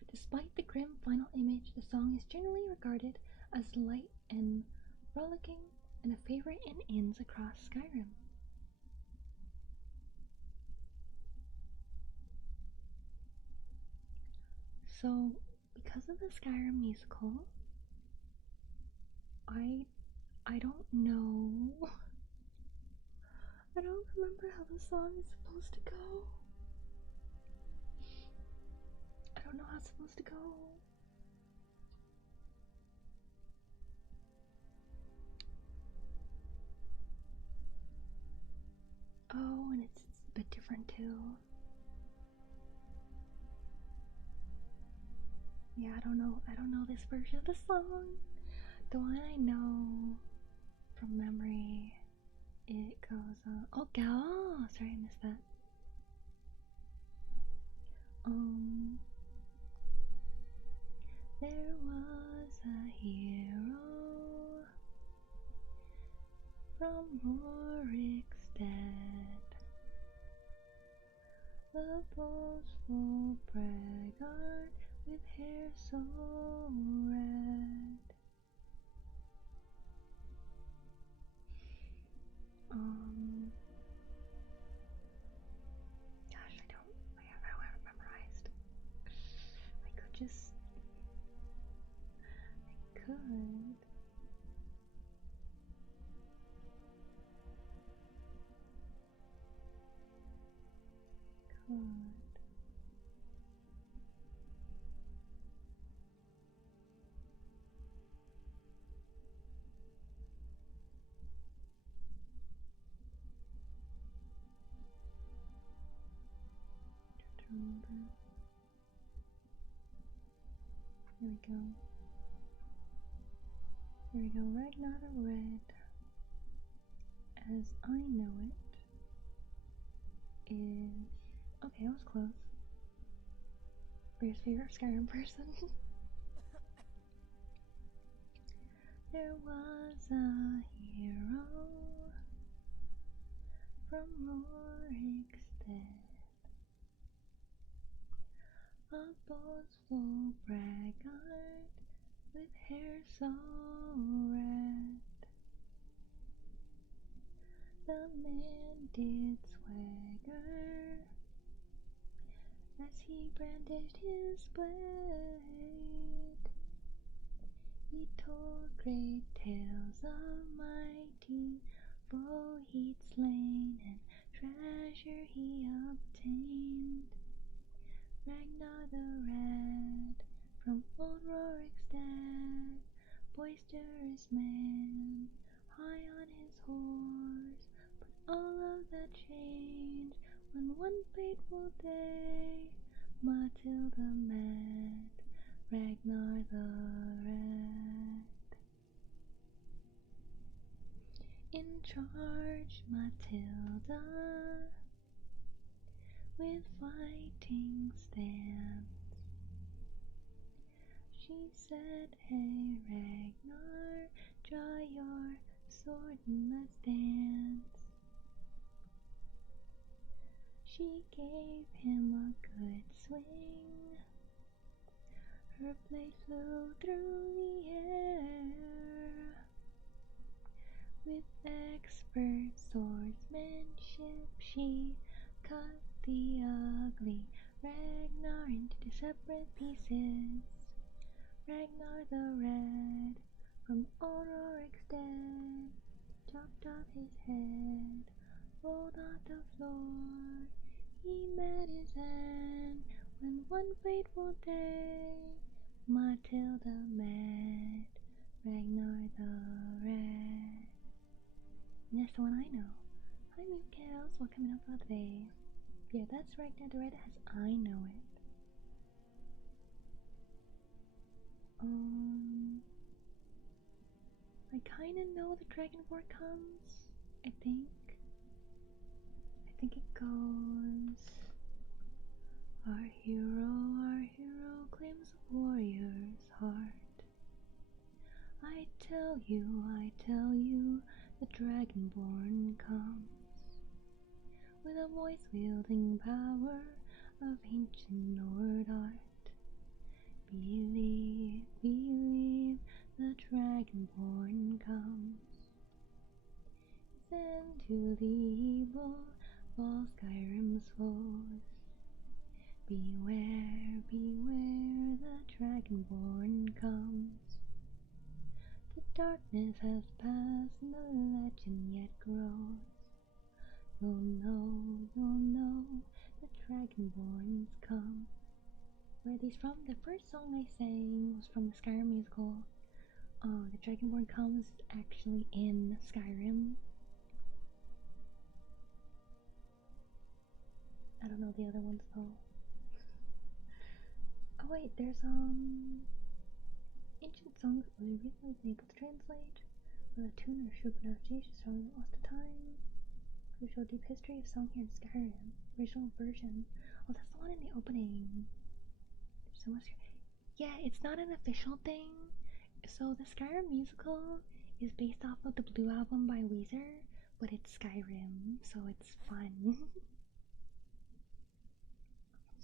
Despite the grim final image, the song is generally regarded as light and rollicking and a favorite in inns across Skyrim. So, because of the Skyrim musical, I don't know. I don't remember how the song is supposed to go. I don't know how it's supposed to go. Oh, and it's a bit different too. Yeah, I don't know this version of the song. The one I know from memory, it goes, oh, sorry, I missed that. There was a hero from Rorikstead, the boastful braggart with hair so red. Gosh, I don't have it memorized. I could just, could. Remember. Here we go. Here we go. Ragnar the Red, as I know it, is... Okay, I was close. Bear's favorite Skyrim person. There was a hero from Rorikstead, a boastful braggart with hair so red. The man did swagger as he brandished his blade. He told great tales of mighty foe he'd slain and treasure he obtained. Ragnar the Red from old Rorikstead, boisterous man, high on his horse. But all of that changed when one fateful day Matilda met Ragnar the Red. In charged Matilda with fighting stance. She said, "Hey Ragnar, draw your sword and let's dance." She gave him a good swing. Her blade flew through the air. With expert swordsmanship she cut the ugly, Ragnar into two separate pieces. Ragnar the Red, from Auroric's dead, chopped off his head, rolled on the floor. He met his end when one fateful day Matilda met Ragnar the Red. And that's the one I know. Hi Mookels, what coming up for today? Yeah, that's Ragnar the Red as I know it. I kinda know the Dragonborn comes, I think. It goes, our hero claims a warrior's heart. I tell you, the Dragonborn comes, with a voice-wielding power of ancient Nord art. Believe, the Dragonborn comes. Send to the evil fall Skyrim's foes. Beware, the Dragonborn comes. The darkness has passed and the legend yet grows. You'll know, the Dragonborns come. Where are these from? The first song I sang was from the Skyrim musical. The Dragonborn comes actually in Skyrim. I don't know the other ones though. Oh wait, there's ancient songs that we recently been able to translate with a tune or shoe pronunciation strong that lost to time. We show deep history of song here in Skyrim. Original version. Oh, that's the one in the opening. There's so much. Yeah, it's not an official thing. So the Skyrim musical is based off of the Blue Album by Weezer, but it's Skyrim, so it's fun.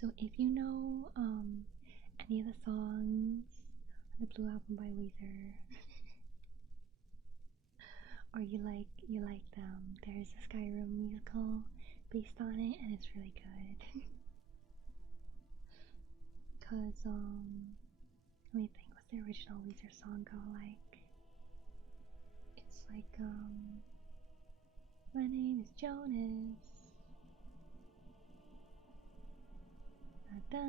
So if you know any of the songs on the Blue Album by Weezer, or you like them, there's a Skyrim musical based on it, and it's really good. Cause let me think, what's the original Weezer song go like? It's like my name is Jonas. Da, da,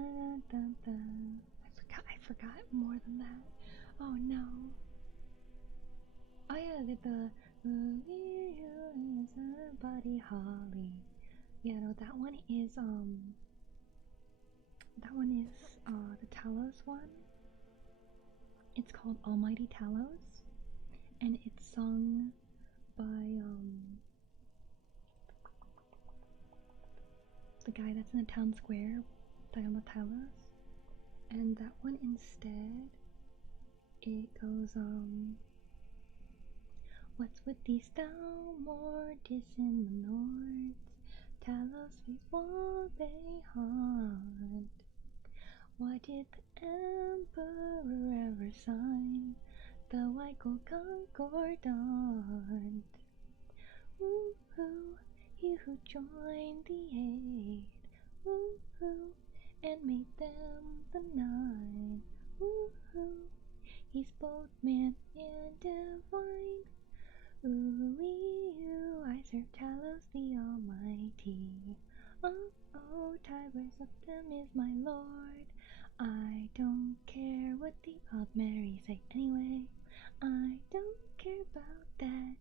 da, da. I forgot more than that. Oh no. Oh yeah, the Buddy Holly. Yeah, no, that one is the Talos one. It's called Almighty Talos, and it's sung by the guy that's in the town square, Diana Talos. And that one instead, it goes what's with these Dalmortis in the north? Talos face war they haunt. Why did the Emperor ever sign the White Gold Concordant? Woo-hoo, he who joined the Eight. Woo-hoo, and made them the Nine. Woo-hoo, he's both man and divine. Ooh-wee-oo, I serve Talos the Almighty. Oh, Tiber Septim is my lord. I don't care what the old Mary say anyway. I don't care about that.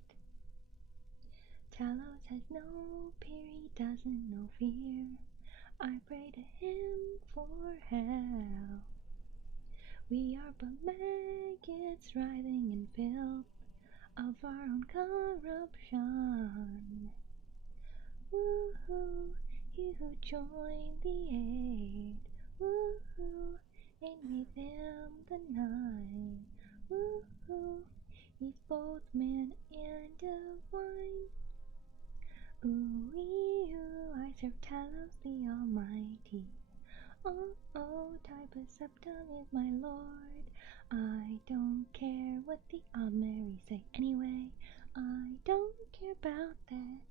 Talos has no peer, he doesn't know fear. I pray to him for help. We are but maggots writhing in filth of our own corruption. Woo-hoo, he who joined the Eight. Woo-hoo, and made them the Nine. Woo-hoo, he's both man and divine. Ooh-wee-oo, I serve Talos the Almighty. Oh, Type Septum is my lord. I don't care what the old Mary say anyway. I don't care about that.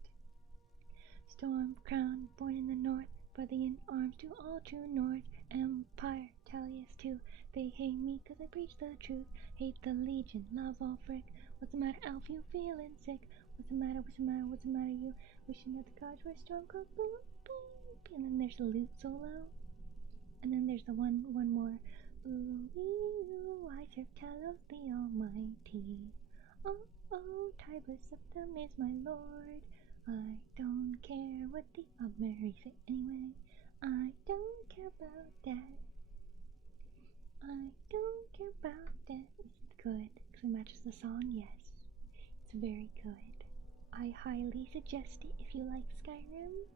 Storm crown, born in the north, brotherly in arms to all true North Empire. Talius too, they hate me 'cause I preach the truth. Hate the Legion, love all frick. What's the matter, Elf? You feeling sick? What's the matter? What's the matter? What's the matter? You wishing that the gods were strong? Boom, boom. And then there's the lute solo, and then there's the one more. Ooh, ooh, I serve Talos the Almighty. Oh, oh, Tiber Septim is my lord. I don't care what the Mary say anyway. I don't care about that. I don't care about that. It's good because it matches the song. Yes, it's very good. I highly suggest it if you like Skyrim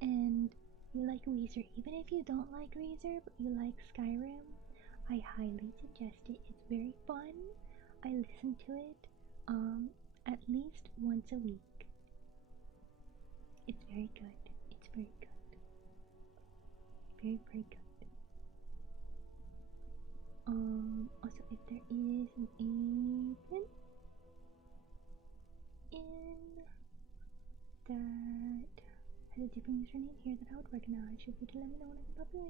and you like Weezer. Even if you don't like Weezer but you like Skyrim, I highly suggest it. It's very fun. I listen to it at least once a week. It's very good. It's very good. Very, very good. Also, if there is an agent in that has a different username here that I would recognize, feel free to let me know when I can pop you in.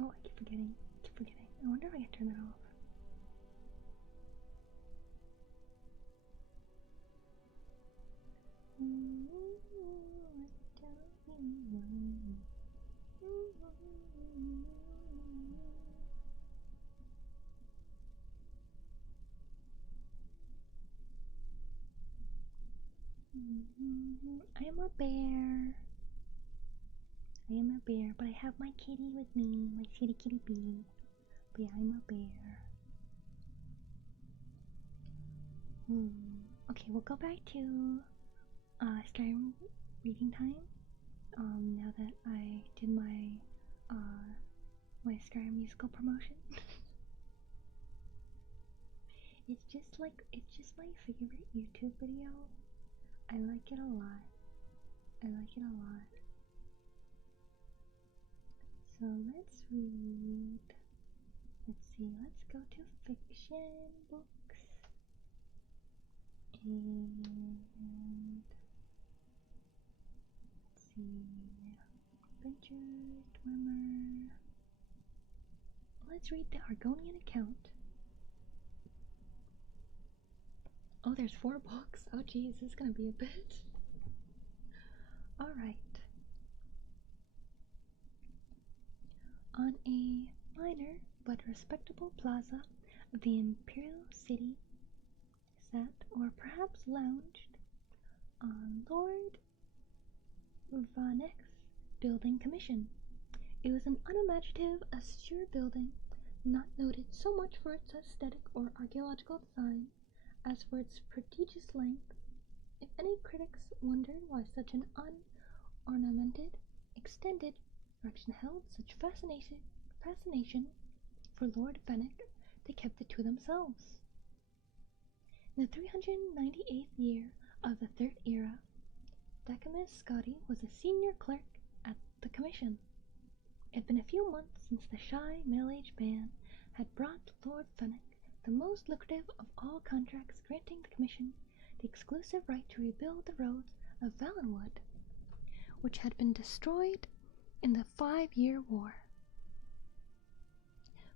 Oh, I keep forgetting. I wonder if I can turn that off. I am a bear. But I have my kitty with me, my kitty bee. But yeah, I'm a bear. Okay, we'll go back to Skyrim reading time. Now that I did my my Skyrim musical promotion. It's just my favorite YouTube video. I like it a lot. So let's read. Let's see, let's go to fiction books. And let's see. Adventures, Dwemer. Let's read the Argonian account. Oh, there's 4 books. Oh geez, this is gonna be a bit. Alright. On a minor but respectable plaza of the imperial city sat, or perhaps lounged, Lord Vanek's building commission. It was an unimaginative, austere building, not noted so much for its aesthetic or archaeological design as for its prodigious length. If any critics wondered why such an unornamented, extended erection held such fascination for Lord Vanek, they kept it to themselves. In the 398th year of the Third Era, Decimus Scotti was a senior clerk at the Commission. It had been a few months since the shy, middle-aged man had brought Lord Fenwick the most lucrative of all contracts, granting the Commission the exclusive right to rebuild the roads of Valenwood, which had been destroyed in the 5-Year War.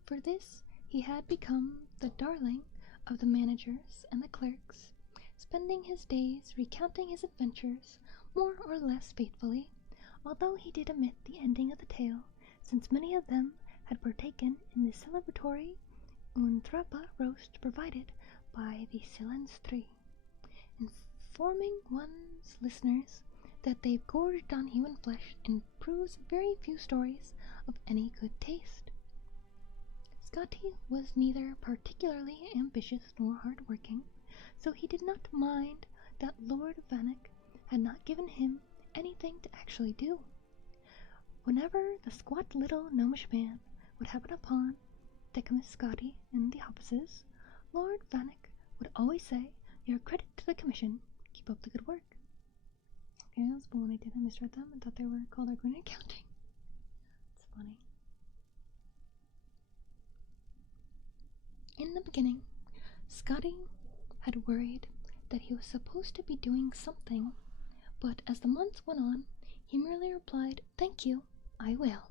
For this, he had become the darling of the managers and the clerks, spending his days recounting his adventures more or less faithfully, although he did omit the ending of the tale, since many of them had partaken in the celebratory Untrapa roast provided by the Silens informing one's listeners that they've gorged on human flesh and proves very few stories of any good taste. Scotti was neither particularly ambitious nor hard-working, so he did not mind that Lord Vanek had not given him anything to actually do. Whenever the squat little gnomish man would happen upon Decimus Scotti and the offices, Lord Vanek would always say, "You're a credit to the Commission. Keep up the good work." Okay, that was when I did. I misread them and thought they were called Argonian accounting. It's funny. In the beginning, Scotty had worried that he was supposed to be doing something, but as the months went on, he merely replied, "Thank you, I will."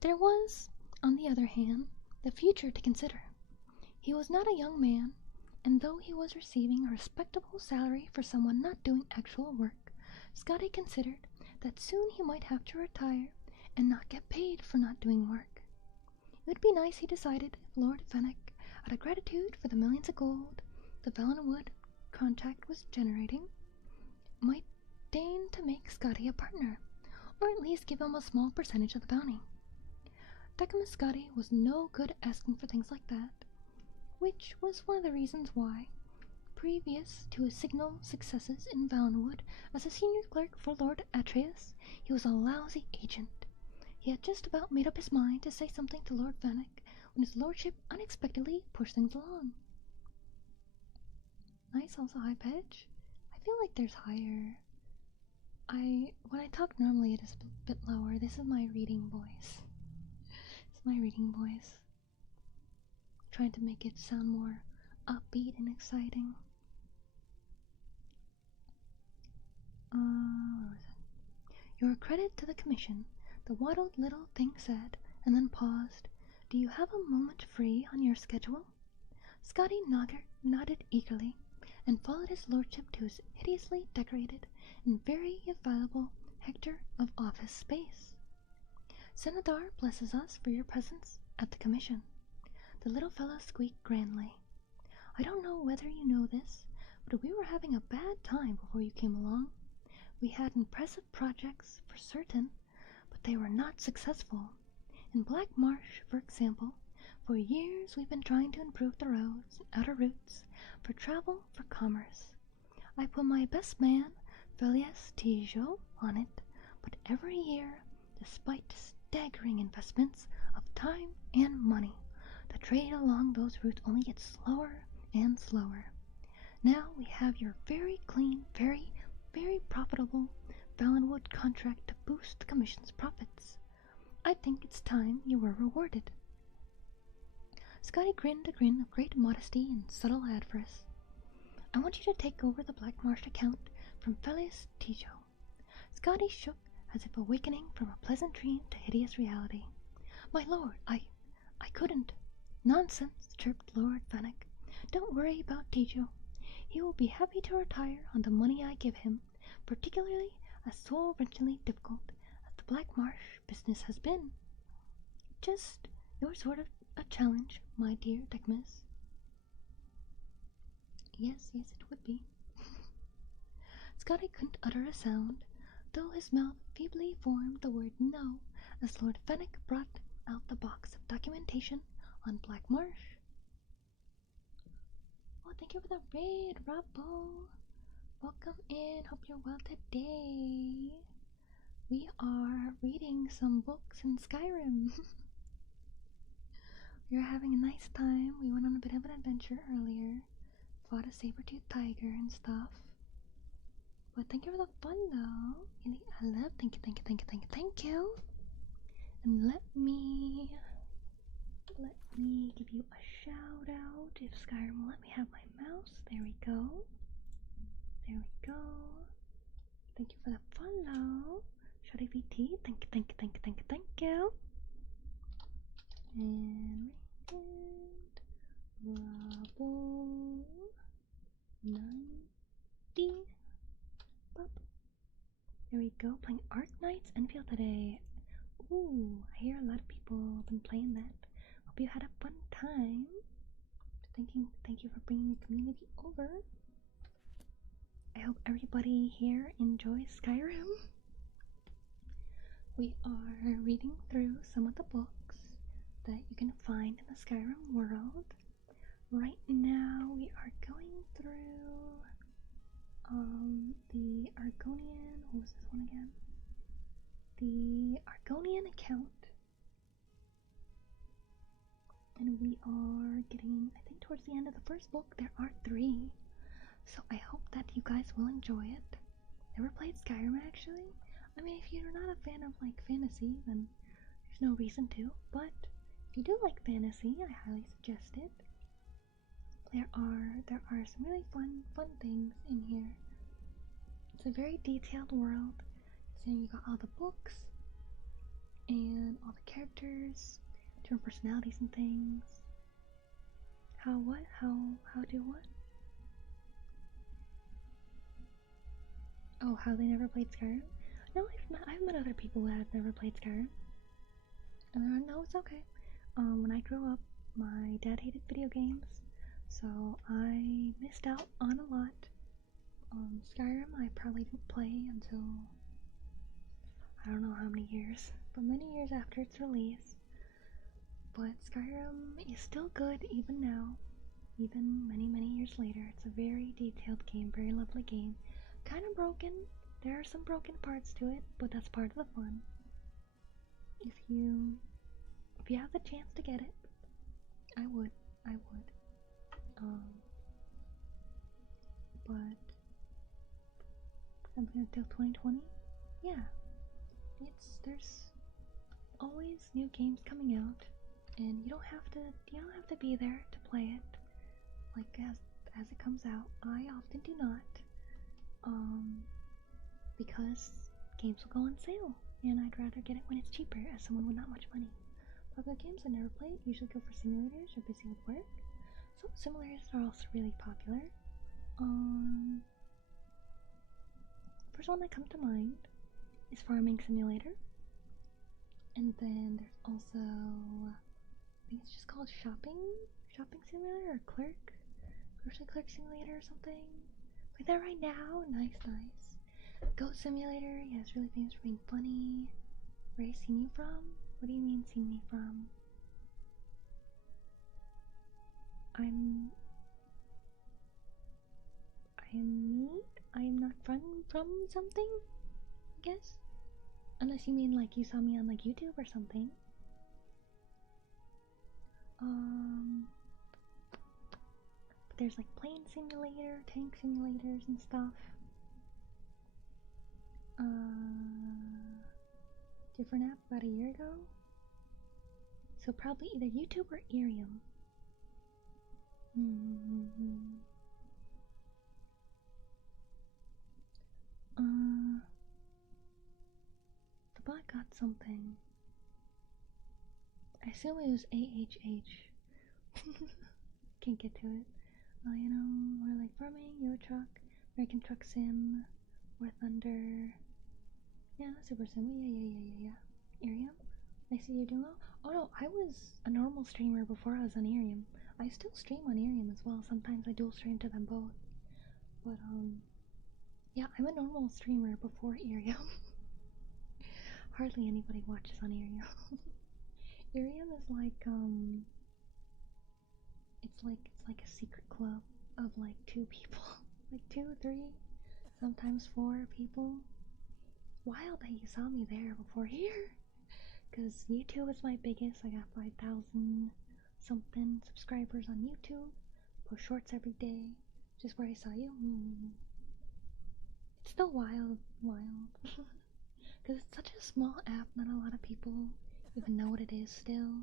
There was, on the other hand, the future to consider. He was not a young man, and though he was receiving a respectable salary for someone not doing actual work, Scotty considered that soon he might have to retire and not get paid for not doing work. It would be nice, he decided, if Lord Fennec, out of gratitude for the millions of gold the Valenwood contract was generating, might deign to make Scotty a partner, or at least give him a small percentage of the bounty. Decimus Scotty was no good asking for things like that, which was one of the reasons why, previous to his signal successes in Valenwood as a senior clerk for Lord Atreus, he was a lousy agent. He had just about made up his mind to say something to Lord Fennec when his lordship unexpectedly pushed things along. Nice, also high pitch. I feel like there's higher. When I talk normally it is a bit lower. This is my reading voice. It's my reading voice. Trying to make it sound more upbeat and exciting. Where was it? "Your credit to the commission," the waddled little thing said, and then paused. "Do you have a moment free on your schedule?" Scotty nodded eagerly, and followed his lordship to his hideously decorated and very valuable hectare of office space. "Senator blesses us for your presence at the commission," the little fellow squeaked grandly. "I don't know whether you know this, but we were having a bad time before you came along. We had impressive projects, for certain, but they were not successful. In Black Marsh, for example, for years we've been trying to improve the roads and outer routes for travel, for commerce. I put my best man, Felius Tijo, on it, but every year, despite staggering investments of time and money, the trade along those routes only gets slower and slower. Now we have your very clean, very profitable Valenwood contract to boost the commission's profits. I think it's time you were rewarded." Scotty grinned a grin of great modesty and subtle avarice. "I want you to take over the Black Marsh account from Felius Tijo." Scotty shook as if awakening from a pleasant dream to hideous reality. "My lord, I couldn't." "Nonsense," chirped Lord Fennec. "Don't worry about Tijo. He will be happy to retire on the money I give him, particularly as soul-wrenchingly difficult as the Black Marsh business has been. Just your sort of a challenge, my dear Decimus." Yes, it would be. Scotty couldn't utter a sound, though his mouth feebly formed the word "no" as Lord Fennec brought out the box of documentation on Black Marsh. "Oh, thank you for the raid, Robbo. Welcome in. Hope you're well today. We are reading some books in Skyrim." We were having a nice time. We went on a bit of an adventure earlier. Fought a saber-toothed tiger and stuff. But thank you for the follow. Really, I love. Thank you. And let me give you a shout out if Skyrim will let me have my mouse. There we go. Thank you for the follow. Shotty VT, thank you. And Bravo 90. Pop. There we go. Playing Arc Knights Enfield today. Ooh, I hear a lot of people have been playing that. Hope you had a fun time. Thank you for bringing your community over. I hope everybody here enjoys Skyrim. We are reading through some of the books that you can find in the Skyrim world. Right now we are going through the Argonian, what was this one again? The Argonian account. And we are getting, I think, towards the end of the first book. There are 3. So I hope that you guys will enjoy it. Never played Skyrim actually. I mean, if you're not a fan of like fantasy, then there's no reason to. But if you do like fantasy, I highly suggest it. there are some really fun things in here. It's a very detailed world. So you got all the books and all the characters, different personalities and things. How do what? Oh, how they never played Skyrim? No, I've met other people who have never played Skyrim. And no, it's okay. When I grew up, my dad hated video games, so I missed out on a lot. Skyrim I probably didn't play until I don't know how many years, but many years after its release. But Skyrim is still good even now, even many years later. It's a very detailed game, very lovely game. Kind of broken. There are some broken parts to it, but that's part of the fun. If you have the chance to get it, I would. But something until 2020? Yeah. There's always new games coming out, and you don't have to be there to play it. Like as it comes out. I often do not. Because games will go on sale, and I'd rather get it when it's cheaper as someone with not much money. Popular games I never played usually go for simulators or busy with work. Some simulators are also really popular. First one that comes to mind is Farming Simulator. And then there's also, I think it's just called Shopping Simulator or Grocery Clerk Simulator or something. Play that right now. Nice. Goat Simulator, yeah, it's really famous for being funny. Where have you seen you from? What do you mean seen me from? I am me? I am not from something? I guess? Unless you mean like you saw me on like YouTube or something. But there's like plane simulator, tank simulators and stuff. Different app about a year ago. So probably either YouTube or Irium. The bot got something. I assume it was AHH. Can't get to it. You know, or like Farming, Euro Truck, American Truck Sim, War Thunder. Yeah, Super Sim. Yeah. Irium. I see you're doing well. Oh no, I was a normal streamer before I was on Irium. I still stream on Irium as well. Sometimes I dual stream to them both. But yeah, I'm a normal streamer before Irium. Hardly anybody watches on Irium. Irium is like it's like a secret club of like 2 people. Like 2, 3, sometimes 4 people. Wild that you saw me there before here. Cause YouTube is my biggest. I got 5,000 something subscribers on YouTube. Post shorts every day. Just where I saw you. It's still wild. Cause it's such a small app, not a lot of people even know what it is still.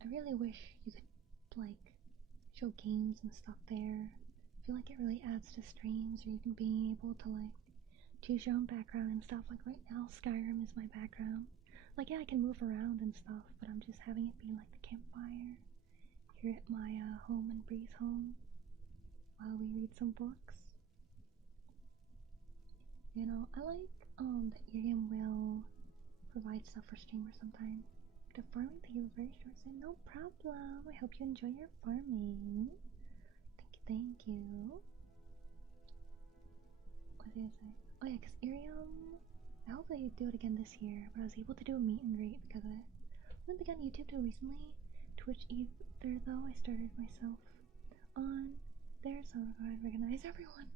I really wish you could like show games and stuff there. I feel like it really adds to streams, or even being able to like choose your own background and stuff. Like right now Skyrim is my background. Like yeah, I can move around and stuff, but I'm just having it be like the campfire here at my home and Breeze home while we read some books. You know, I like that Irium will provide stuff for streamers sometimes. The farming that you were very short said, no problem. I hope you enjoy your farming. Thank you. What did I say? Oh yeah, because Irium, I hope they do it again this year, but I was able to do a meet and greet because of it. I only began YouTube till recently. Twitch either though, I started myself on there, so I recognize everyone.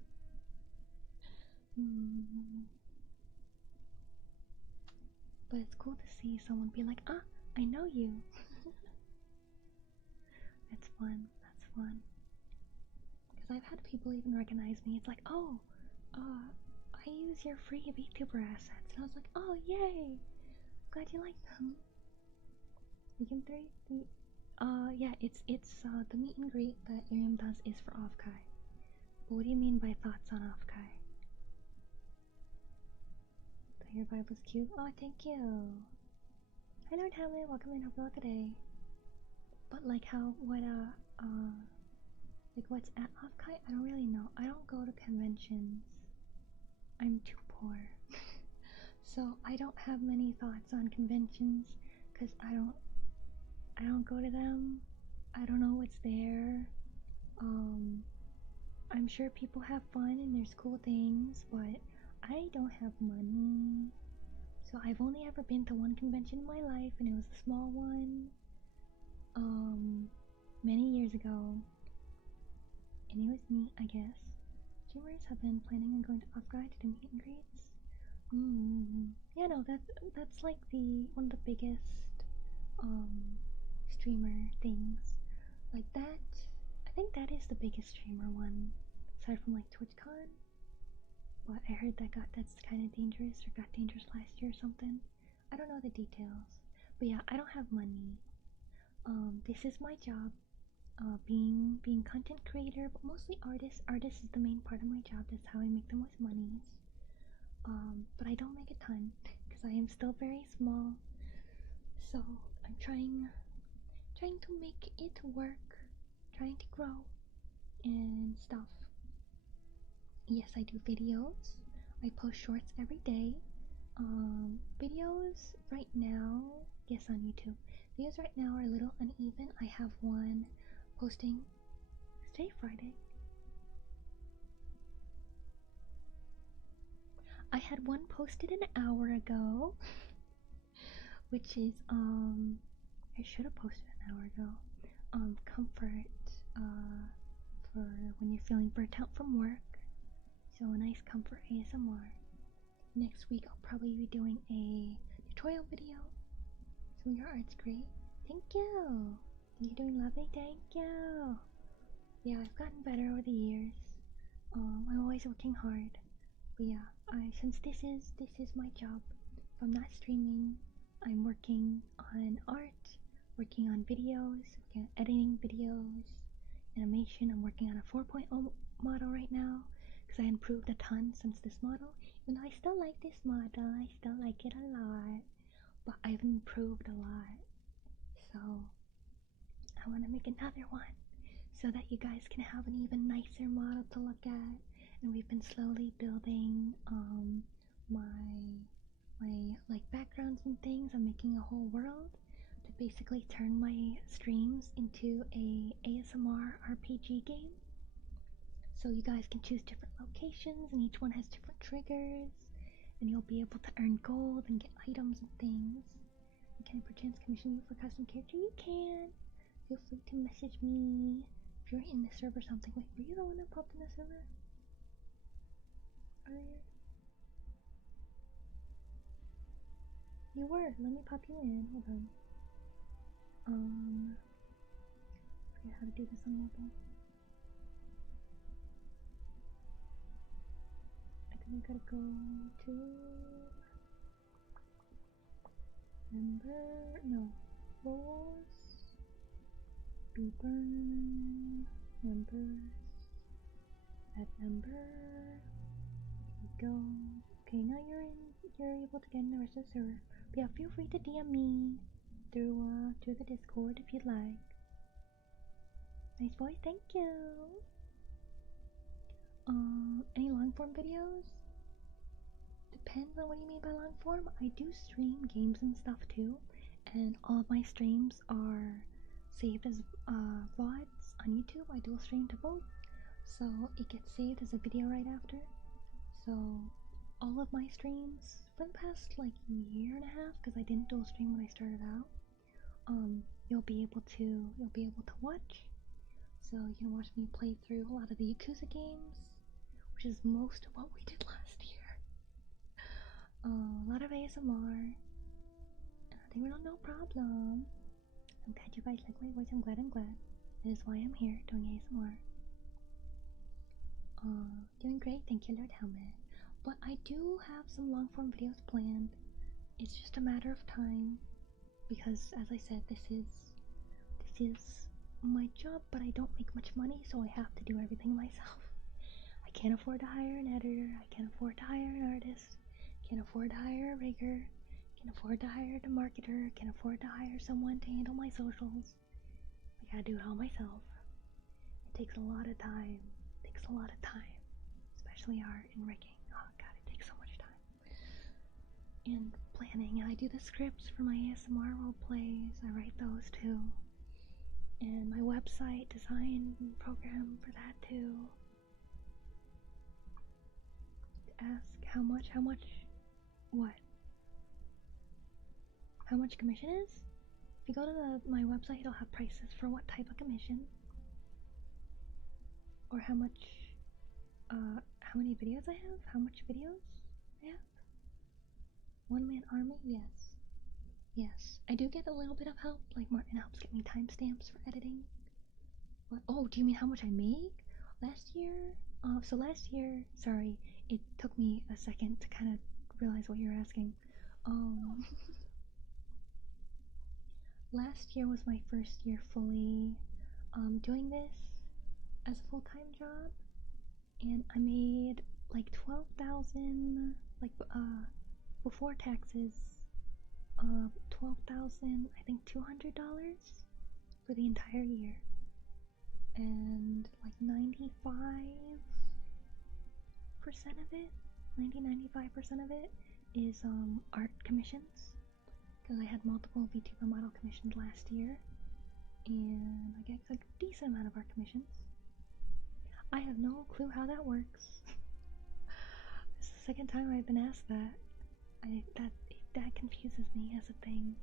But it's cool to see someone be like, ah, I know you. That's fun. Because I've had people even recognize me. It's like, oh, I use your free VTuber assets. And I was like, oh, yay. Glad you like them. Vegan 3? Yeah, it's the meet and greet that Iriam does is for Offkai. But what do you mean by thoughts on Offkai? That your vibe was cute? Oh, thank you. Hi Lord Hamlet, welcome in, hope you're well today. But like like what's at Offkai? I don't really know. I don't go to conventions. I'm too poor. So I don't have many thoughts on conventions because I don't go to them. I don't know what's there. I'm sure people have fun and there's cool things, but I don't have money. So I've only ever been to one convention in my life, and it was a small one, many years ago. And it was neat, I guess. Streamers have been planning on going to Offguide to do meet and greets. Yeah, no, that's like one of the biggest streamer things. Like that, I think that is the biggest streamer one, aside from like TwitchCon. But I heard that's kind of dangerous, or got dangerous last year or something. I don't know the details, but yeah, I don't have money. This is my job, being content creator, but mostly artist. Artist is the main part of my job. That's how I make the most monies. But I don't make a ton because I am still very small. So I'm trying to make it work, trying to grow and stuff. Yes, I do videos. I post shorts every day. Videos right now, yes, on YouTube. Videos right now are a little uneven. I have one posting today, Friday. I had one posted an hour ago, which is I should have posted an hour ago. Comfort for when you're feeling burnt out from work. So a nice comfort ASMR. Next week I'll probably be doing a tutorial video. So your art's great. Thank you. You're doing lovely. Thank you. Yeah, I've gotten better over the years. I'm always working hard. But yeah, since this is my job. If I'm not streaming, I'm working on art, working on videos, working on editing videos, animation. I'm working on a 4.0 model right now because I improved a ton since this model. Even though I still like this model, I still like it a lot, but I've improved a lot. So I want to make another one so that you guys can have an even nicer model to look at. And we've been slowly building my like backgrounds and things. I'm making a whole world to basically turn my streams into a ASMR RPG game. So you guys can choose different locations and each one has different triggers, and you'll be able to earn gold and get items and things. And can I perchance commission you for custom character? You can. Feel free to message me if you're in the server or something. Wait, were you the one that popped in the server earlier? You were. Let me pop you in. Hold on. Forget how to do this on mobile. I think I gotta go to roles, Beaberns, members, add member. There we go. Okay, now you're able to get in the rest of the server. But yeah, feel free to DM me through the Discord if you'd like. Nice voice, thank you. Any long form videos? Depends on what you mean by long form. I do stream games and stuff too, and all of my streams are saved as VODs on YouTube. I dual stream to both, so it gets saved as a video right after. So all of my streams for the past like year and a half, because I didn't dual stream when I started out, you'll be able to watch. So you can watch me play through a lot of the Yakuza games, which is most of what we did last year. A lot of ASMR. They were no problem. I'm glad you guys like my voice. I'm glad. That is why I'm here doing ASMR. Doing great. Thank you, Lord Helmet. But I do have some long form videos planned. It's just a matter of time, because as I said, this is this is my job, but I don't make much money, so I have to do everything myself. I can't afford to hire an editor, I can't afford to hire an artist, can't afford to hire a rigger, can't afford to hire a marketer, can't afford to hire someone to handle my socials. I gotta do it all myself. It takes a lot of time. Especially art and rigging. Oh god, it takes so much time. And planning. And I do the scripts for my ASMR role plays. I write those too. And my website design program for that too. Ask how much, what? How much commission is? If you go to my website, it'll have prices for what type of commission. Or how much, how many videos I have? How much videos I have? One-man army? Yes. Yes. I do get a little bit of help, like Martin helps get me timestamps for editing. What? Oh, do you mean how much I make? Last year? So last year, sorry, it took me a second to kind of realize what you're asking. Last year was my first year fully doing this as a full-time job, and I made like 12,000, like before taxes, 12,000, I think $200 for the entire year, and like 95% of it, 95% of it is art commissions, because I had multiple VTuber model commissions last year, and I get a decent amount of art commissions. I have no clue how that works. It's the second time I've been asked that. That confuses me as a thing.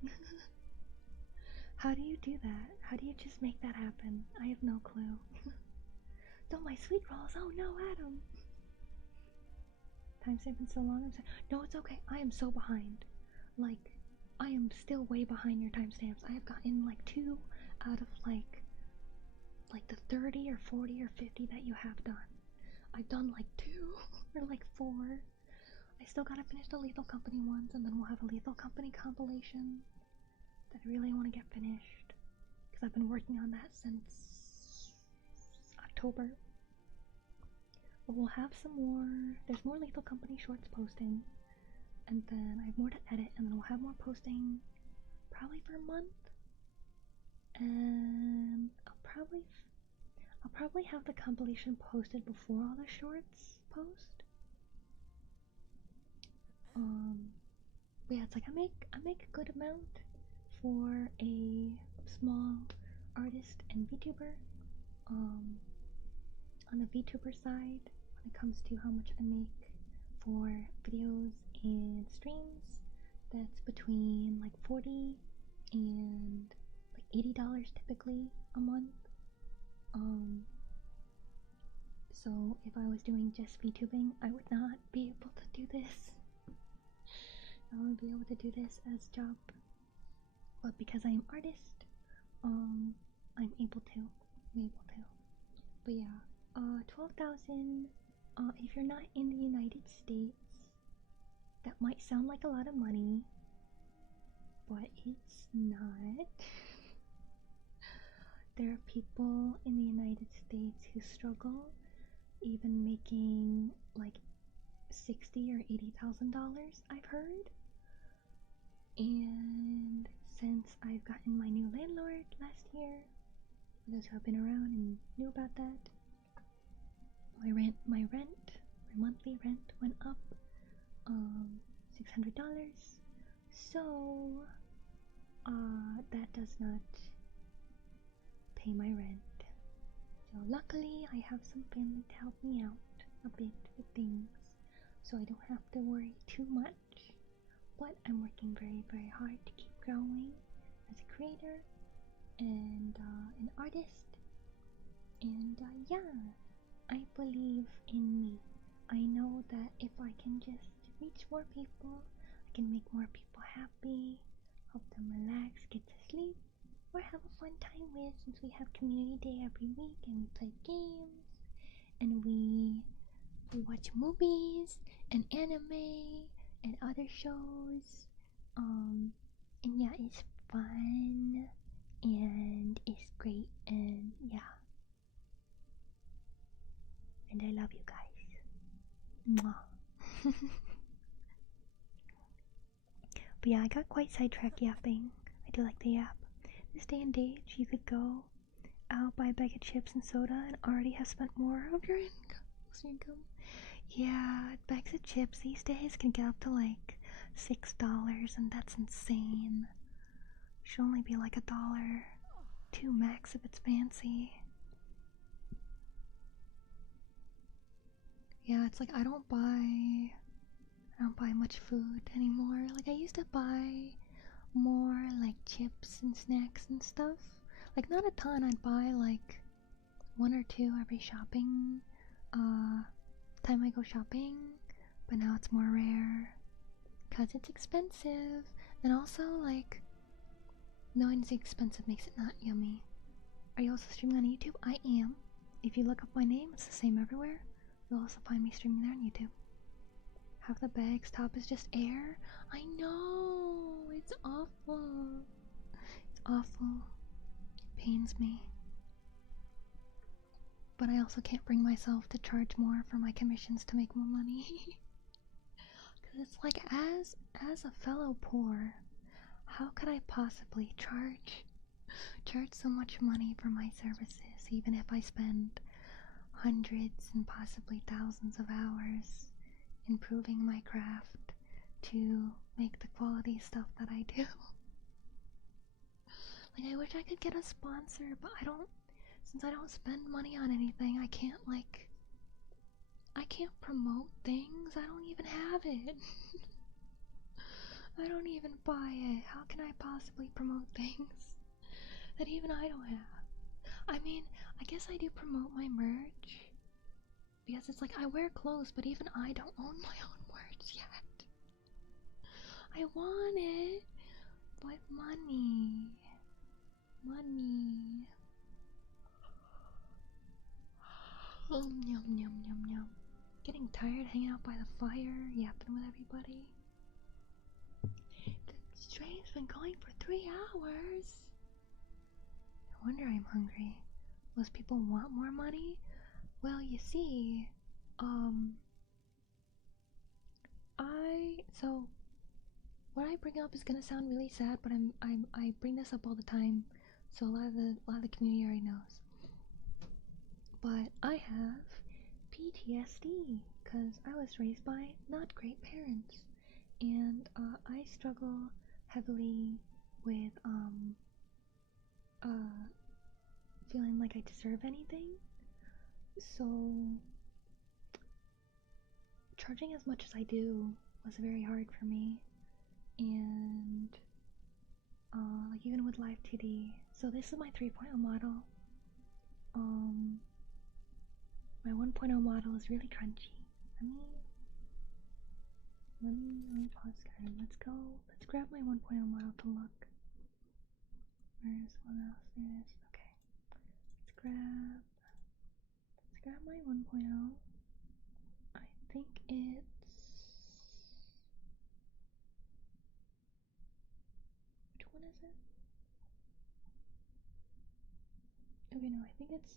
How do you do that? How do you just make that happen? I have no clue. Don't my sweet rolls! Oh no, Adam! Timestamp been so long. No, it's okay. I am so behind. Like, I am still way behind your timestamps. I have gotten like 2 out of like the 30 or 40 or 50 that you have done. I've done like 2 or like 4. I still gotta finish the Lethal Company ones, and then we'll have a Lethal Company compilation that I really want to get finished, because I've been working on that since October. But we'll have some more. There's more Lethal Company shorts posting, and then I have more to edit, and then we'll have more posting probably for a month. And I'll probably have the compilation posted before all the shorts post. But yeah, it's like I make a good amount for a small artist and VTuber. On the VTuber side, when it comes to how much I make for videos and streams, that's between like $40 and like $80 typically a month. So if I was doing just VTubing, I would not be able to do this. I wouldn't be able to do this as a job. But because I am artist, I'm able to. But yeah, 12,000. If you're not in the United States, that might sound like a lot of money, but it's not. There are people in the United States who struggle even making like $60,000 or $80,000, I've heard. And since I've gotten my new landlord last year, for those who have been around and knew about that, my monthly rent went up $600. So that does not pay my rent. So luckily I have some family to help me out a bit with things, so I don't have to worry too much. But I'm working very, very hard to keep growing as a creator and an artist. And yeah, I believe in me. I know that if I can just reach more people, I can make more people happy, help them relax, get to sleep, or have a fun time with, since we have community day every week and we play games and we watch movies and anime and other shows. And yeah, it's fun. and it's great, and yeah. And I love you guys. Mwah. But yeah, I got quite sidetracked yapping. I do like the yap. This day and age, you could go out, buy a bag of chips and soda, and already have spent more of your income. Yeah, bags of chips these days can get up to like $6, and that's insane. Should only be like $1, $2 max if it's fancy. Yeah, it's like I don't buy much food anymore. Like I used to buy more like chips and snacks and stuff. Like not a ton. I'd buy like 1 or 2 every shopping time I go shopping, but now it's more rare because it's expensive, and also like knowing it's expensive makes it not yummy. Are you also streaming on YouTube? I am. If you look up my name, it's the same everywhere. You'll also find me streaming there on YouTube. Half the bag's top is just air. I know, it's awful. It's awful. It pains me. But I also can't bring myself to charge more for my commissions to make more money. Cause it's like, as a fellow poor, how could I possibly charge so much money for my services, even if I spend hundreds and possibly thousands of hours improving my craft to make the quality stuff that I do? Like, I wish I could get a sponsor, but since I don't spend money on anything, I can't promote things. I don't even have it. I don't even buy it. How can I possibly promote things that even I don't have? I mean, I guess I do promote my merch, because it's like I wear clothes, but even I don't own my own merch yet. I want it, but money. Oh, yum, yum, yum, yum. Getting tired hanging out by the fire, yapping with everybody. The stream's been going for 3 hours. No wonder I'm hungry. Most people want more money? Well, you see, so what I bring up is gonna sound really sad, but I bring this up all the time, so a lot of the community already knows. But I have PTSD because I was raised by not great parents, and I struggle heavily with feeling like I deserve anything. So charging as much as I do was very hard for me, and like even with live 2D. So this is my 3.0 model. My 1.0 model is really crunchy. Let me pause Skyrim. Let's grab my 1.0 model to look. Where's one else? There it is. Okay. Let's grab my 1.0. I think it's, which one is it? Okay, no, I think it's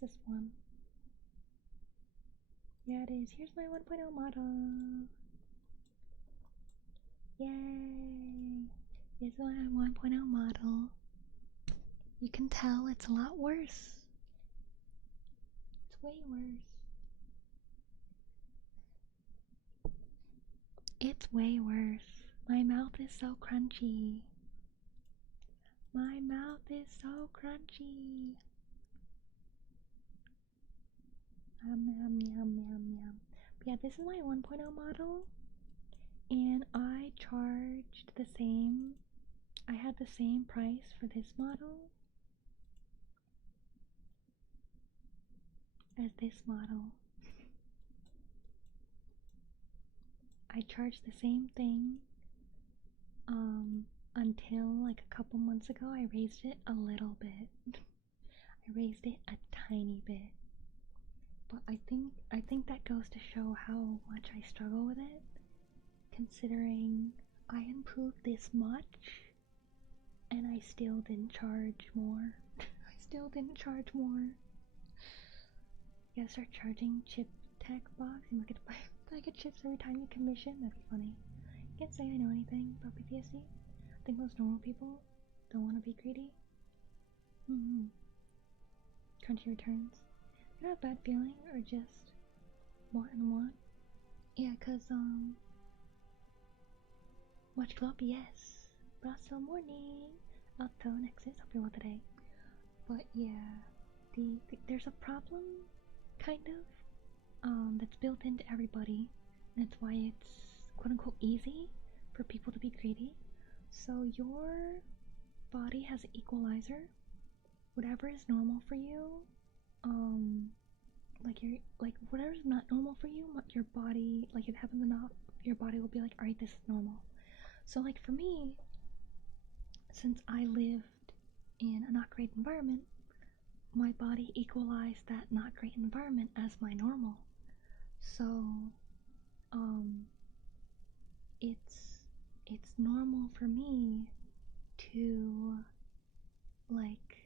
this one. Yeah, it is. Here's my 1.0 model. Yay! This is my 1.0 model. You can tell it's a lot worse. It's way worse. It's way worse. My mouth is so crunchy. My mouth is so crunchy. Yum, yum, yum, yum. But yeah, this is my 1.0 model, and I charged the same. I had the same price for this model as this model. I charged the same thing until like a couple months ago. I raised it a little bit. I raised it a tiny bit. But I think that goes to show how much I struggle with it, considering I improved this much and I still didn't charge more. I still didn't charge more. You gotta start charging chip tech box and look at the bag of chips every time you commission. That'd be funny. Can't say I know anything about PTSD. I think most normal people don't want to be greedy. Crunchy returns. You have a bad feeling or just want and want? Yeah, cause watch club, yes. Brasso morning. Alto Nexus, hope you're well today. But yeah, there's a problem, kind of, that's built into everybody, and that's why it's quote unquote easy for people to be greedy. So your body has an equalizer. Whatever is normal for you, like whatever's not normal for you, your body, like if it happens enough, your body will be like, alright, this is normal. So like for me, since I lived in a not great environment, my body equalized that not great environment as my normal. So it's normal for me to like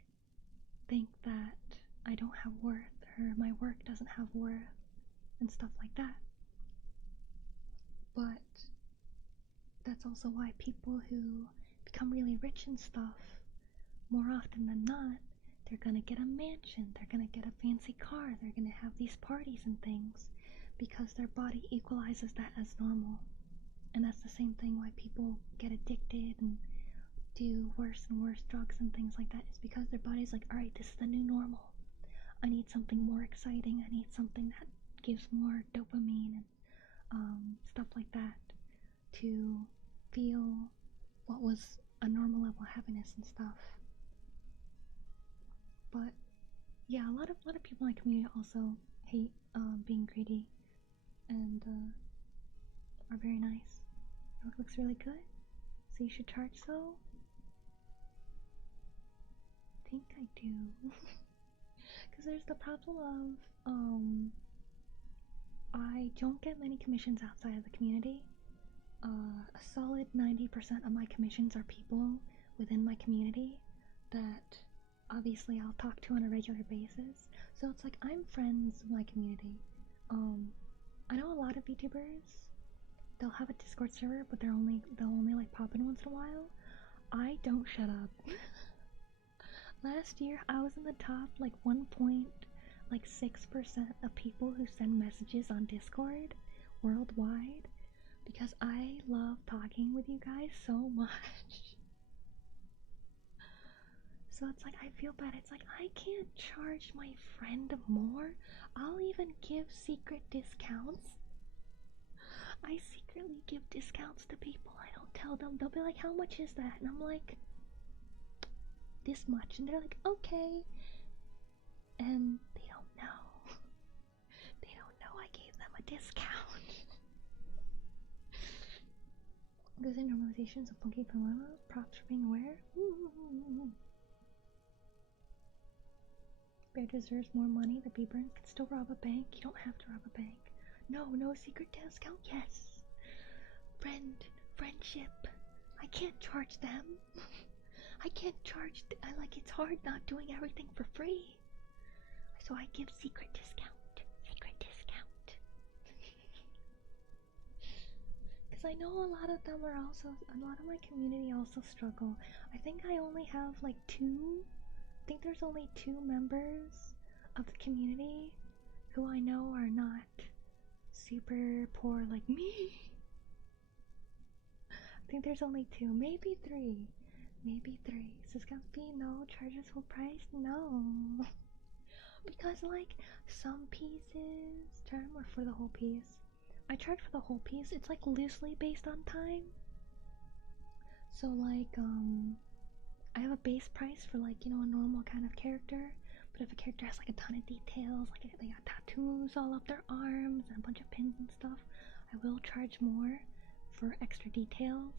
think that I don't have worth or my work doesn't have worth and stuff like that. But that's also why people who become really rich and stuff, more often than not, they're gonna get a mansion, they're gonna get a fancy car, they're gonna have these parties and things because their body equalizes that as normal. And that's the same thing why people get addicted and do worse and worse drugs and things like that. It's because their body's like, alright, this is the new normal. I need something more exciting. I need something that gives more dopamine and stuff like that to feel what was a normal level of happiness and stuff. But yeah, a lot of people in my community also hate being greedy and are very nice. Your work looks really good, so you should charge so. I think I do. Because there's the problem of I don't get many commissions outside of the community. A solid 90% of my commissions are people within my community that obviously I'll talk to on a regular basis. So it's like I'm friends with my community. I know a lot of VTubers, they'll have a Discord server, but they'll only like pop in once in a while. I don't shut up. Last year I was in the top like 1.6% of people who send messages on Discord worldwide because I love talking with you guys so much. So it's like I feel bad. It's like I can't charge my friend more. I'll even give secret discounts. I secretly give discounts to people. I don't tell them. They'll be like, how much is that? And I'm like, this much. And they're like, okay. And they don't know. They don't know I gave them a discount. Goes in normalizations of funky phenomena. Props for being aware. Bear deserves more money. The Beaberns can still rob a bank. You don't have to rob a bank. No secret discount. Yes. Friendship. I can't charge them. I can't charge. It's hard not doing everything for free. So I give secret discount. Because I know a lot of them are also, a lot of my community also struggle. I think I only have like there's only 2 members of the community who I know are not super poor like me. I think there's only 2, maybe 3. Discount fee, no. Charges full price, no. Because like some pieces, term or for the whole piece. I charge for the whole piece. It's like loosely based on time. So like I have a base price for like, you know, a normal kind of character. But if a character has like a ton of details, like they got tattoos all up their arms and a bunch of pins and stuff, I will charge more for extra details.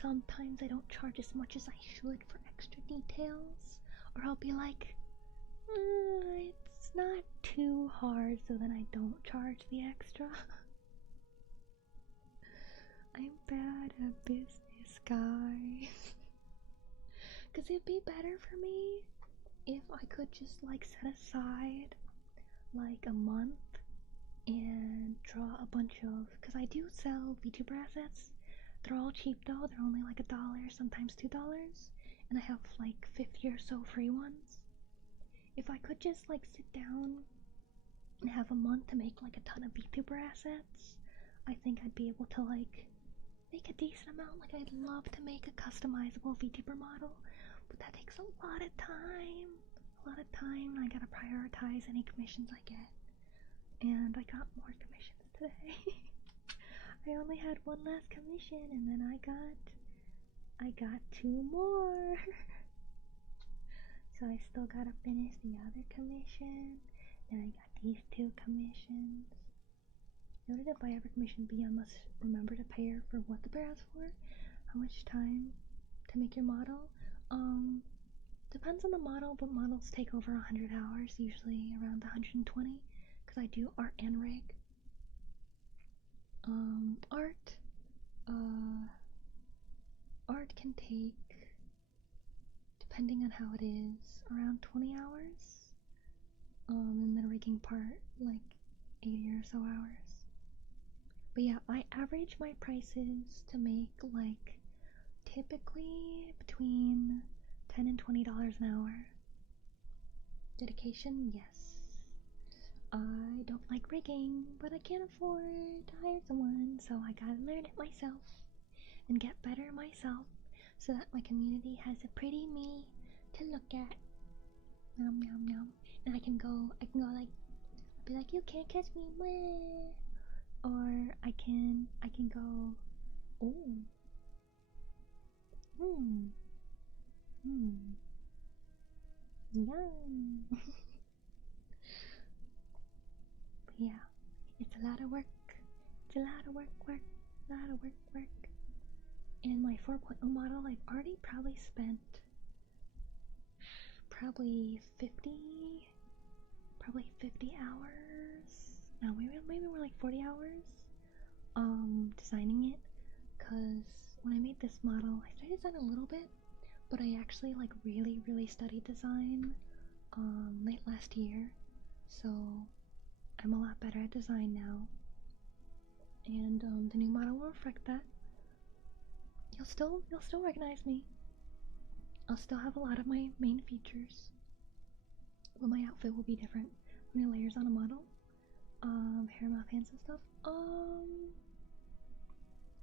Sometimes I don't charge as much as I should for extra details, or I'll be like, it's not too hard, so then I don't charge the extra. I'm bad at business, guys. Cause it'd be better for me if I could just like set aside like a month and draw a bunch of, cause I do sell VTuber assets. They're all cheap though, they're only like $1, sometimes $2, and I have like 50 or so free ones. If I could just like sit down and have a month to make like a ton of VTuber assets, I think I'd be able to like make a decent amount. Like I'd love to make a customizable VTuber model, but that takes a lot of time. I gotta prioritize any commissions I get. And I got more commissions today. I only had one last commission and then I got 2 more. So I still gotta finish the other commission. Then I got these 2 commissions. Noted if I ever commission B, I must remember to pay her for what the bear asked for. How much time to make your model? Depends on the model, but models take over 100 hours, usually around 120, because I do art and rig. Art can take, depending on how it is, around 20 hours. And the rigging part, like 80 or so hours. But yeah, I average my prices to make like typically between $10 and $20 an hour. Dedication, yes. I don't like rigging, but I can't afford to hire someone, so I gotta learn it myself and get better myself so that my community has a pretty me to look at. Nom nom nom. And I can go like, be like, you can't catch me, meh. Or I can go, oh, yum. But yeah, it's a lot of work. It's a lot of work. And my 4.0 model, I've already probably spent probably 50 hours. No, maybe more like 40 hours designing it, because when I made this model, I started designing a little bit, but I actually like really studied design late last year, so I'm a lot better at design now, and the new model will reflect that. You'll still recognize me. I'll still have a lot of my main features, but my outfit will be different. How many layers on a model? Hair, mouth, hands, and stuff.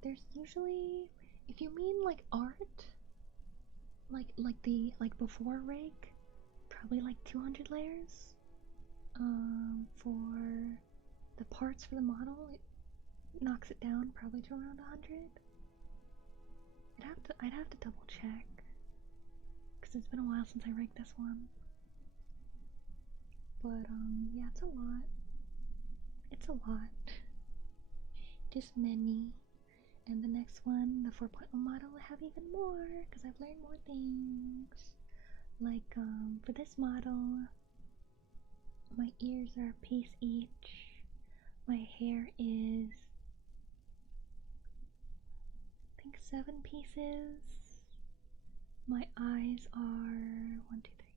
There's usually, if you mean like art, like before rig, probably like 200 layers. For the parts for the model, it knocks it down probably to around 100. I'd have to double check, because it's been a while since I rigged this one. But yeah, it's a lot. It's a lot. Just many. And the next one, the 4.0 model, will have even more, because I've learned more things. Like, for this model, my ears are a piece each. My hair is, I think, 7 pieces. My eyes are 1, 2, 3,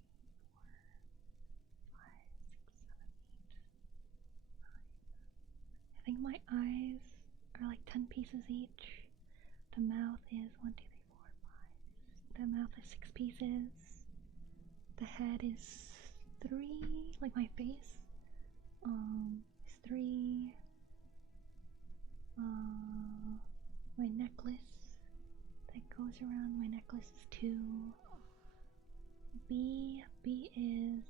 4, 5, 6, 7, 8, 9. I think my eyes are like 10 pieces each. The mouth is 1, 2, 3, 4, 5. The mouth is 6 pieces. The head is 3, like my face. Is 3. My necklace that goes around my necklace is 2. B is,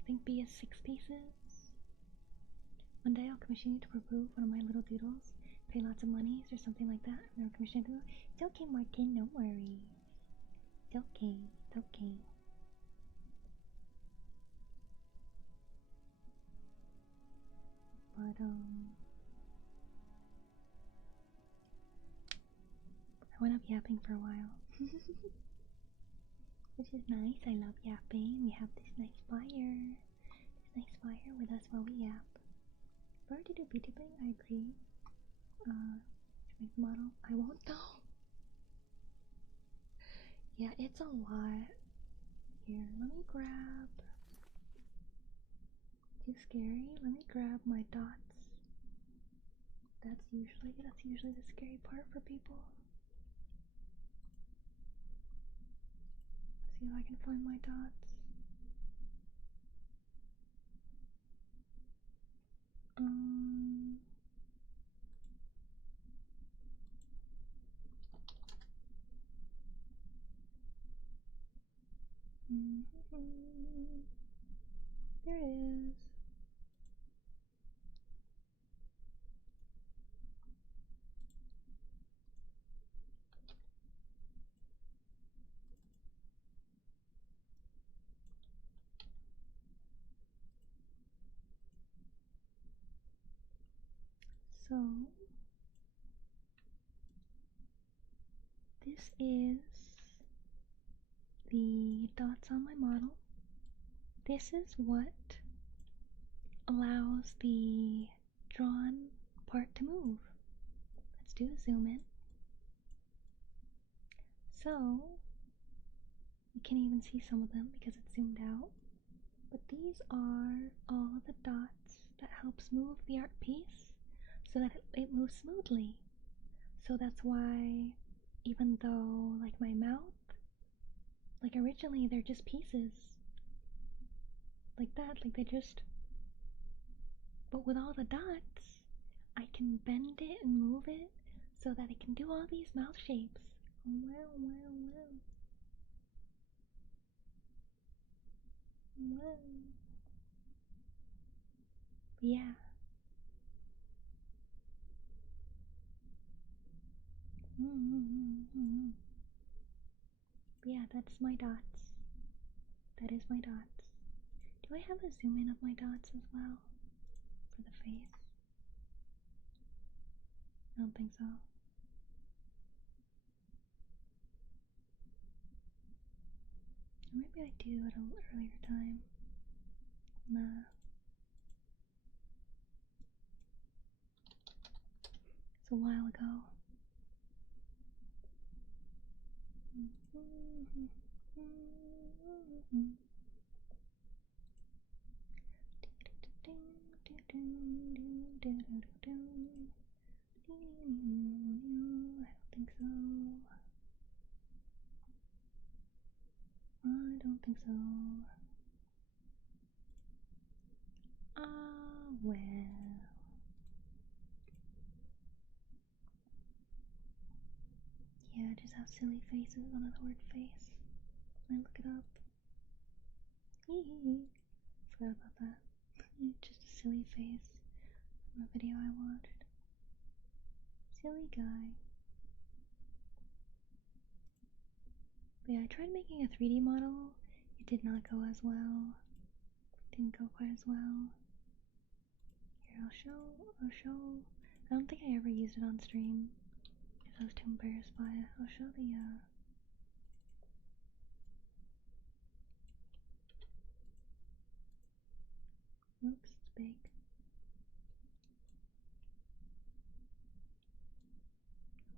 I think B is 6 pieces. One day I'll commission you to approve one of my little doodles. Pay lots of monies or something like that. I've never commissioned a doodle. It's okay, Martin, don't worry. It's okay, it's okay. But I went up yapping for a while. Which is nice, I love yapping. We have this nice fire. With us while we yap. If I were to do beauty bang, I agree. To make the model, I won't though. Yeah, it's a lot. Here, let me grab. Too scary. Let me grab my dots. That's usually the scary part for people. See if I can find my dots. There it is. So this is the dots on my model. This is what allows the drawn part to move. Let's do a zoom in. So you can even see some of them because it's zoomed out. But these are all the dots that helps move the art piece so that it moves smoothly. So that's why, even though like my mouth, like originally they're just pieces like that, like they just, but with all the dots I can bend it and move it so that it can do all these mouth shapes. Wow. Yeah. Yeah, that's my dots. That is my dots. Do I have a zoom in of my dots as well? For the face? I don't think so. Or maybe I do at an earlier time. Nah. It's a while ago. I don't think so. Well. Yeah, just have silly faces on the word face. I look it up. Forgot about that. Just a silly face from a video I watched. Silly guy. But yeah, I tried making a 3D model. It did not go as well. Didn't go quite as well. Here, I'll show. I don't think I ever used it on stream because I was too embarrassed by it. I'll show the, oops, it's big.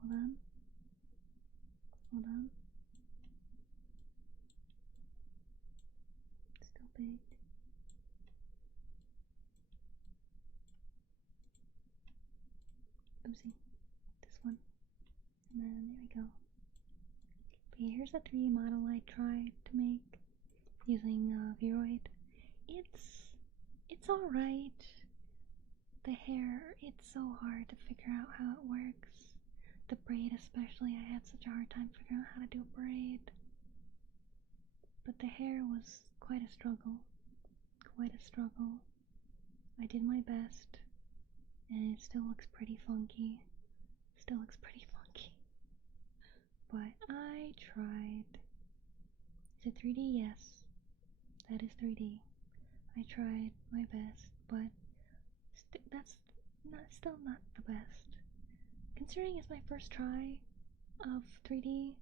Hold on. It's still big. Oopsie. This one. And then there we go. But yeah, here's a 3D model I tried to make using Vroid. It's alright. The hair, it's so hard to figure out how it works. The braid especially, I had such a hard time figuring out how to do a braid. But the hair was quite a struggle. I did my best, and it still looks pretty funky. But I tried. Is it 3D? Yes. That is 3D. I tried my best, but that's still not the best. Considering it's my first try of 3D,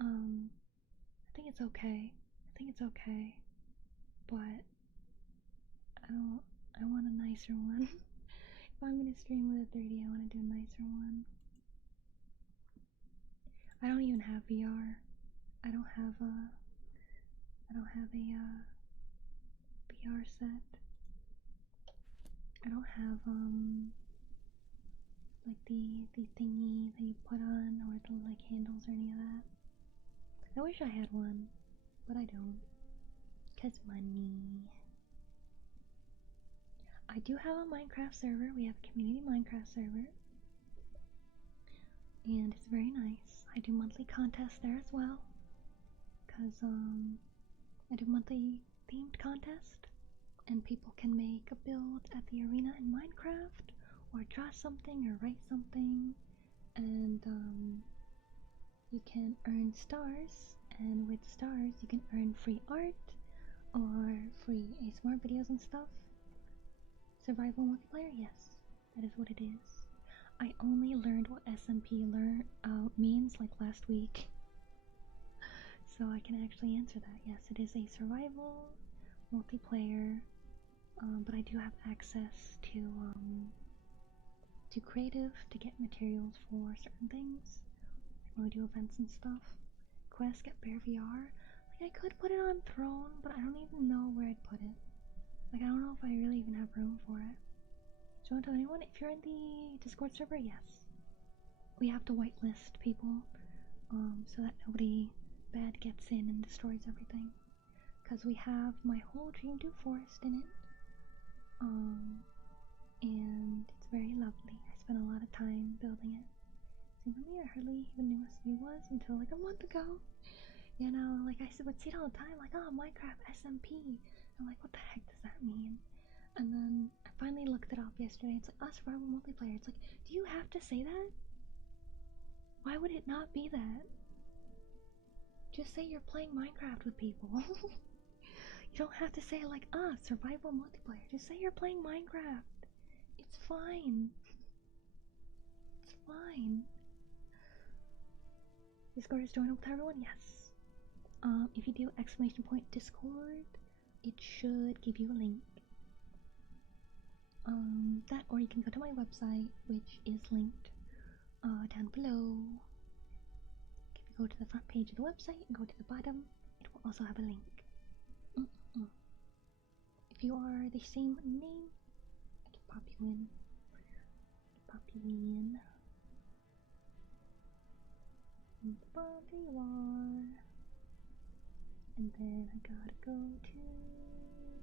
I think it's okay. But I want a nicer one. If I'm gonna stream with a 30, I want to do a nicer one. I don't even have VR. I don't have a VR set. I don't have like the thingy that you put on, or the like handles or any of that. I wish I had one, but I don't. 'Cause money. I do have a Minecraft server. We have a community Minecraft server. And it's very nice. I do monthly contests there as well. 'Cause I do monthly themed contest. And people can make a build at the arena in Minecraft, or draw something, or write something. And you can earn stars. And with stars you can earn free art, or free ASMR videos and stuff. Survival multiplayer? Yes, that is what it is. I only learned what SMP means like last week, so I can actually answer that. Yes, it is a survival multiplayer, but I do have access to creative to get materials for certain things, like when we do events and stuff. Quest, get Bear VR. Like, I could put it on Throne, but I don't even know where I'd put it. Like, I don't know if I really even have room for it. Do you want to tell anyone? If you're in the Discord server, yes. We have to whitelist people, so that nobody bad gets in and destroys everything. Because we have my whole Dream Dew Forest in it. And it's very lovely. I spent a lot of time building it. See, for me, I hardly even knew what SB was until like a month ago. You know, like I would see it all the time, like, oh, Minecraft SMP. I'm like, what the heck does that mean? And then I finally looked it up yesterday. It's like, survival multiplayer. It's like, do you have to say that? Why would it not be that? Just say you're playing Minecraft with people. You don't have to say like, survival multiplayer. Just say you're playing Minecraft. It's fine. It's fine. Discord is joinable with everyone? Yes. If you do !Discord, it should give you a link. That, or you can go to my website, which is linked down below. If you go to the front page of the website and go to the bottom, it will also have a link. If you are the same name, I can pop you in. And there you are. And then I gotta go to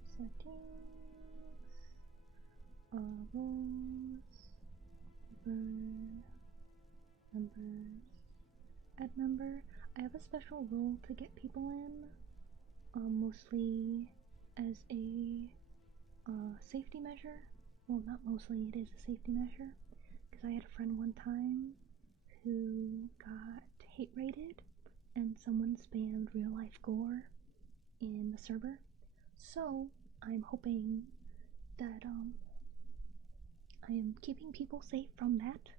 settings, roles, members, add member. I have a special role to get people in, mostly as a safety measure. Well, not mostly, it is a safety measure, because I had a friend one time who got hate rated and someone spammed real life gore in the server. So I'm hoping that I am keeping people safe from that,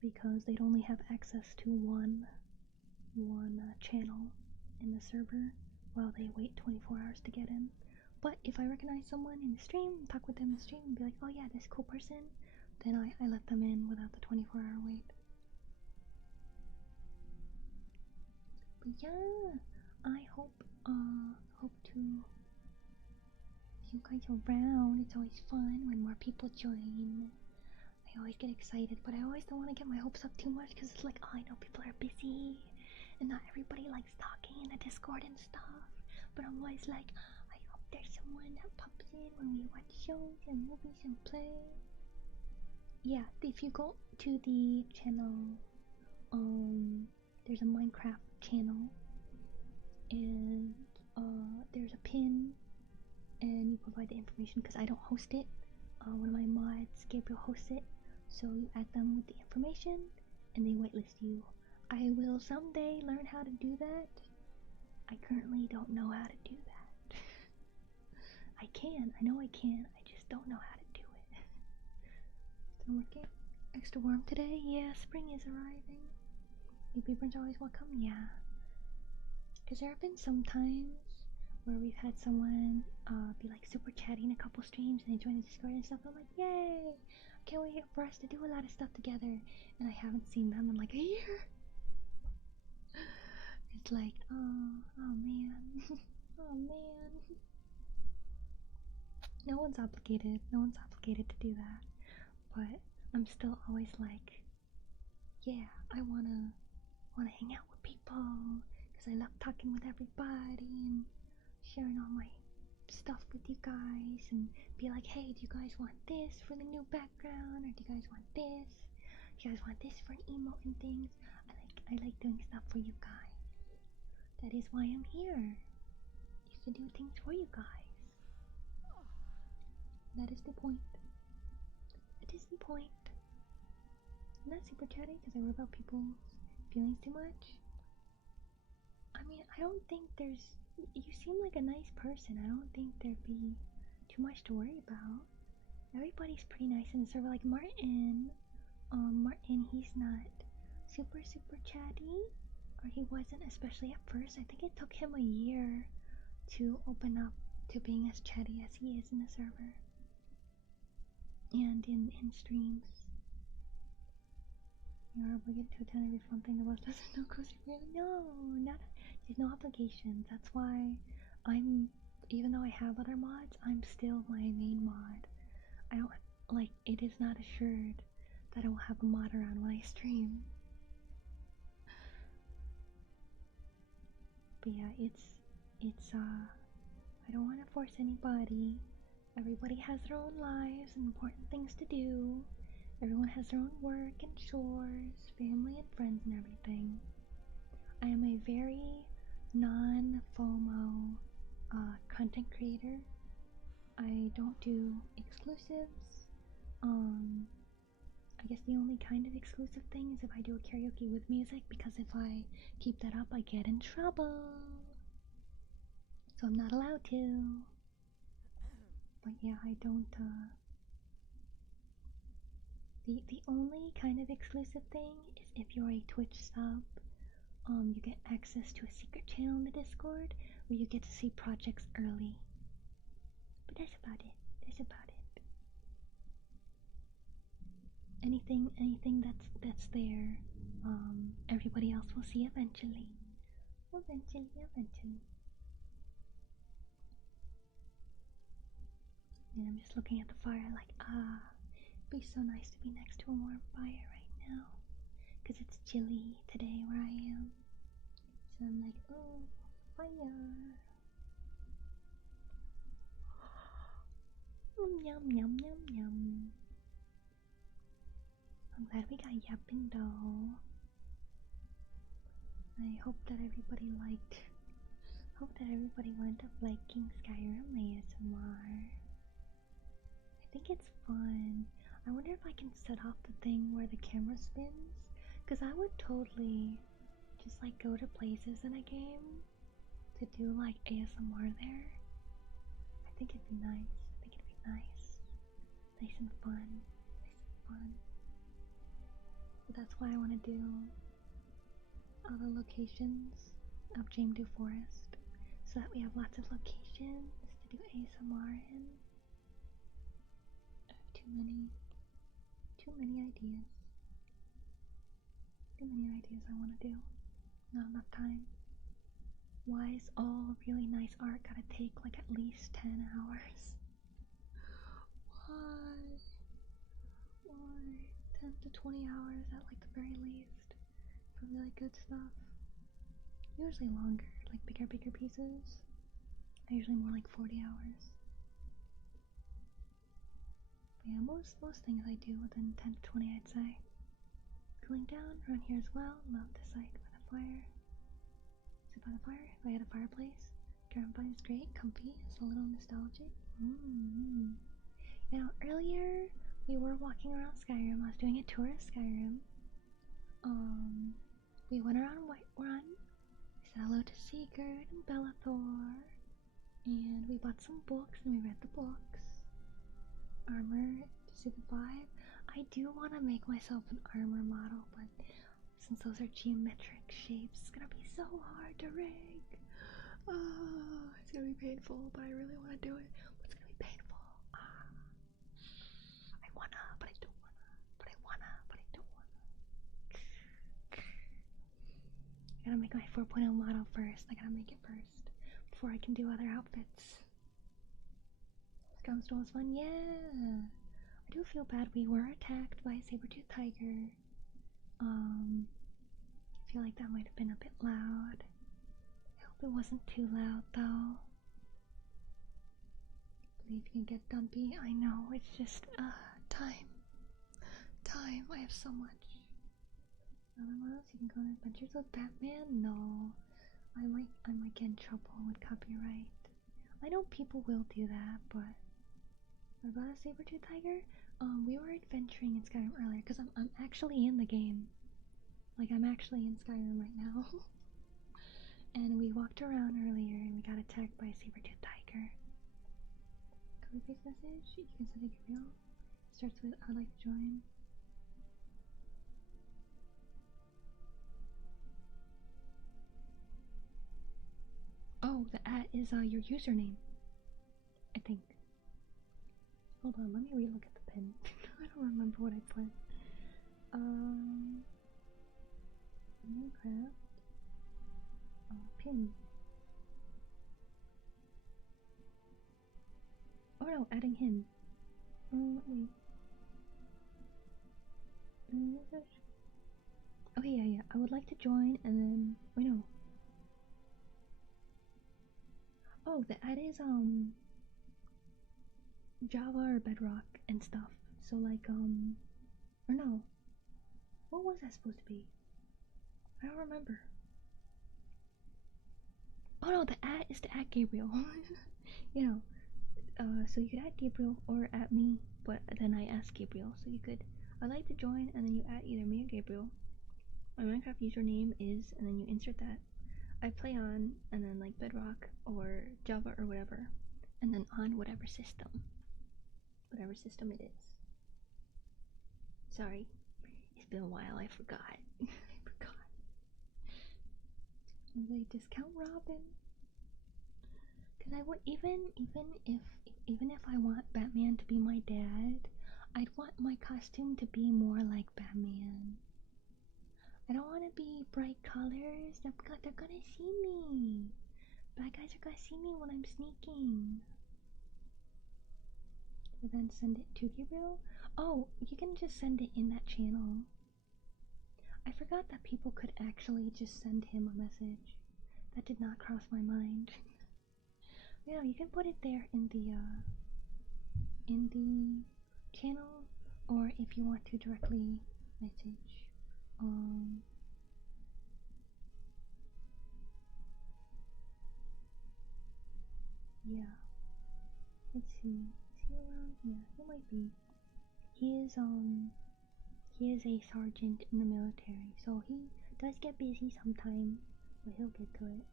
because they'd only have access to one channel in the server while they wait 24 hours to get in. But if I recognize someone in the stream, talk with them in the stream, and be like, oh yeah, this cool person, then I let them in without the 24-hour wait. But yeah, I hope to see you guys around. It's always fun when more people join. I always get excited, but I always don't want to get my hopes up too much, because it's like, oh, I know people are busy and not everybody likes talking in the Discord and stuff. But I'm always like, I hope there's someone that pops in when we watch shows and movies and play. Yeah, if you go to the channel, there's a Minecraft channel, and there's a pin, and you provide the information, because I don't host it. One of my mods, Gabriel, hosts it, so you add them with the information and they whitelist you. I will someday learn how to do that. I currently don't know how to do that. I know I can, I just don't know how to do it. Still working? Extra warm today? Yeah, spring is arriving. New Beaberns always welcome? Yeah. Because there have been some times where we've had someone be like super chatty in a couple streams and they join the Discord and stuff. I'm like, yay! I can't wait for us to do a lot of stuff together. And I haven't seen them in like a year. It's like, oh man, oh man. No one's obligated to do that. But I'm still always like, yeah, I wanna hang out with people because I love talking with everybody and sharing all my stuff with you guys and be like, hey, do you guys want this for the new background, or do you guys want this? Do you guys want this for an emote and things? I like doing stuff for you guys. That is why I'm here. Is to do things for you guys. That is the point. That is the point. I'm not super chatty because I worry about people's feelings too much. I mean, I don't think there's... You seem like a nice person. I don't think there'd be too much to worry about. Everybody's pretty nice in the server. Like Martin, he's not super chatty. Or he wasn't, especially at first. I think it took him a year to open up to being as chatty as he is in the server. And in streams. You're obligated to attend every fun thing the boss doesn't know cozy for you. No, there's no obligations. That's why even though I have other mods, I'm still my main mod. I don't, like, it is not assured that I will have a mod around when I stream. But yeah, it's I don't want to force anybody. Everybody has their own lives and important things to do. Everyone has their own work and chores, family and friends and everything. I am a very non-FOMO content creator. I don't do exclusives. I guess the only kind of exclusive thing is if I do a karaoke with music, because if I keep that up, I get in trouble. So I'm not allowed to. But yeah, I don't, the only kind of exclusive thing is if you're a Twitch sub, you get access to a secret channel in the Discord where you get to see projects early. But that's about it. Anything that's there, everybody else will see eventually. Eventually. And I'm just looking at the fire like, it'd be so nice to be next to a warm fire right now. Because it's chilly today where I am. So I'm like, oh, fire. Yum. I'm glad we got yapping though. I hope that everybody wound up liking Skyrim ASMR. I think it's fun. I wonder if I can set off the thing where the camera spins, because I would totally just like go to places in a game to do like ASMR there. I think it'd be nice. Nice and fun. But that's why I want to do other locations of Jamedew Forest, so that we have lots of locations to do ASMR in. Too many ideas. I want to do. Not enough time. Why is all really nice art gotta take like at least 10 hours? Why? 10 to 20 hours at like the very least for really good stuff. Usually longer, like bigger pieces. Usually more like 40 hours. But yeah, most things I do within 10 to 20, I'd say. Cooling down around here as well. Love to site by the fire. Sit by the fire. If I had a fireplace. Campfire is great, comfy, it's a little nostalgic. You know, earlier we were walking around Skyrim. I was doing a tour of Skyrim. We went around Whiterun. We said hello to Sigurd and Bellathor. And we bought some books and we read the books. Armor to see the vibe. I do want to make myself an armor model, but since those are geometric shapes, it's gonna be so hard to rig. Oh, it's gonna be painful, but I really want to do it. But it's gonna be painful. I wanna, but I don't wanna. But I wanna, but I don't wanna. I gotta make my 4.0 model first. I gotta make it first before I can do other outfits. Stroll is fun, yeah. I do feel bad. We were attacked by a saber-toothed tiger. I feel like that might have been a bit loud. I hope it wasn't too loud though. Believe you can get dumpy. I know, it's just time. I have so much. Otherwise, you can go on adventures with Batman? No. I might get in trouble with copyright. I know people will do that, but what about a saber-tooth tiger? We were adventuring in Skyrim earlier because I'm actually in the game. Like, I'm actually in Skyrim right now. And we walked around earlier and we got attacked by a saber-tooth tiger. Copy paste message? You can send it real. Starts with I'd like to join. Oh, the is your username, I think. Hold on, let me relook at the pin. I don't remember what I put. Minecraft. Pin. Oh no, adding him. Wait. Okay, yeah. I would like to join and then. Wait, no. Oh, the ad is, Java or Bedrock and stuff. So, like, or no. What was that supposed to be? I don't remember. Oh no, the at is to at Gabriel. You know, so you could add Gabriel or at me, but then I asked Gabriel, so you could, I'd like to join, and then you add either me or Gabriel. My Minecraft username is, and then you insert that. I play on, and then like Bedrock or Java or whatever, and then on whatever system it is. Sorry, it's been a while, I forgot. I forgot. They discount Robin. Cause I would even if I want Batman to be my dad, I'd want my costume to be more like Batman. I don't want to be bright colors. They're gonna see me. Bad guys are gonna see me when I'm sneaking. And then send it to Gabriel. Oh, you can just send it in that channel. I forgot that people could actually just send him a message. That did not cross my mind. You know, you can put it there in the channel, or if you want to directly message. Yeah. Let's see. Is he around? Yeah, he might be. He is a sergeant in the military, so he does get busy sometimes, but he'll get to it.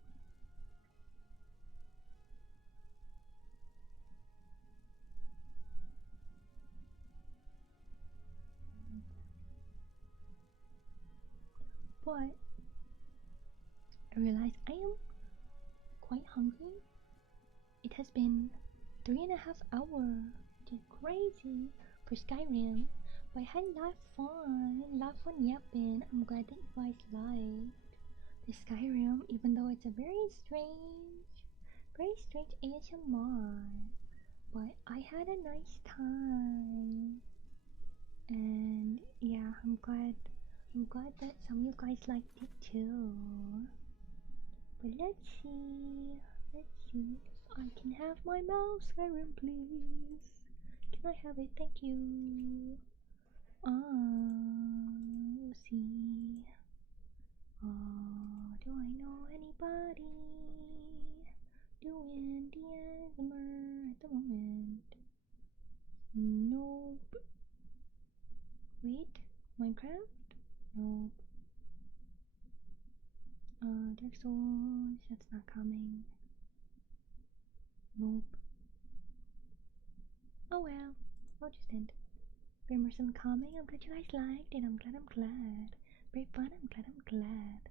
But I realize I am quite hungry. It has been 3.5 hours, which is crazy for Skyrim. But I had a lot of fun yapping. I'm glad that you guys liked the Skyrim, even though it's a very strange ASMR. But I had a nice time, and yeah, I'm glad that some of you guys liked it too. But let's see if I can have my mouse, Skyrim, please. Can I have it? Thank you. We'll see. Do I know anybody doing the ASMR at the moment? Nope. Wait, Minecraft? Nope. Dark Souls, that's not coming. Nope. Oh well, I'll just end. Beaberns coming, I'm glad you guys liked it, I'm glad. Very fun, I'm glad.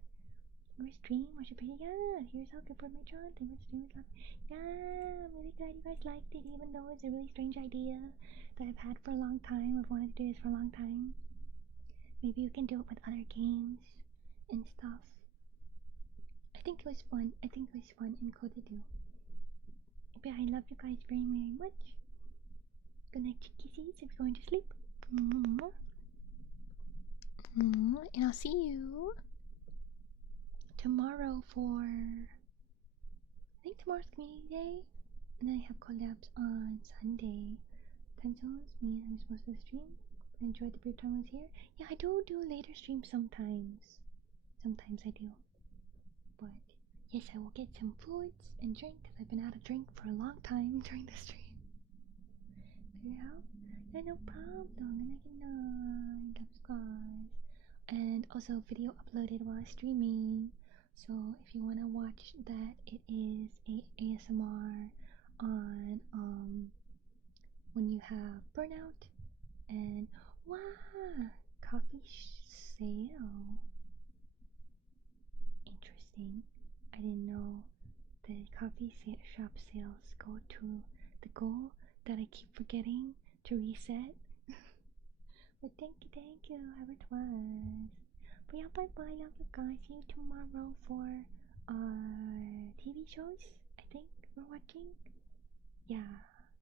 Where's stream? Was it pretty good? Here's how good for my John. Thank you for streaming stuff. Yeah, I'm really glad you guys liked it, even though it's a really strange idea that I've had for a long time. I've wanted to do this for a long time. Maybe we can do it with other games and stuff. I think it was fun. I think it was fun and cool to do. But I love you guys very, very much. Good night, chickies, if you're going to sleep. And I'll see you tomorrow for, I think tomorrow's community day, and then I have collabs on Sunday. Time zones mean I'm supposed to stream, but I enjoyed the brief time I was here. Yeah, I do later streams sometimes. Sometimes I do. But yes, I will get some foods and drink because I've been out of drink for a long time during the stream. Yeah, no problem. Good night. Love you guys. And also video uploaded while streaming. So if you wanna watch that, it is a ASMR on when you have burnout and coffee sale. Interesting. I didn't know the coffee shop sales go to the goal that I keep forgetting to reset. But thank you, advertise. But yeah, bye bye, love you guys. See you tomorrow for TV shows, I think we're watching. Yeah.